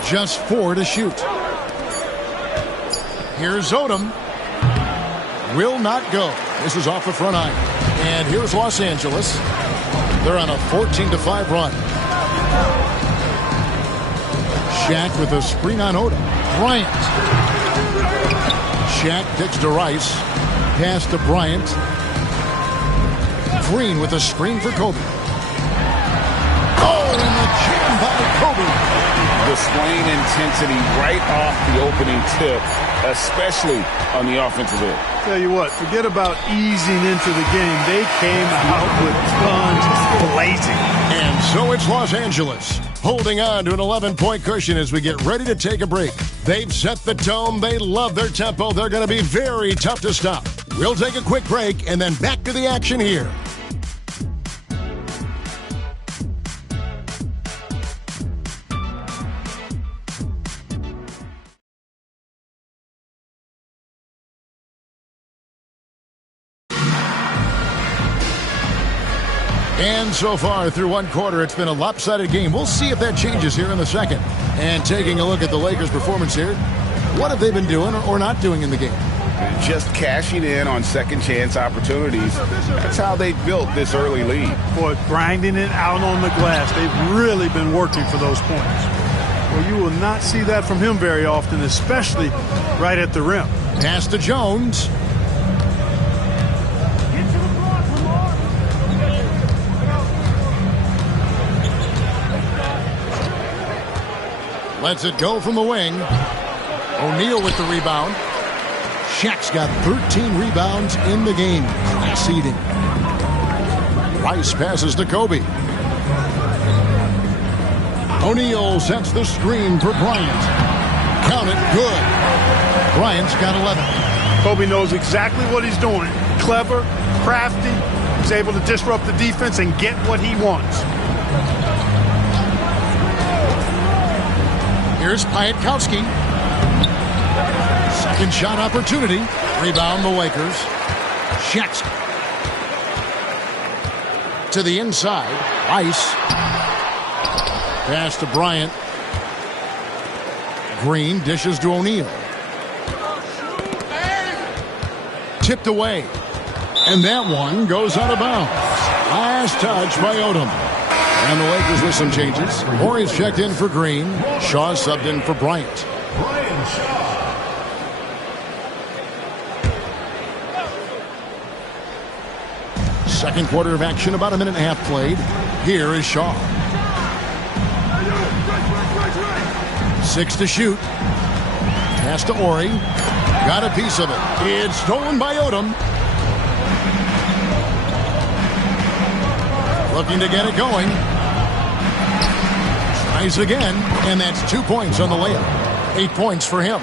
Just 4 to shoot. Here's Odom. Will not go. This is off the front iron. And here's Los Angeles. They're on a 14-5 run. Shaq with a screen on Odom. Bryant. Shaq kicks to Rice. Pass to Bryant. Green with a screen for Kobe. Oh, and the jam by Kobe. Displaying intensity right off the opening tip, especially on the offensive end. Tell you what, forget about easing into the game. They came out with guns blazing. And so it's Los Angeles holding on to an 11-point cushion as we get ready to take a break. They've set the tone. They love their tempo. They're going to be very tough to stop. We'll take a quick break and then back to the action here. And so far through one quarter, it's been a lopsided game. We'll see if that changes here in the second. And taking a look at the Lakers' performance here, what have they been doing or not doing in the game? Just cashing in on second chance opportunities. That's how they built this early lead. Boy, grinding it out on the glass. They've really been working for those points. Well, you will not see that from him very often, especially right at the rim. Pass to Jones. Lets it go from the wing. O'Neal with the rebound. Shaq's got 13 rebounds in the game. Class eating. Rice passes to Kobe. O'Neal sets the screen for Bryant. Count it, good. Bryant's got 11. Kobe knows exactly what he's doing. Clever, crafty. He's able to disrupt the defense and get what he wants. Here's Piatkowski. Second shot opportunity. Rebound the Lakers. Shaq to the inside. Rice. Pass to Bryant. Green dishes to O'Neal. Tipped away. And that one goes out of bounds. Last touch by Odom. And the Lakers with some changes. Morey's checked in for Green. Shaw subbed in for Bryant. Second quarter of action, about a minute and a half played. Here is Shaw. 6 to shoot. Pass to Ori. Got a piece of it. It's stolen by Odom. Looking to get it going. Tries again, and that's 2 points on the layup. 8 points for him.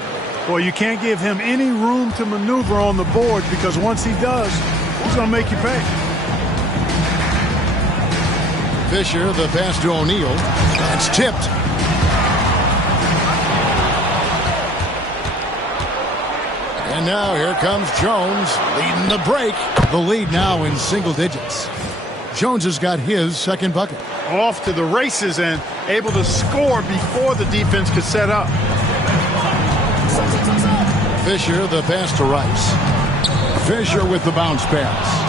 Well, you can't give him any room to maneuver on the board because once he does, he's going to make you pay. Fisher, the pass to O'Neal. That's tipped. And now here comes Jones leading the break. The lead now in single digits. Jones has got his second bucket. Off to the races and able to score before the defense could set up. Fisher, the pass to Rice. Fisher with the bounce pass.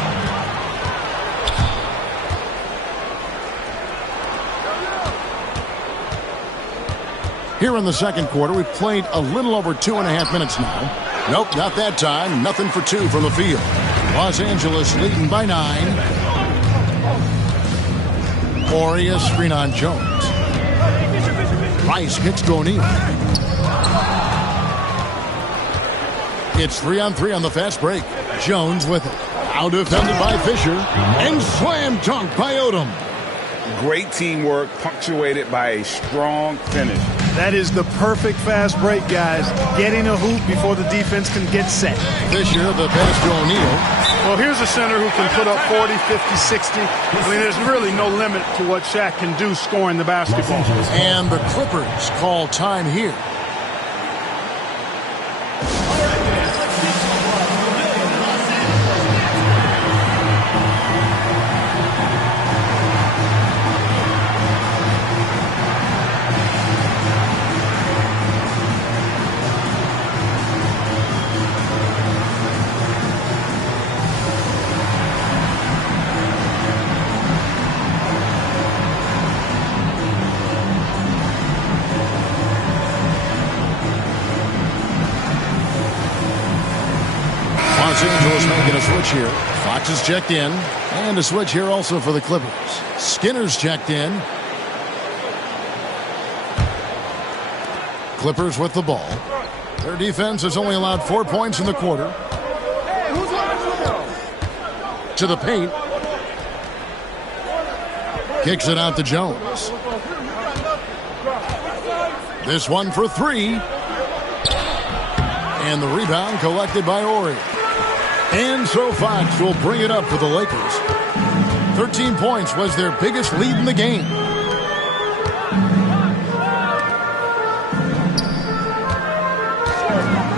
Here in the second quarter, we've played a little over 2.5 minutes now. Nope, not that time. Nothing for two from the field. Los Angeles leading by 9. Oria screen on Jones. Rice kicks to O'Neal. It's 3-on-3 on the fast break. Jones with it. Out defended by Fisher. And slam dunk by Odom. Great teamwork punctuated by a strong finish. That is the perfect fast break, guys. Getting a hoop before the defense can get set. Fisher, the pass to O'Neal. Well, here's a center who can put up 40, 50, 60. I mean, there's really no limit to what Shaq can do scoring the basketball. And the Clippers call time here. Los Angeles making a switch here. Fox is checked in. And a switch here also for the Clippers. Skinner's checked in. Clippers with the ball. Their defense has only allowed 4 points in the quarter. To the paint. Kicks it out to Jones. This one for 3. And the rebound collected by Ori. And so Fox will bring it up for the Lakers. 13 points was their biggest lead in the game.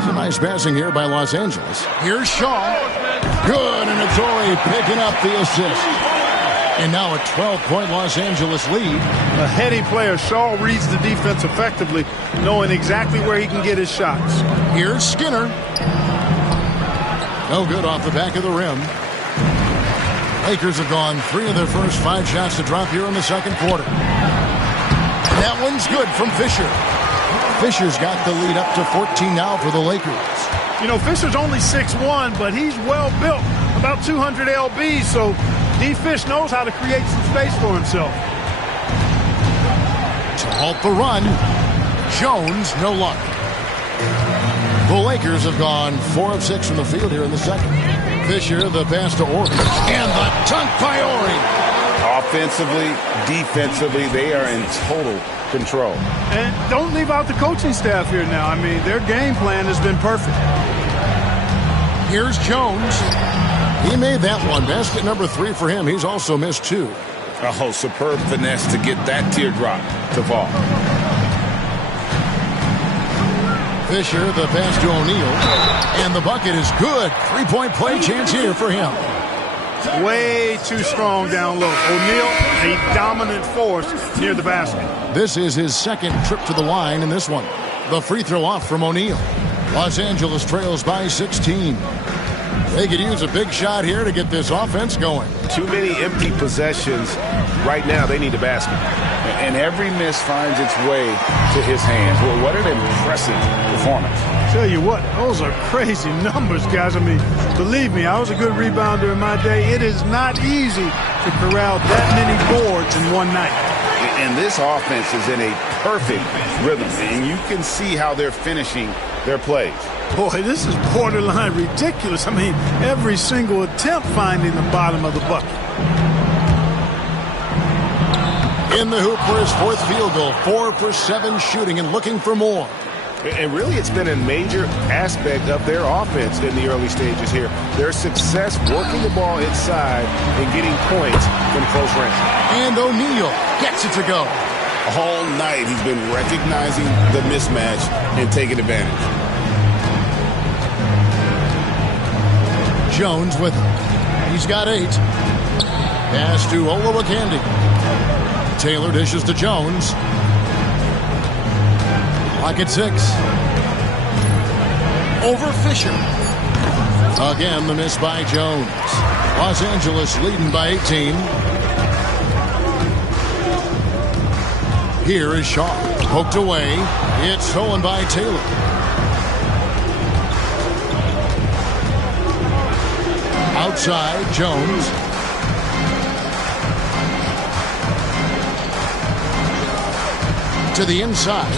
Some nice passing here by Los Angeles. Here's Shaw. Good, and it's Ori picking up the assist. And now a 12-point Los Angeles lead. A heady player. Shaw reads the defense effectively, knowing exactly where he can get his shots. Here's Skinner. No good off the back of the rim. Lakers have gone 3 of their first 5 shots to drop here in the second quarter. And that one's good from Fisher. Fisher's got the lead up to 14 now for the Lakers. You know, Fisher's only 6'1", but he's well built, about 200 lb, so D. Fish knows how to create some space for himself. To halt the run, Jones, no luck. The Lakers have gone 4 of 6 from the field here in the second. Fisher, the pass to Ori. And the dunk by Ori. Offensively, defensively, they are in total control. And don't leave out the coaching staff here now. I mean, their game plan has been perfect. Here's Jones. He made that one. Basket number 3 for him. He's also missed 2. Oh, superb finesse to get that teardrop to fall. Fisher, the pass to O'Neal. And the bucket is good. 3-point play chance here for him. Way too strong down low. O'Neal, a dominant force near the basket. This is his second trip to the line in this one. The free throw off from O'Neal. Los Angeles trails by 16. They could use a big shot here to get this offense going. Too many empty possessions. Right now, they need a basket. And every miss finds its way to his hands. Well, what an impressive performance. Tell you what, those are crazy numbers, guys. I mean, believe me, I was a good rebounder in my day. It is not easy to corral that many boards in one night. And this offense is in a perfect rhythm. And you can see how they're finishing their plays. Boy, this is borderline ridiculous. I mean, every single attempt finding the bottom of the bucket. In the hoop for his fourth field goal. 4 for 7 shooting and looking for more. And really, it's been a major aspect of their offense in the early stages here. Their success working the ball inside and getting points from close range. And O'Neal gets it to go. All night, he's been recognizing the mismatch and taking advantage. Jones with him. He's got 8. Pass to Olowokandi. Taylor dishes to Jones. Clock at 6. Over Fisher. Again, the miss by Jones. Los Angeles leading by 18. Here is Shaw. Poked away. It's stolen by Taylor. Outside, Jones. To the inside.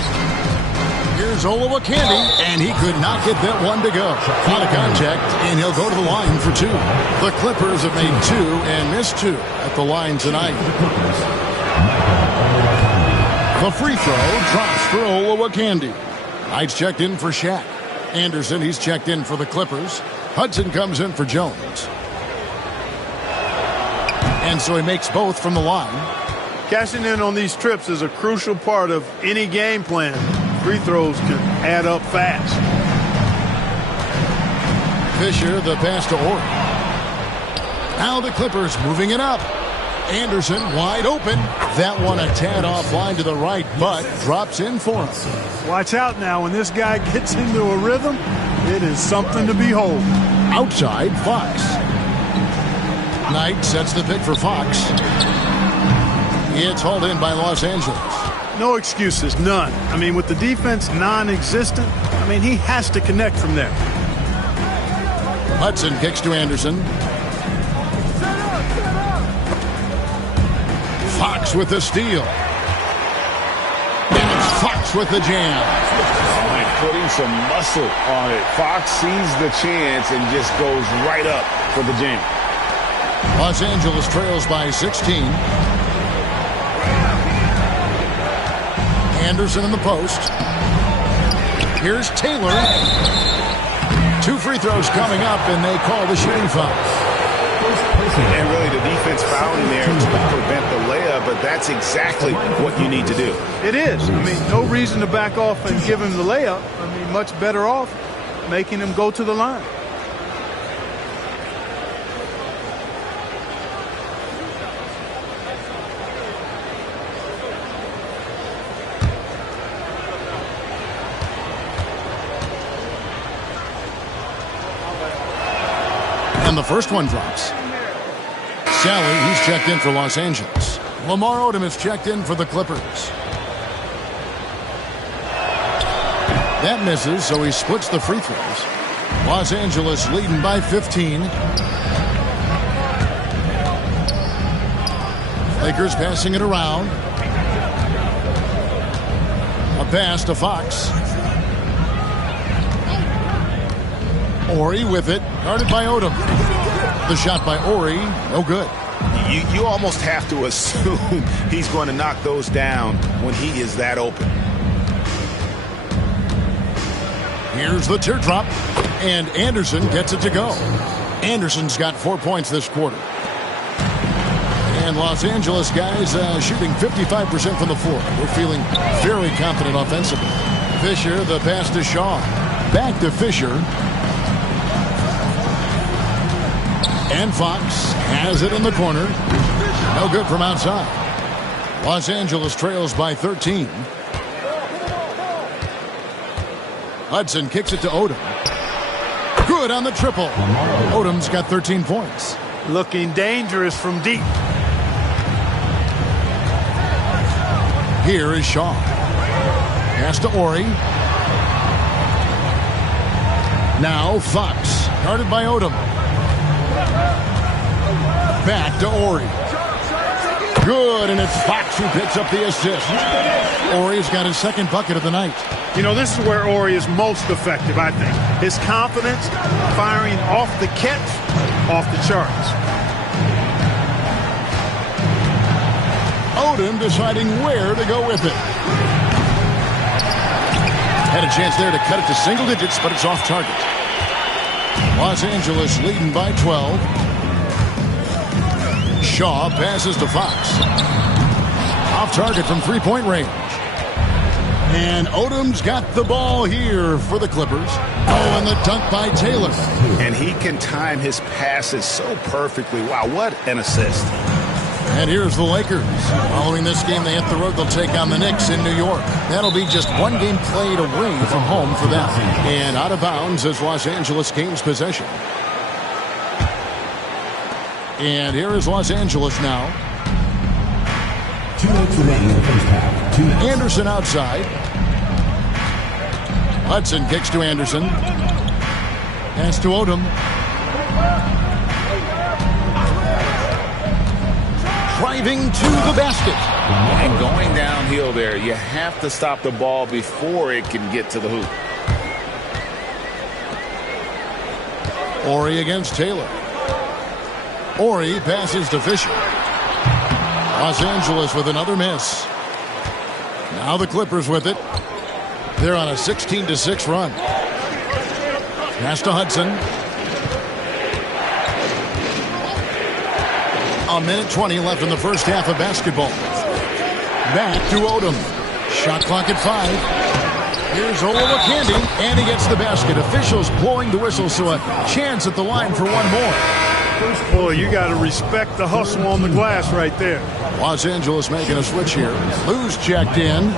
Here's Olowokandi, and he could not get that one to go. Out of contact, and he'll go to the line for 2. The Clippers have made 2 and missed 2 at the line tonight. The free throw drops for Olowokandi. Knight's checked in for Shaq. Anderson, he's checked in for the Clippers. Hudson comes in for Jones. And so he makes both from the line. Cashing in on these trips is a crucial part of any game plan. Free throws can add up fast. Fisher, the pass to Ori. Now the Clippers moving it up. Anderson wide open. That one a tad offline to the right, but drops in for him. Watch out now. When this guy gets into a rhythm, it is something to behold. Outside, Fox. Knight sets the pick for Fox. It's hauled in by Los Angeles. No excuses, none. I mean, with the defense non-existent, he has to connect from there. Hudson kicks to Anderson. Fox with the steal. And it's Fox with the jam. Putting some muscle on it. Fox sees the chance and just goes right up for the jam. Los Angeles trails by 16. Anderson in the post. Here's Taylor. 2 free throws coming up, and they call the shooting foul. And really the defense fouling there to prevent the layup, but that's exactly what you need to do. It is. No reason to back off and give him the layup. Much better off making him go to the line. And the first one drops. Sally, he's checked in for Los Angeles. Lamar Odom is checked in for the Clippers. That misses, so he splits the free throws. Los Angeles leading by 15. Lakers passing it around. A pass to Fox. Ori with it, guarded by Odom. The shot by Ori, no good. You almost have to assume he's going to knock those down when he is that open. Here's the teardrop, and Anderson gets it to go. Anderson's got 4 points this quarter. And Los Angeles guys shooting 55% from the floor. We're feeling very confident offensively. Fisher, the pass to Shaw. Back to Fisher. And Fox has it in the corner. No good from outside. Los Angeles trails by 13. Hudson kicks it to Odom. Good on the triple. Odom's got 13 points. Looking dangerous from deep. Here is Shaw. Pass to Ori. Now Fox, guarded by Odom. Back to Ori. Good, and it's Fox who picks up the assist. Ori's got his second bucket of the night. This is where Ori is most effective, I think. His confidence, firing off the catch, off the charts. Odom deciding where to go with it. Had a chance there to cut it to single digits, but it's off target. Los Angeles leading by 12. Shaw passes to Fox. Off target from three-point range. And Odom's got the ball here for the Clippers. Oh, and the dunk by Taylor. And he can time his passes so perfectly. Wow, what an assist. And here's the Lakers. Following this game, they hit the road. They'll take on the Knicks in New York. That'll be just one game played away from home for them. And out of bounds as Los Angeles gains possession. And here is Los Angeles now. 2 minutes remaining in the first half. 2 minutes. Anderson outside. Hudson kicks to Anderson. Pass to Odom. Driving to the basket. And going downhill there, you have to stop the ball before it can get to the hoop. Horry against Taylor. Horry passes to Fisher. Los Angeles with another miss. Now the Clippers with it. They're on a 16-6 run. Pass to Hudson. A minute 20 left in the first half of basketball. Back to Odom. Shot clock at 5. Here's Olowokandi, and he gets the basket. Officials blowing the whistle, so a chance at the line for one more. Boy, you got to respect the hustle on the glass right there. Los Angeles making a switch here. Lou's checked in.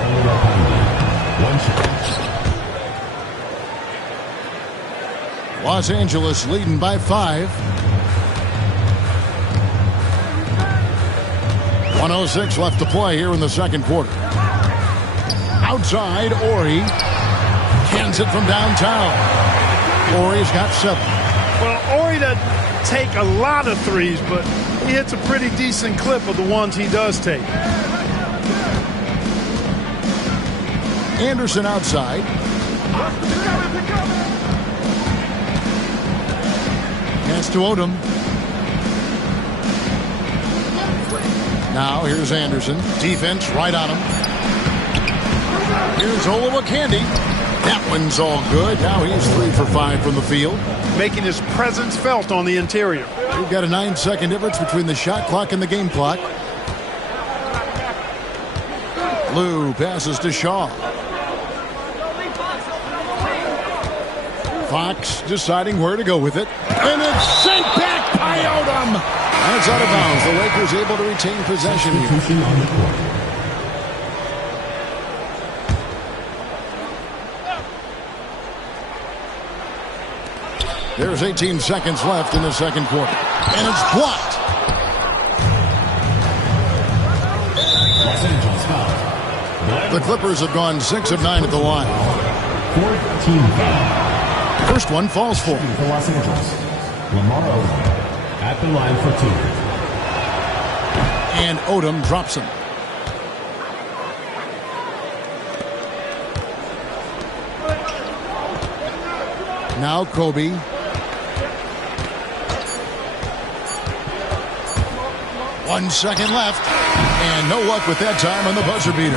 Los Angeles leading by 5. 1:06 left to play here in the second quarter. Outside, Horry. Cans it from downtown. Horry's got 7. Well, Horry doesn't take a lot of threes, but he hits a pretty decent clip of the ones he does take. Anderson outside. Pass to Odom. Now here's Anderson. Defense right on him. Here's Olowokandi. That one's all good. Now he's 3 for 5 from the field. Making his presence felt on the interior. We've got a 9-second difference between the shot clock and the game clock. Lou passes to Shaw. Fox deciding where to go with it. And it's sent back by Odom. And it's out of bounds. The Lakers able to retain possession here. There's 18 seconds left in the second quarter. And it's blocked. Los Angeles foul. The Clippers have gone 6 of 9 at the line. 14 foul. First one falls for. For Los Angeles. Lamar Odom at the line for 2. And Odom drops him. Now Kobe. 1 second left. And no luck with that time on the buzzer beater.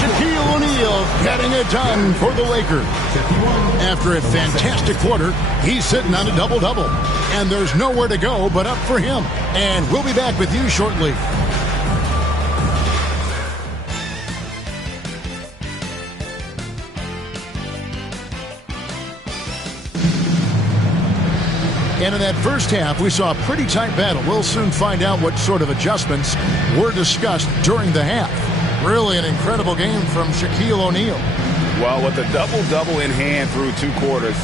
Shaquille O'Neal getting it done for the Lakers. After a fantastic quarter, he's sitting on a double-double. And there's nowhere to go but up for him. And we'll be back with you shortly. And in that first half, we saw a pretty tight battle. We'll soon find out what sort of adjustments were discussed during the half. Really an incredible game from Shaquille O'Neal. Well, with a double-double in hand through 2 quarters,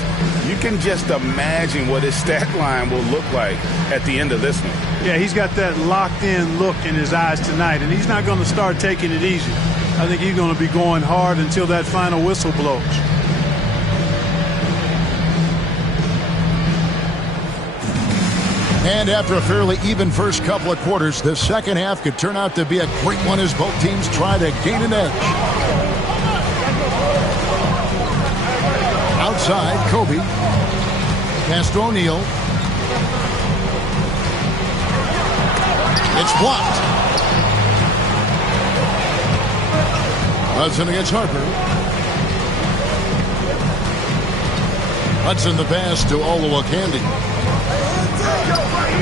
you can just imagine what his stat line will look like at the end of this one. Yeah, he's got that locked-in look in his eyes tonight, and he's not going to start taking it easy. I think he's going to be going hard until that final whistle blows. And after a fairly even first couple of quarters, the second half could turn out to be a great one as both teams try to gain an edge. Outside, Kobe. Pass to O'Neal. It's blocked. Hudson against Harper. Hudson the pass to Olowokandi.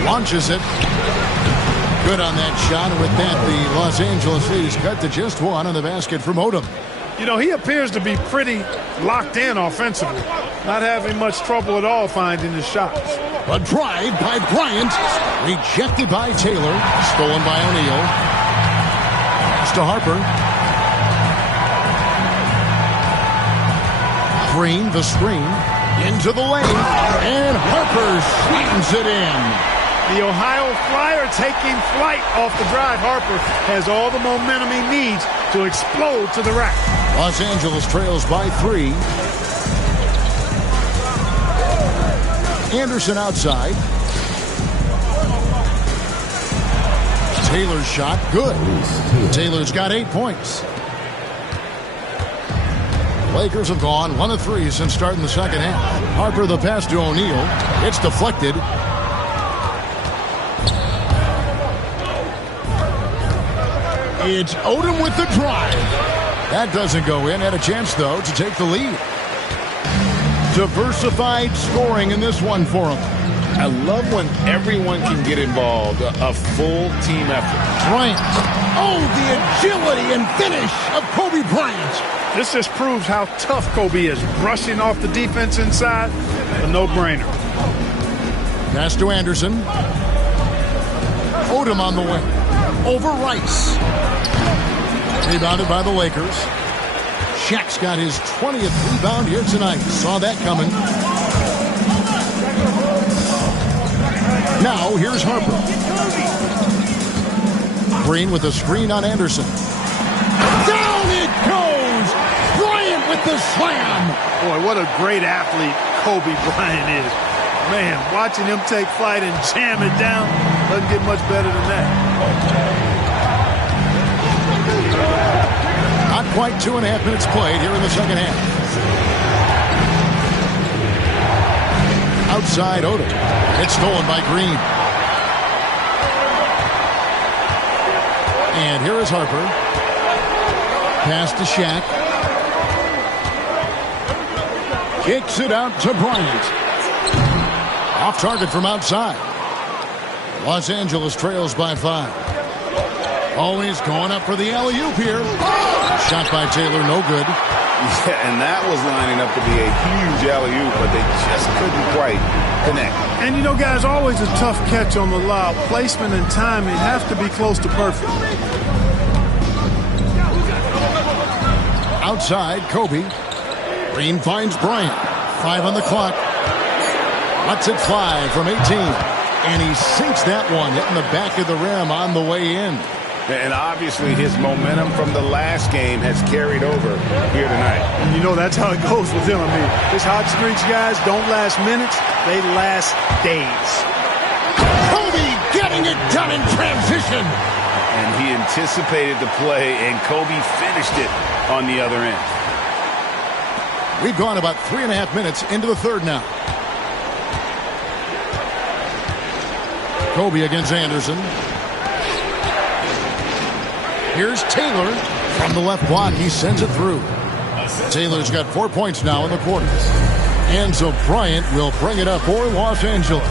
Launches it. Good on that shot. And with that, the Los Angeles lead is cut to just one on the basket from Odom. You know, he appears to be pretty locked in offensively. Not having much trouble at all finding his shots. A drive by Bryant. Rejected by Taylor. Stolen by O'Neal. Pass to Harper. Green, the screen. Into the lane. And Harper slams it in. The Ohio Flyer taking flight off the drive. Harper has all the momentum he needs to explode to the rack. Los Angeles trails by 3. Anderson outside. Taylor's shot, good. Taylor's got 8 points. Lakers have gone 1 of 3 since starting the second half. Harper the pass to O'Neal. It's deflected. It's Odom with the drive. That doesn't go in. Had a chance, though, to take the lead. Diversified scoring in this one for him. I love when everyone can get involved, a full team effort. Bryant. Oh, the agility and finish of Kobe Bryant. This just proves how tough Kobe is. Rushing off the defense inside, a no-brainer. Pass to Anderson. Odom on the wing. Over Rice. Rebounded by the Lakers. Shaq's got his 20th rebound here tonight. Saw that coming. Now, here's Harper. Green with a screen on Anderson. Down it goes! Bryant with the slam! Boy, what a great athlete Kobe Bryant is. Man, watching him take flight and jam it down doesn't get much better than that. Not quite 2.5 minutes played here in the second half. Outside Odom. It's stolen by Green. And here is Harper. Pass to Shaq. Kicks it out to Bryant. Off target from outside. Los Angeles trails by 5. Always going up for the alley-oop here. Shot by Taylor, no good. Yeah, and that was lining up to be a huge alley-oop, but they just couldn't quite connect. And you know, guys, always a tough catch on the lob. Placement and timing have to be close to perfect. Outside, Kobe. Green finds Bryant. 5 on the clock. Lets it fly from 18. And he sinks that one, hitting the back of the rim on the way in. And obviously his momentum from the last game has carried over here tonight. And you know, that's how it goes with him. I mean, his hot streaks, guys, don't last minutes. They last days. Kobe getting it done in transition. And he anticipated the play, and Kobe finished it on the other end. We've gone about 3.5 minutes into the third now. Kobe against Anderson. Here's Taylor from the left block. He sends it through. Taylor's got 4 points now in the quarter. And so Bryant will bring it up for Los Angeles.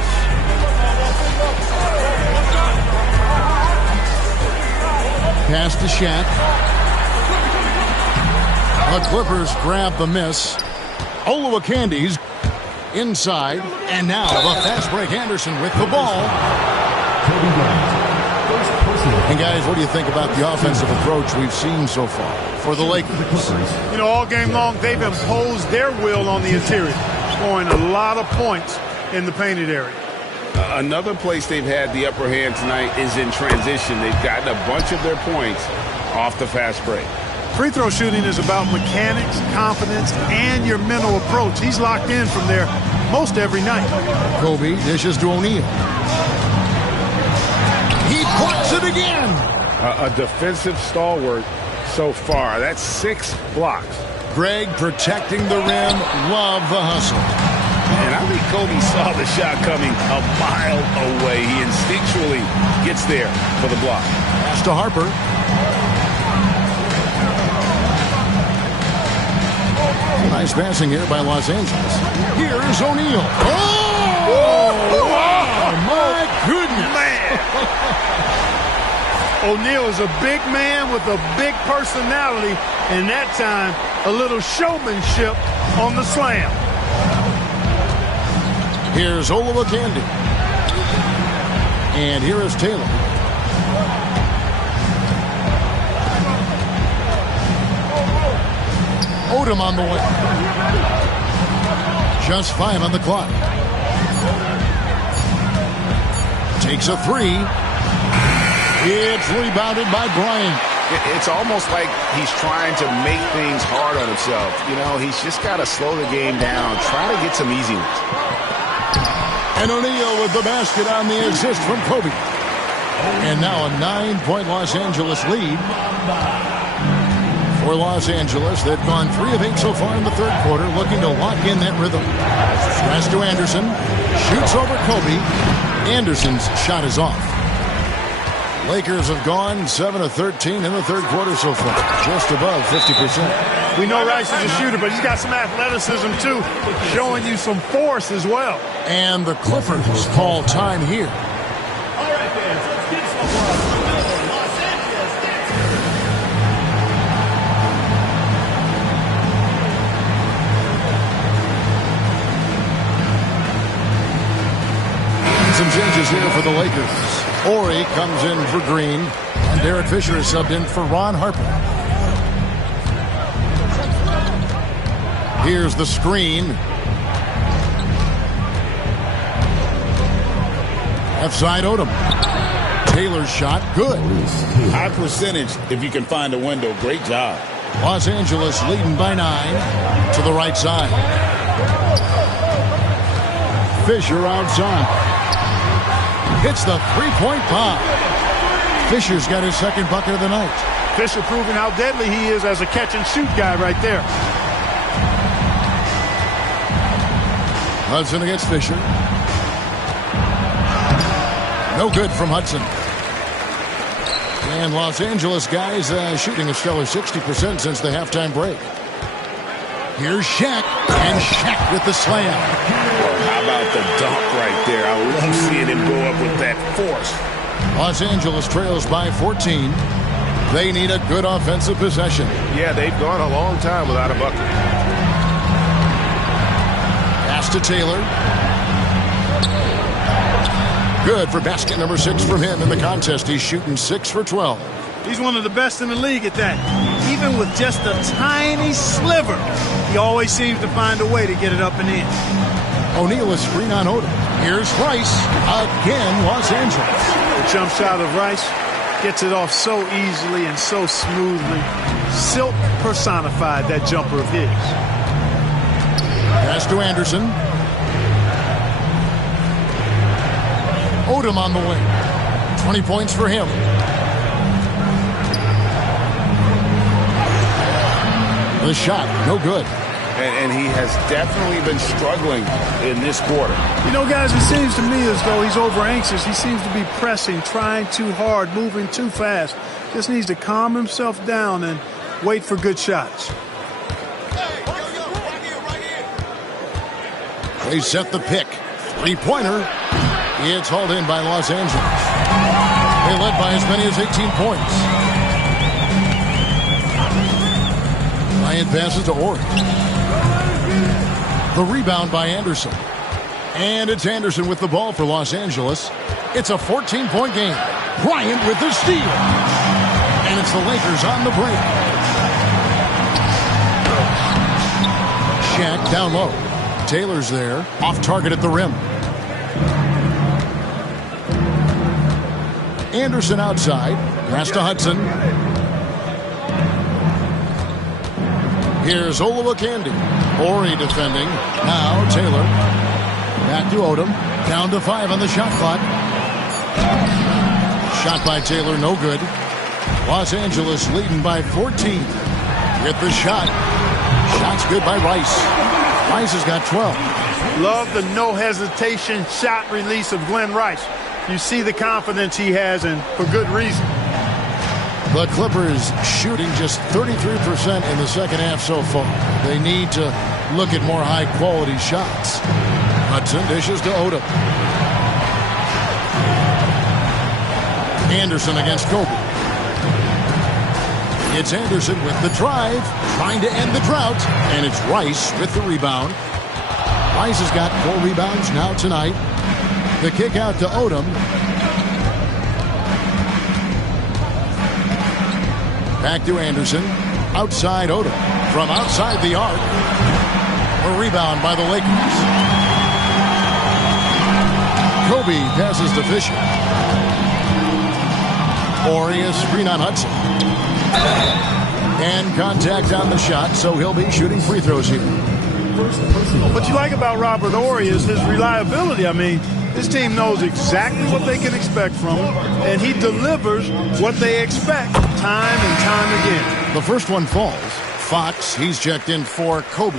Pass to Shaq. The Clippers grab the miss. Olowakandi's inside. And now the fast break Anderson with the ball. And guys, what do you think about the offensive approach we've seen so far for the Lakers? You know, all game long, they've imposed their will on the interior, scoring a lot of points in the painted area. Another place they've had the upper hand tonight is in transition. They've gotten a bunch of their points off the fast break. Free throw shooting is about mechanics, confidence, and your mental approach. He's locked in from there most every night. Kobe dishes to O'Neal. He blocks it again. A defensive stalwart so far. That's 6 blocks. Greg protecting the rim. Love the hustle. And I think Kobe saw the shot coming a mile away. He instinctually gets there for the block. Pass to Harper. Nice passing here by Los Angeles. Here's O'Neal. Oh, my goodness. Man. O'Neal is a big man with a big personality, and that time a little showmanship on the slam. Here's Olowokandi. And here is Taylor. Odom on the way. Just 5 on the clock. Takes a 3. It's rebounded by Bryant. It's almost like he's trying to make things hard on himself. You know, he's just got to slow the game down, try to get some easy ones. And O'Neal with the basket on the assist from Kobe. And now a 9-point Los Angeles lead. For Los Angeles, they've gone 3 of 8 so far in the third quarter, looking to lock in that rhythm. Pass to Anderson. Shoots over Kobe. Anderson's shot is off. Lakers have gone 7 of 13 in the third quarter so far, just above 50%. We know Rice is a shooter, but he's got some athleticism too, showing you some force as well. And the Clippers call time here. All right, fans, let's get some Los Angeles Some changes here for the Lakers. Ori comes in for Green, and Derek Fisher is subbed in for Ron Harper. Here's the screen. Left side Odom. Taylor's shot, good. High percentage if you can find a window. Great job. Los Angeles leading by 9 to the right side. Fisher outside. Hits the three-point bomb. Fisher's got his second bucket of the night. Fisher proving how deadly he is as a catch-and-shoot guy right there. Hudson against Fisher. No good from Hudson. And Los Angeles guys shooting a stellar 60% since the halftime break. Here's Shaq, and Shaq with the slam. How about the dunk right there? I love seeing him go up with that force. Los Angeles trails by 14. They need a good offensive possession. Yeah, they've gone a long time without a bucket. Pass to Taylor. Good for basket number 6 from him in the contest. He's shooting 6 for 12. He's one of the best in the league at that. Even with just a tiny sliver, he always seems to find a way to get it up and in. O'Neal is screen on Odom. Here's Rice. Again, Los Angeles. The jump shot of Rice gets it off so easily and so smoothly. Silk personified that jumper of his. Pass to Anderson. Odom on the wing. 20 points for him. The shot, no good. And he has definitely been struggling in this quarter. You know, guys, it seems to me as though he's over anxious. He seems to be pressing, trying too hard, moving too fast. Just needs to calm himself down and wait for good shots. They set the pick. Three-pointer. It's hauled in by Los Angeles. They led by as many as 18 points. Bryant passes to Ori. The rebound by Anderson. And it's Anderson with the ball for Los Angeles. It's a 14-point game. Bryant with the steal. And it's the Lakers on the break. Shaq down low. Taylor's there. Off target at the rim. Anderson outside. Pass to Hudson. Here's Olowokandi. Ori defending. Now Taylor. Back to Odom. Down to 5 on the shot clock. Shot by Taylor, no good. Los Angeles leading by 14. With the shot. Shot's good by Rice. Rice has got 12. Love the no hesitation shot release of Glenn Rice. You see the confidence he has, and for good reason. The Clippers shooting just 33% in the second half so far. They need to look at more high-quality shots. Hudson dishes to Odom. Anderson against Kobe. It's Anderson with the drive, trying to end the drought, and it's Rice with the rebound. Rice has got 4 rebounds now tonight. The kick out to Odom. Back to Anderson. Outside Odom. From outside the arc. A rebound by the Lakers. Kobe passes to Fisher. Orius screen on Hudson. And contact on the shot, so he'll be shooting free throws here. What you like about Robert Horry is his reliability. I mean, this team knows exactly what they can expect from him, and he delivers what they expect time and time again. The first one falls. Fox, he's checked in for Kobe.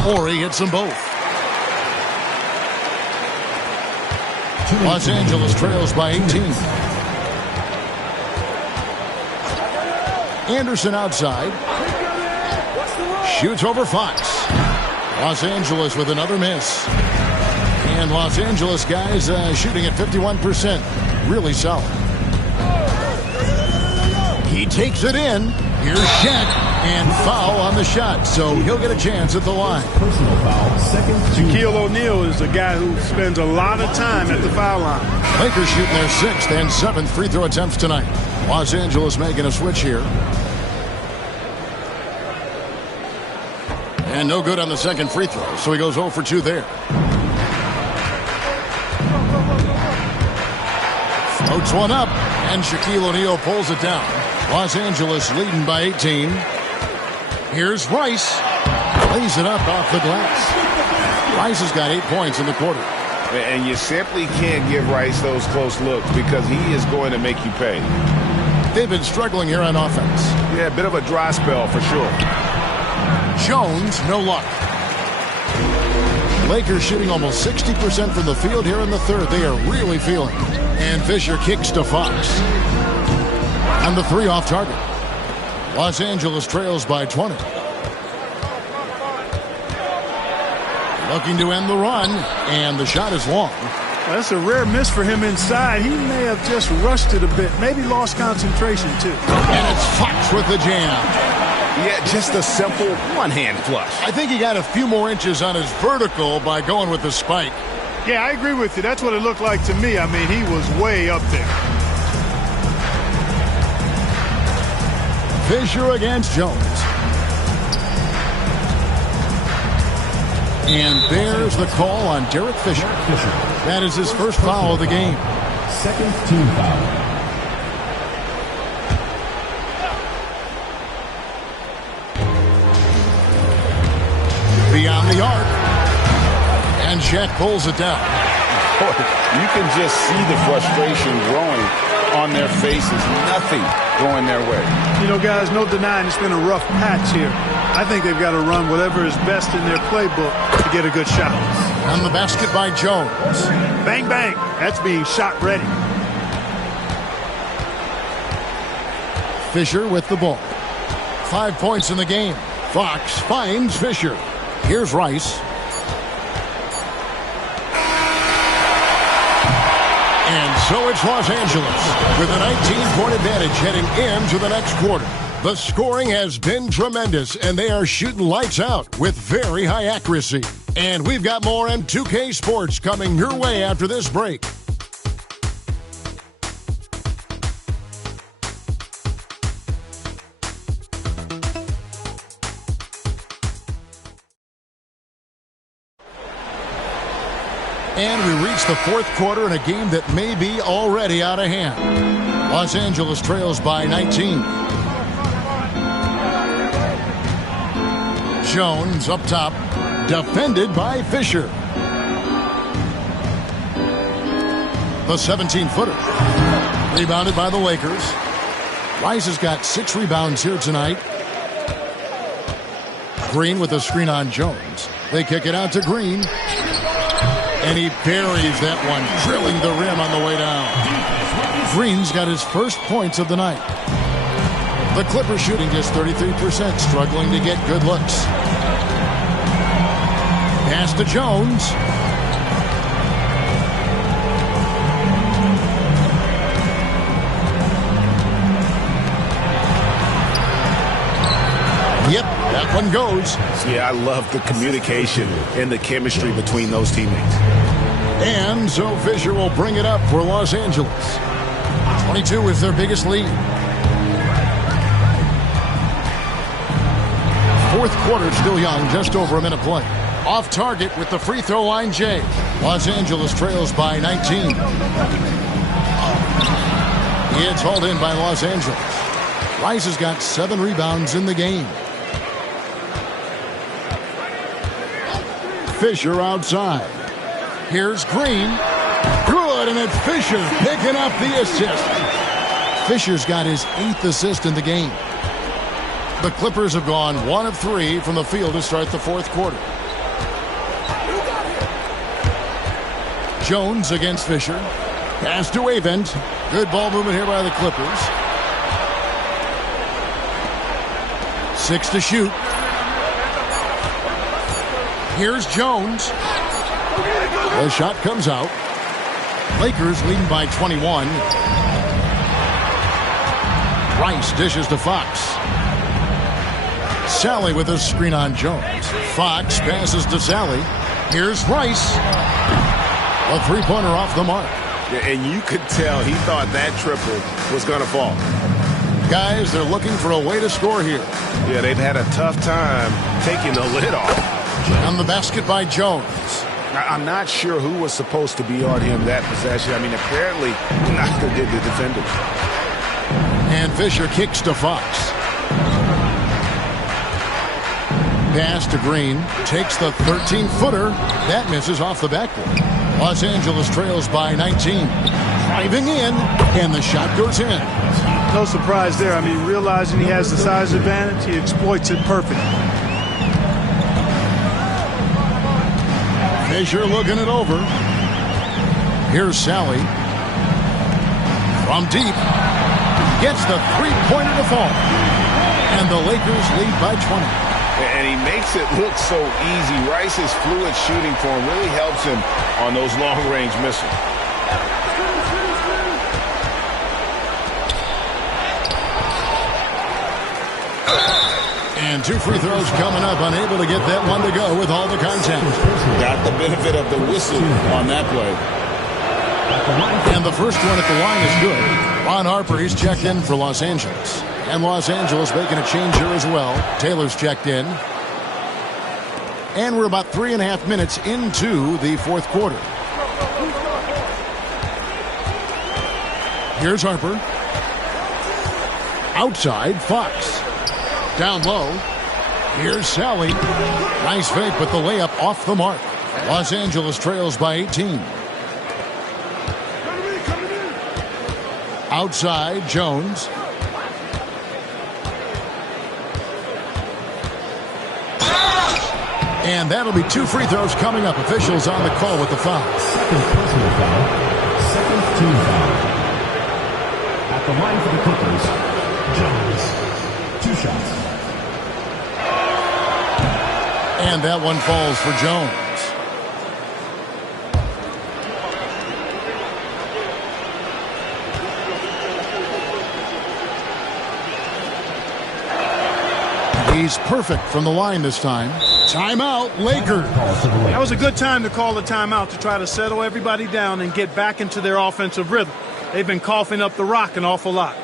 Horry hits them both. Los Angeles trails by 18. Anderson outside. Shoots over Fox. Los Angeles with another miss. And Los Angeles guys shooting at 51%. Really solid. He takes it in. Here's Shaq. And foul on the shot. So he'll get a chance at the line. Personal foul, second. Shaquille O'Neal is a guy who spends a lot of time at the foul line. Lakers shooting their 6th and 7th free throw attempts tonight. Los Angeles making a switch here. And no good on the second free throw, so he goes 0 for 2 there. Floats one up, and Shaquille O'Neal pulls it down. Los Angeles leading by 18. Here's Rice. Lays it up off the glass. Rice has got 8 points in the quarter. And you simply can't give Rice those close looks because he is going to make you pay. They've been struggling here on offense. Yeah, a bit of a dry spell for sure. Jones, no luck. Lakers shooting almost 60% from the field here in the third. They are really feeling. And Fisher kicks to Fox. And the 3 off target. Los Angeles trails by 20. Looking to end the run, and the shot is long. That's a rare miss for him inside. He may have just rushed it a bit, maybe lost concentration too. And it's Fox with the jam. Yeah, just a simple one-hand flush. I think he got a few more inches on his vertical by going with the spike. Yeah, I agree with you. That's what it looked like to me. I mean, he was way up there. Fisher against Jones. And there's the call on Derek Fisher. That is his first foul of the game. Second team foul. Beyond the arc. And Shaq pulls it down. You can just see the frustration growing on their faces. Nothing going their way. You know, guys, no denying it's been a rough patch here. I think they've got to run whatever is best in their playbook to get a good shot. On the basket by Jones. Bang, bang. That's being shot ready. Fisher with the ball. 5 points in the game. Fox finds Fisher. Here's Rice. And so it's Los Angeles with a 19-point advantage heading into the next quarter. The scoring has been tremendous, and they are shooting lights out with very high accuracy. And we've got more M2K Sports coming your way after this break. And we reach the fourth quarter in a game that may be already out of hand. Los Angeles trails by 19. Jones up top, defended by Fisher. The 17-footer. Rebounded by the Lakers. Rice has got 6 rebounds here tonight. Green with a screen on Jones. They kick it out to Green. And he buries that one, drilling the rim on the way down. Green's got his first points of the night. The Clippers shooting just 33%, struggling to get good looks. Pass to Jones. Yep, that one goes. Yeah, I love the communication and the chemistry between those teammates. And so Fisher will bring it up for Los Angeles. 22 is their biggest lead. Fourth quarter still young, just over a minute play. Off target with the free throw line, Jay. Los Angeles trails by 19. It's hauled in by Los Angeles. Rice has got 7 rebounds in the game. Fisher outside. Here's Green. Good, and it's Fisher picking up the assist. Fisher's got his 8th assist in the game. The Clippers have gone 1 of 3 from the field to start the fourth quarter. Jones against Fisher. Pass to Avent. Good ball movement here by the Clippers. 6 to shoot. Here's Jones. The shot comes out. Lakers leading by 21. Rice dishes to Fox. Sally with a screen on Jones. Fox passes to Sally. Here's Rice. A three-pointer off the mark. Yeah, and you could tell he thought that triple was going to fall. Guys, they're looking for a way to score here. Yeah, they've had a tough time taking the lid off. On the basket by Jones. I'm not sure who was supposed to be on him that possession. I mean, apparently neither did the defenders. And Fisher kicks to Fox. Pass to Green. Takes the 13-footer. That misses off the backboard. Los Angeles trails by 19. Driving in, and the shot goes in. No surprise there. I mean, realizing he has the size advantage, he exploits it perfectly. Fisher looking it over. Here's Sally. From deep. Gets the three-pointer to fall. And the Lakers lead by 20. And he makes it look so easy. Rice's fluid shooting form really helps him on those long-range missiles. And 2 free throws coming up. Unable to get that one to go with all the contact. Got the benefit of the whistle on that play. And the first one at the line is good. Ron Harper, he's checked in for Los Angeles. And Los Angeles making a change here as well. Taylor's checked in. And we're about 3.5 minutes into the fourth quarter. Here's Harper. Outside, Fox. Down low. Here's Sally. Nice fake, but the layup off the mark. Los Angeles trails by 18. Outside, Jones. And that'll be 2 free throws coming up. Officials on the call with the foul. Second personal foul. Second team foul. At the line for the Clippers, Jones. 2 shots. And that one falls for Jones. He's perfect from the line this time. Timeout, Lakers. That was a good time to call the timeout to try to settle everybody down and get back into their offensive rhythm. They've been coughing up the rock an awful lot.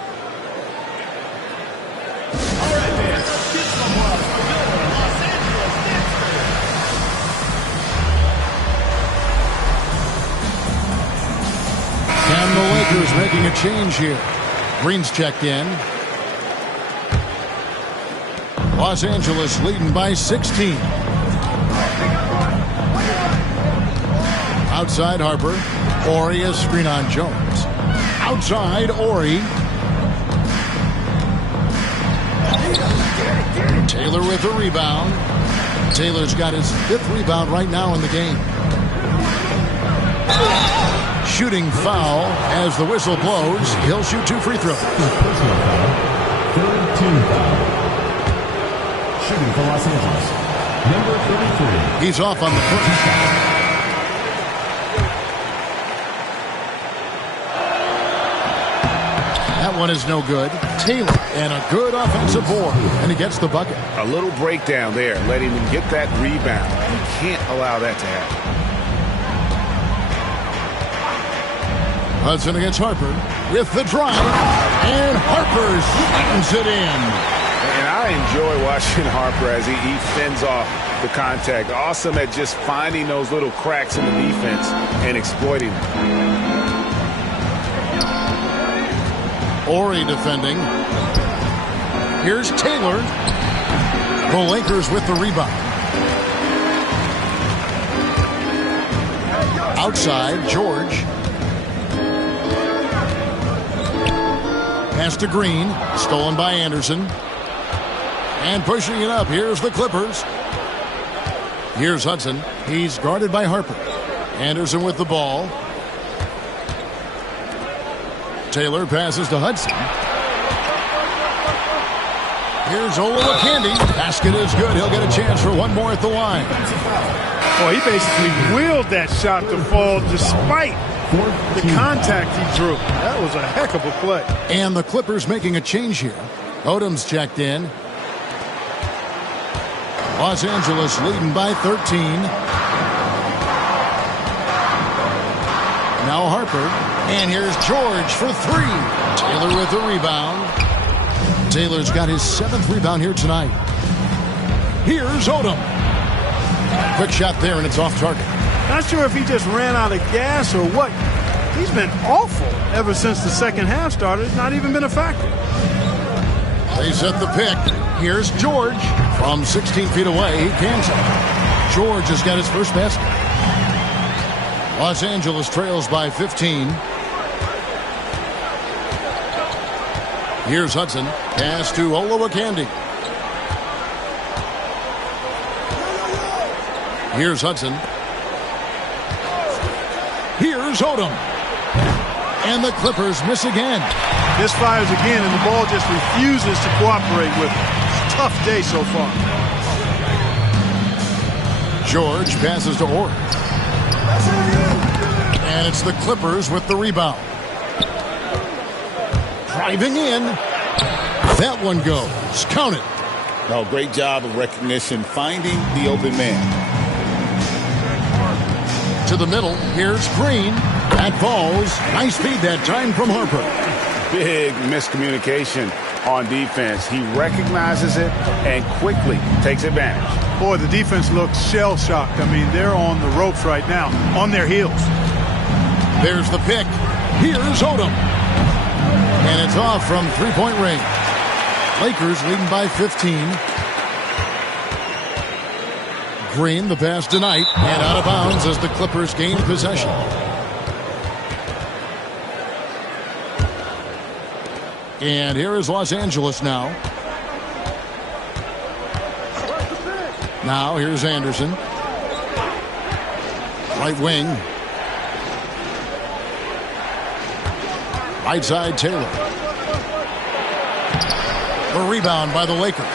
And the Lakers making a change here. Green's checked in. Los Angeles leading by 16. Outside Harper. Ori a screen on Jones. Outside Ori. Taylor with a rebound. Taylor's got his 5th rebound right now in the game. shooting foul as the whistle blows. He'll shoot 2 free throws. Personal foul. Third team foul. Shooting for Los Angeles. Number 33. He's off on the foot. That one is no good. Taylor, and a good offensive board, and he gets the bucket. A little breakdown there, letting him get that rebound. You can't allow that to happen. Hudson against Harper with the drive, and Harper slams it in. And I enjoy watching Harper as he fends off the contact. Awesome at just finding those little cracks in the defense and exploiting them. Horry defending. Here's Taylor. The Lakers with the rebound. Outside, George. Pass to Green. Stolen by Anderson. And pushing it up. Here's the Clippers. Here's Hudson. He's guarded by Harper. Anderson with the ball. Taylor passes to Hudson. Here's Olowokandi. Basket is good. He'll get a chance for one more at the line. Well, he basically willed that shot to fall despite the contact he drew. That was a heck of a play. And the Clippers making a change here. Odom's checked in. Los Angeles leading by 13. Now Harper. And here's George for 3. Taylor with the rebound. Taylor's got his 7th rebound here tonight. Here's Odom. Quick shot there, and it's off target. Not sure if he just ran out of gas or what. He's been awful ever since the second half started. Not even been a factor. They set the pick. Here's George. From 16 feet away, he cancels. George has got his first basket. Los Angeles trails by 15. Here's Hudson. Pass to Olowokandi. Here's Hudson. Here's Odom. And the Clippers miss again. This fires again, and the ball just refuses to cooperate with it. It's a tough day so far. George passes to Orr. And it's the Clippers with the rebound. Driving in. That one goes. Count it. No, great job of recognition, finding the open man. To the middle. Here's Green. That falls. Nice feed that time from Harper. Big miscommunication on defense. He recognizes it and quickly takes advantage. Boy, the defense looks shell-shocked. I mean, they're on the ropes right now, on their heels. There's the pick. Here's Odom. And it's off from three-point range. Lakers leading by 15. Green, the pass tonight, and out of bounds as the Clippers gain possession. And here is Los Angeles now. Now here's Anderson. Right wing. Right side, Taylor. A rebound by the Lakers.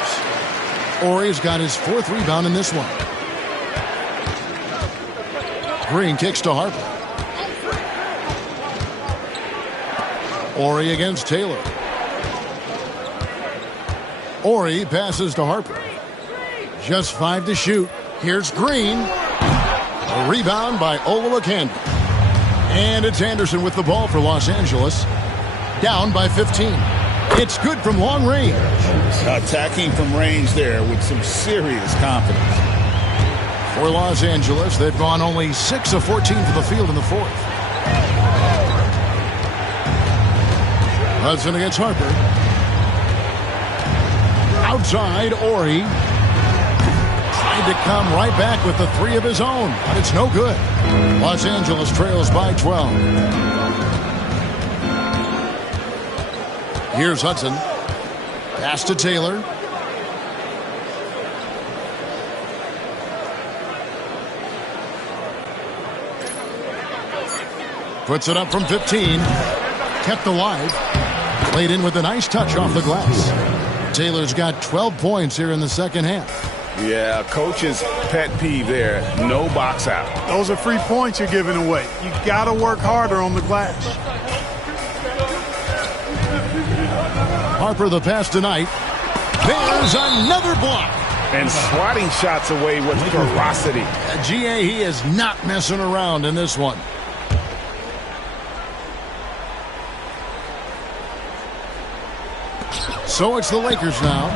Horry's got his 4th rebound in this one. Green kicks to Harper. Horry against Taylor. Horry passes to Harper. Just 5 to shoot. Here's Green. A rebound by Olowokandi. And it's Anderson with the ball for Los Angeles. Down by 15. It's good from long range. Attacking from range there with some serious confidence. For Los Angeles, they've gone only 6 of 14 to the field in the 4th. Hudson against Harper. Outside, Horry. Tried to come right back with the 3 of his own, but it's no good. Los Angeles trails by 12. Here's Hudson. Pass to Taylor. Puts it up from 15. Kept alive. Played in with a nice touch off the glass. Taylor's got 12 points here in the second half. Yeah, coach's pet peeve there. No box out. Those are free points you're giving away. You got to work harder on the glass. Harper the pass tonight. There's another block. And swatting shots away with ferocity. GA, he is not messing around in this one. So it's the Lakers now.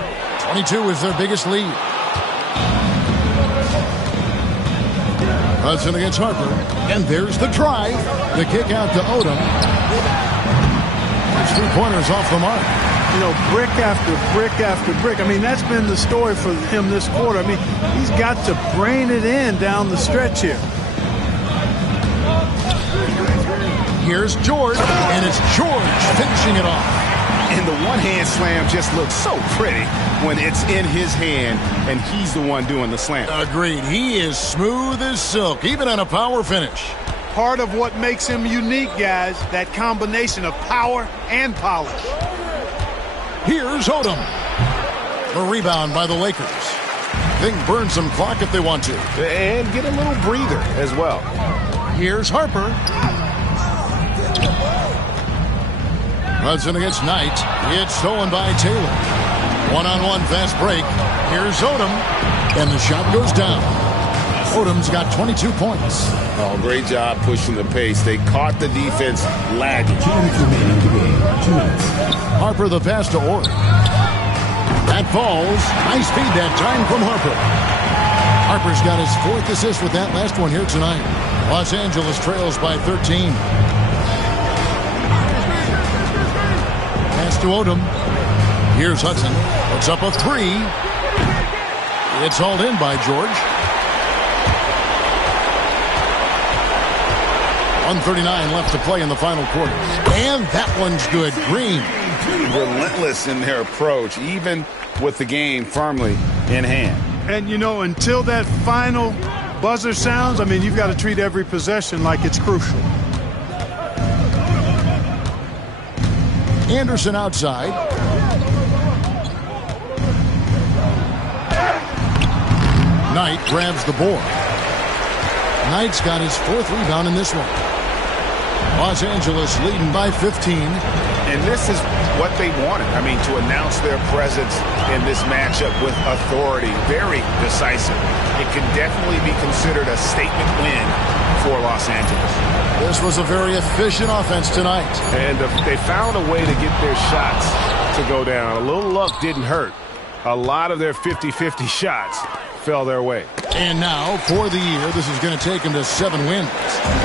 22 is their biggest lead. Hudson against Harper. And there's the drive. The kick out to Odom. There's 3 pointers off the mark. You know, brick after brick after brick. I mean, that's been the story for him this quarter. I mean, he's got to brain it in down the stretch here. Here's George, and it's George finishing it off. And the one-hand slam just looks so pretty when it's in his hand, and he's the one doing the slam. Agreed. He is smooth as silk, even on a power finish. Part of what makes him unique, guys, that combination of power and polish. Here's Odom. A rebound by the Lakers. They can burn some clock if they want to. And get a little breather as well. Here's Harper. Hudson against Knight. It's stolen by Taylor. One-on-one fast break. Here's Odom. And the shot goes down. Odom's got 22 points. Oh, great job pushing the pace. They caught the defense lagging. 2 minutes remaining in the game. 2 minutes. Harper the pass to Orr. That falls. Nice feed that time from Harper. Harper's got his 4th assist with that last one here tonight. Los Angeles trails by 13. Pass to Odom. Here's Hudson. Puts up a 3. It's hauled in by George. 1:39 left to play in the final quarter. And that one's good. Green. Relentless in their approach, even with the game firmly in hand. And, you know, until that final buzzer sounds, I mean, you've got to treat every possession like it's crucial. Anderson outside. Knight grabs the board. Knight's got his 4th rebound in this one. Los Angeles leading by 15. And this is what they wanted. I mean, to announce their presence in this matchup with authority. Very decisive. It can definitely be considered a statement win for Los Angeles. This was a very efficient offense tonight. And they found a way to get their shots to go down. A little luck didn't hurt. A lot of their 50-50 shots fell their way. And now, for the year, this is going to take them to 7 wins.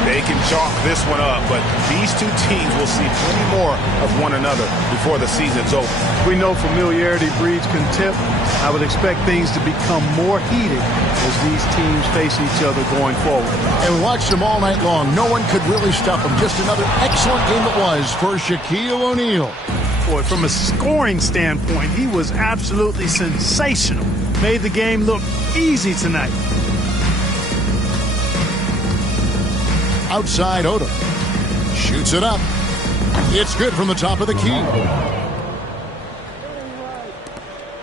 They can chalk this one up, but these two teams will see plenty more of one another before the season's over. We know familiarity breeds contempt. I would expect things to become more heated as these teams face each other going forward. And we watched them all night long. No one could really stop them. Just another excellent game it was for Shaquille O'Neal. Boy, from a scoring standpoint, he was absolutely sensational. Made the game look easy tonight. Outside Odom. Shoots it up. It's good from the top of the key.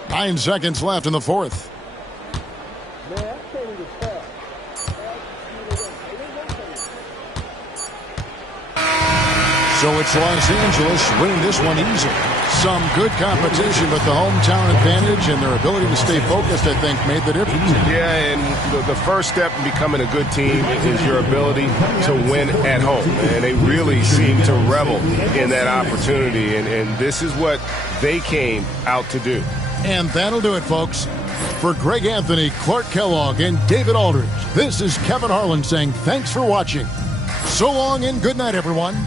9 seconds left in the 4th. So it's Los Angeles winning this one easily. Some good competition, but the hometown advantage and their ability to stay focused, I think, made the difference. Yeah, and the first step in becoming a good team is your ability to win at home. And they really seem to revel in that opportunity, and this is what they came out to do. And that'll do it, folks. For Greg Anthony, Clark Kellogg, and David Aldridge, this is Kevin Harlan saying thanks for watching. So long and good night, everyone.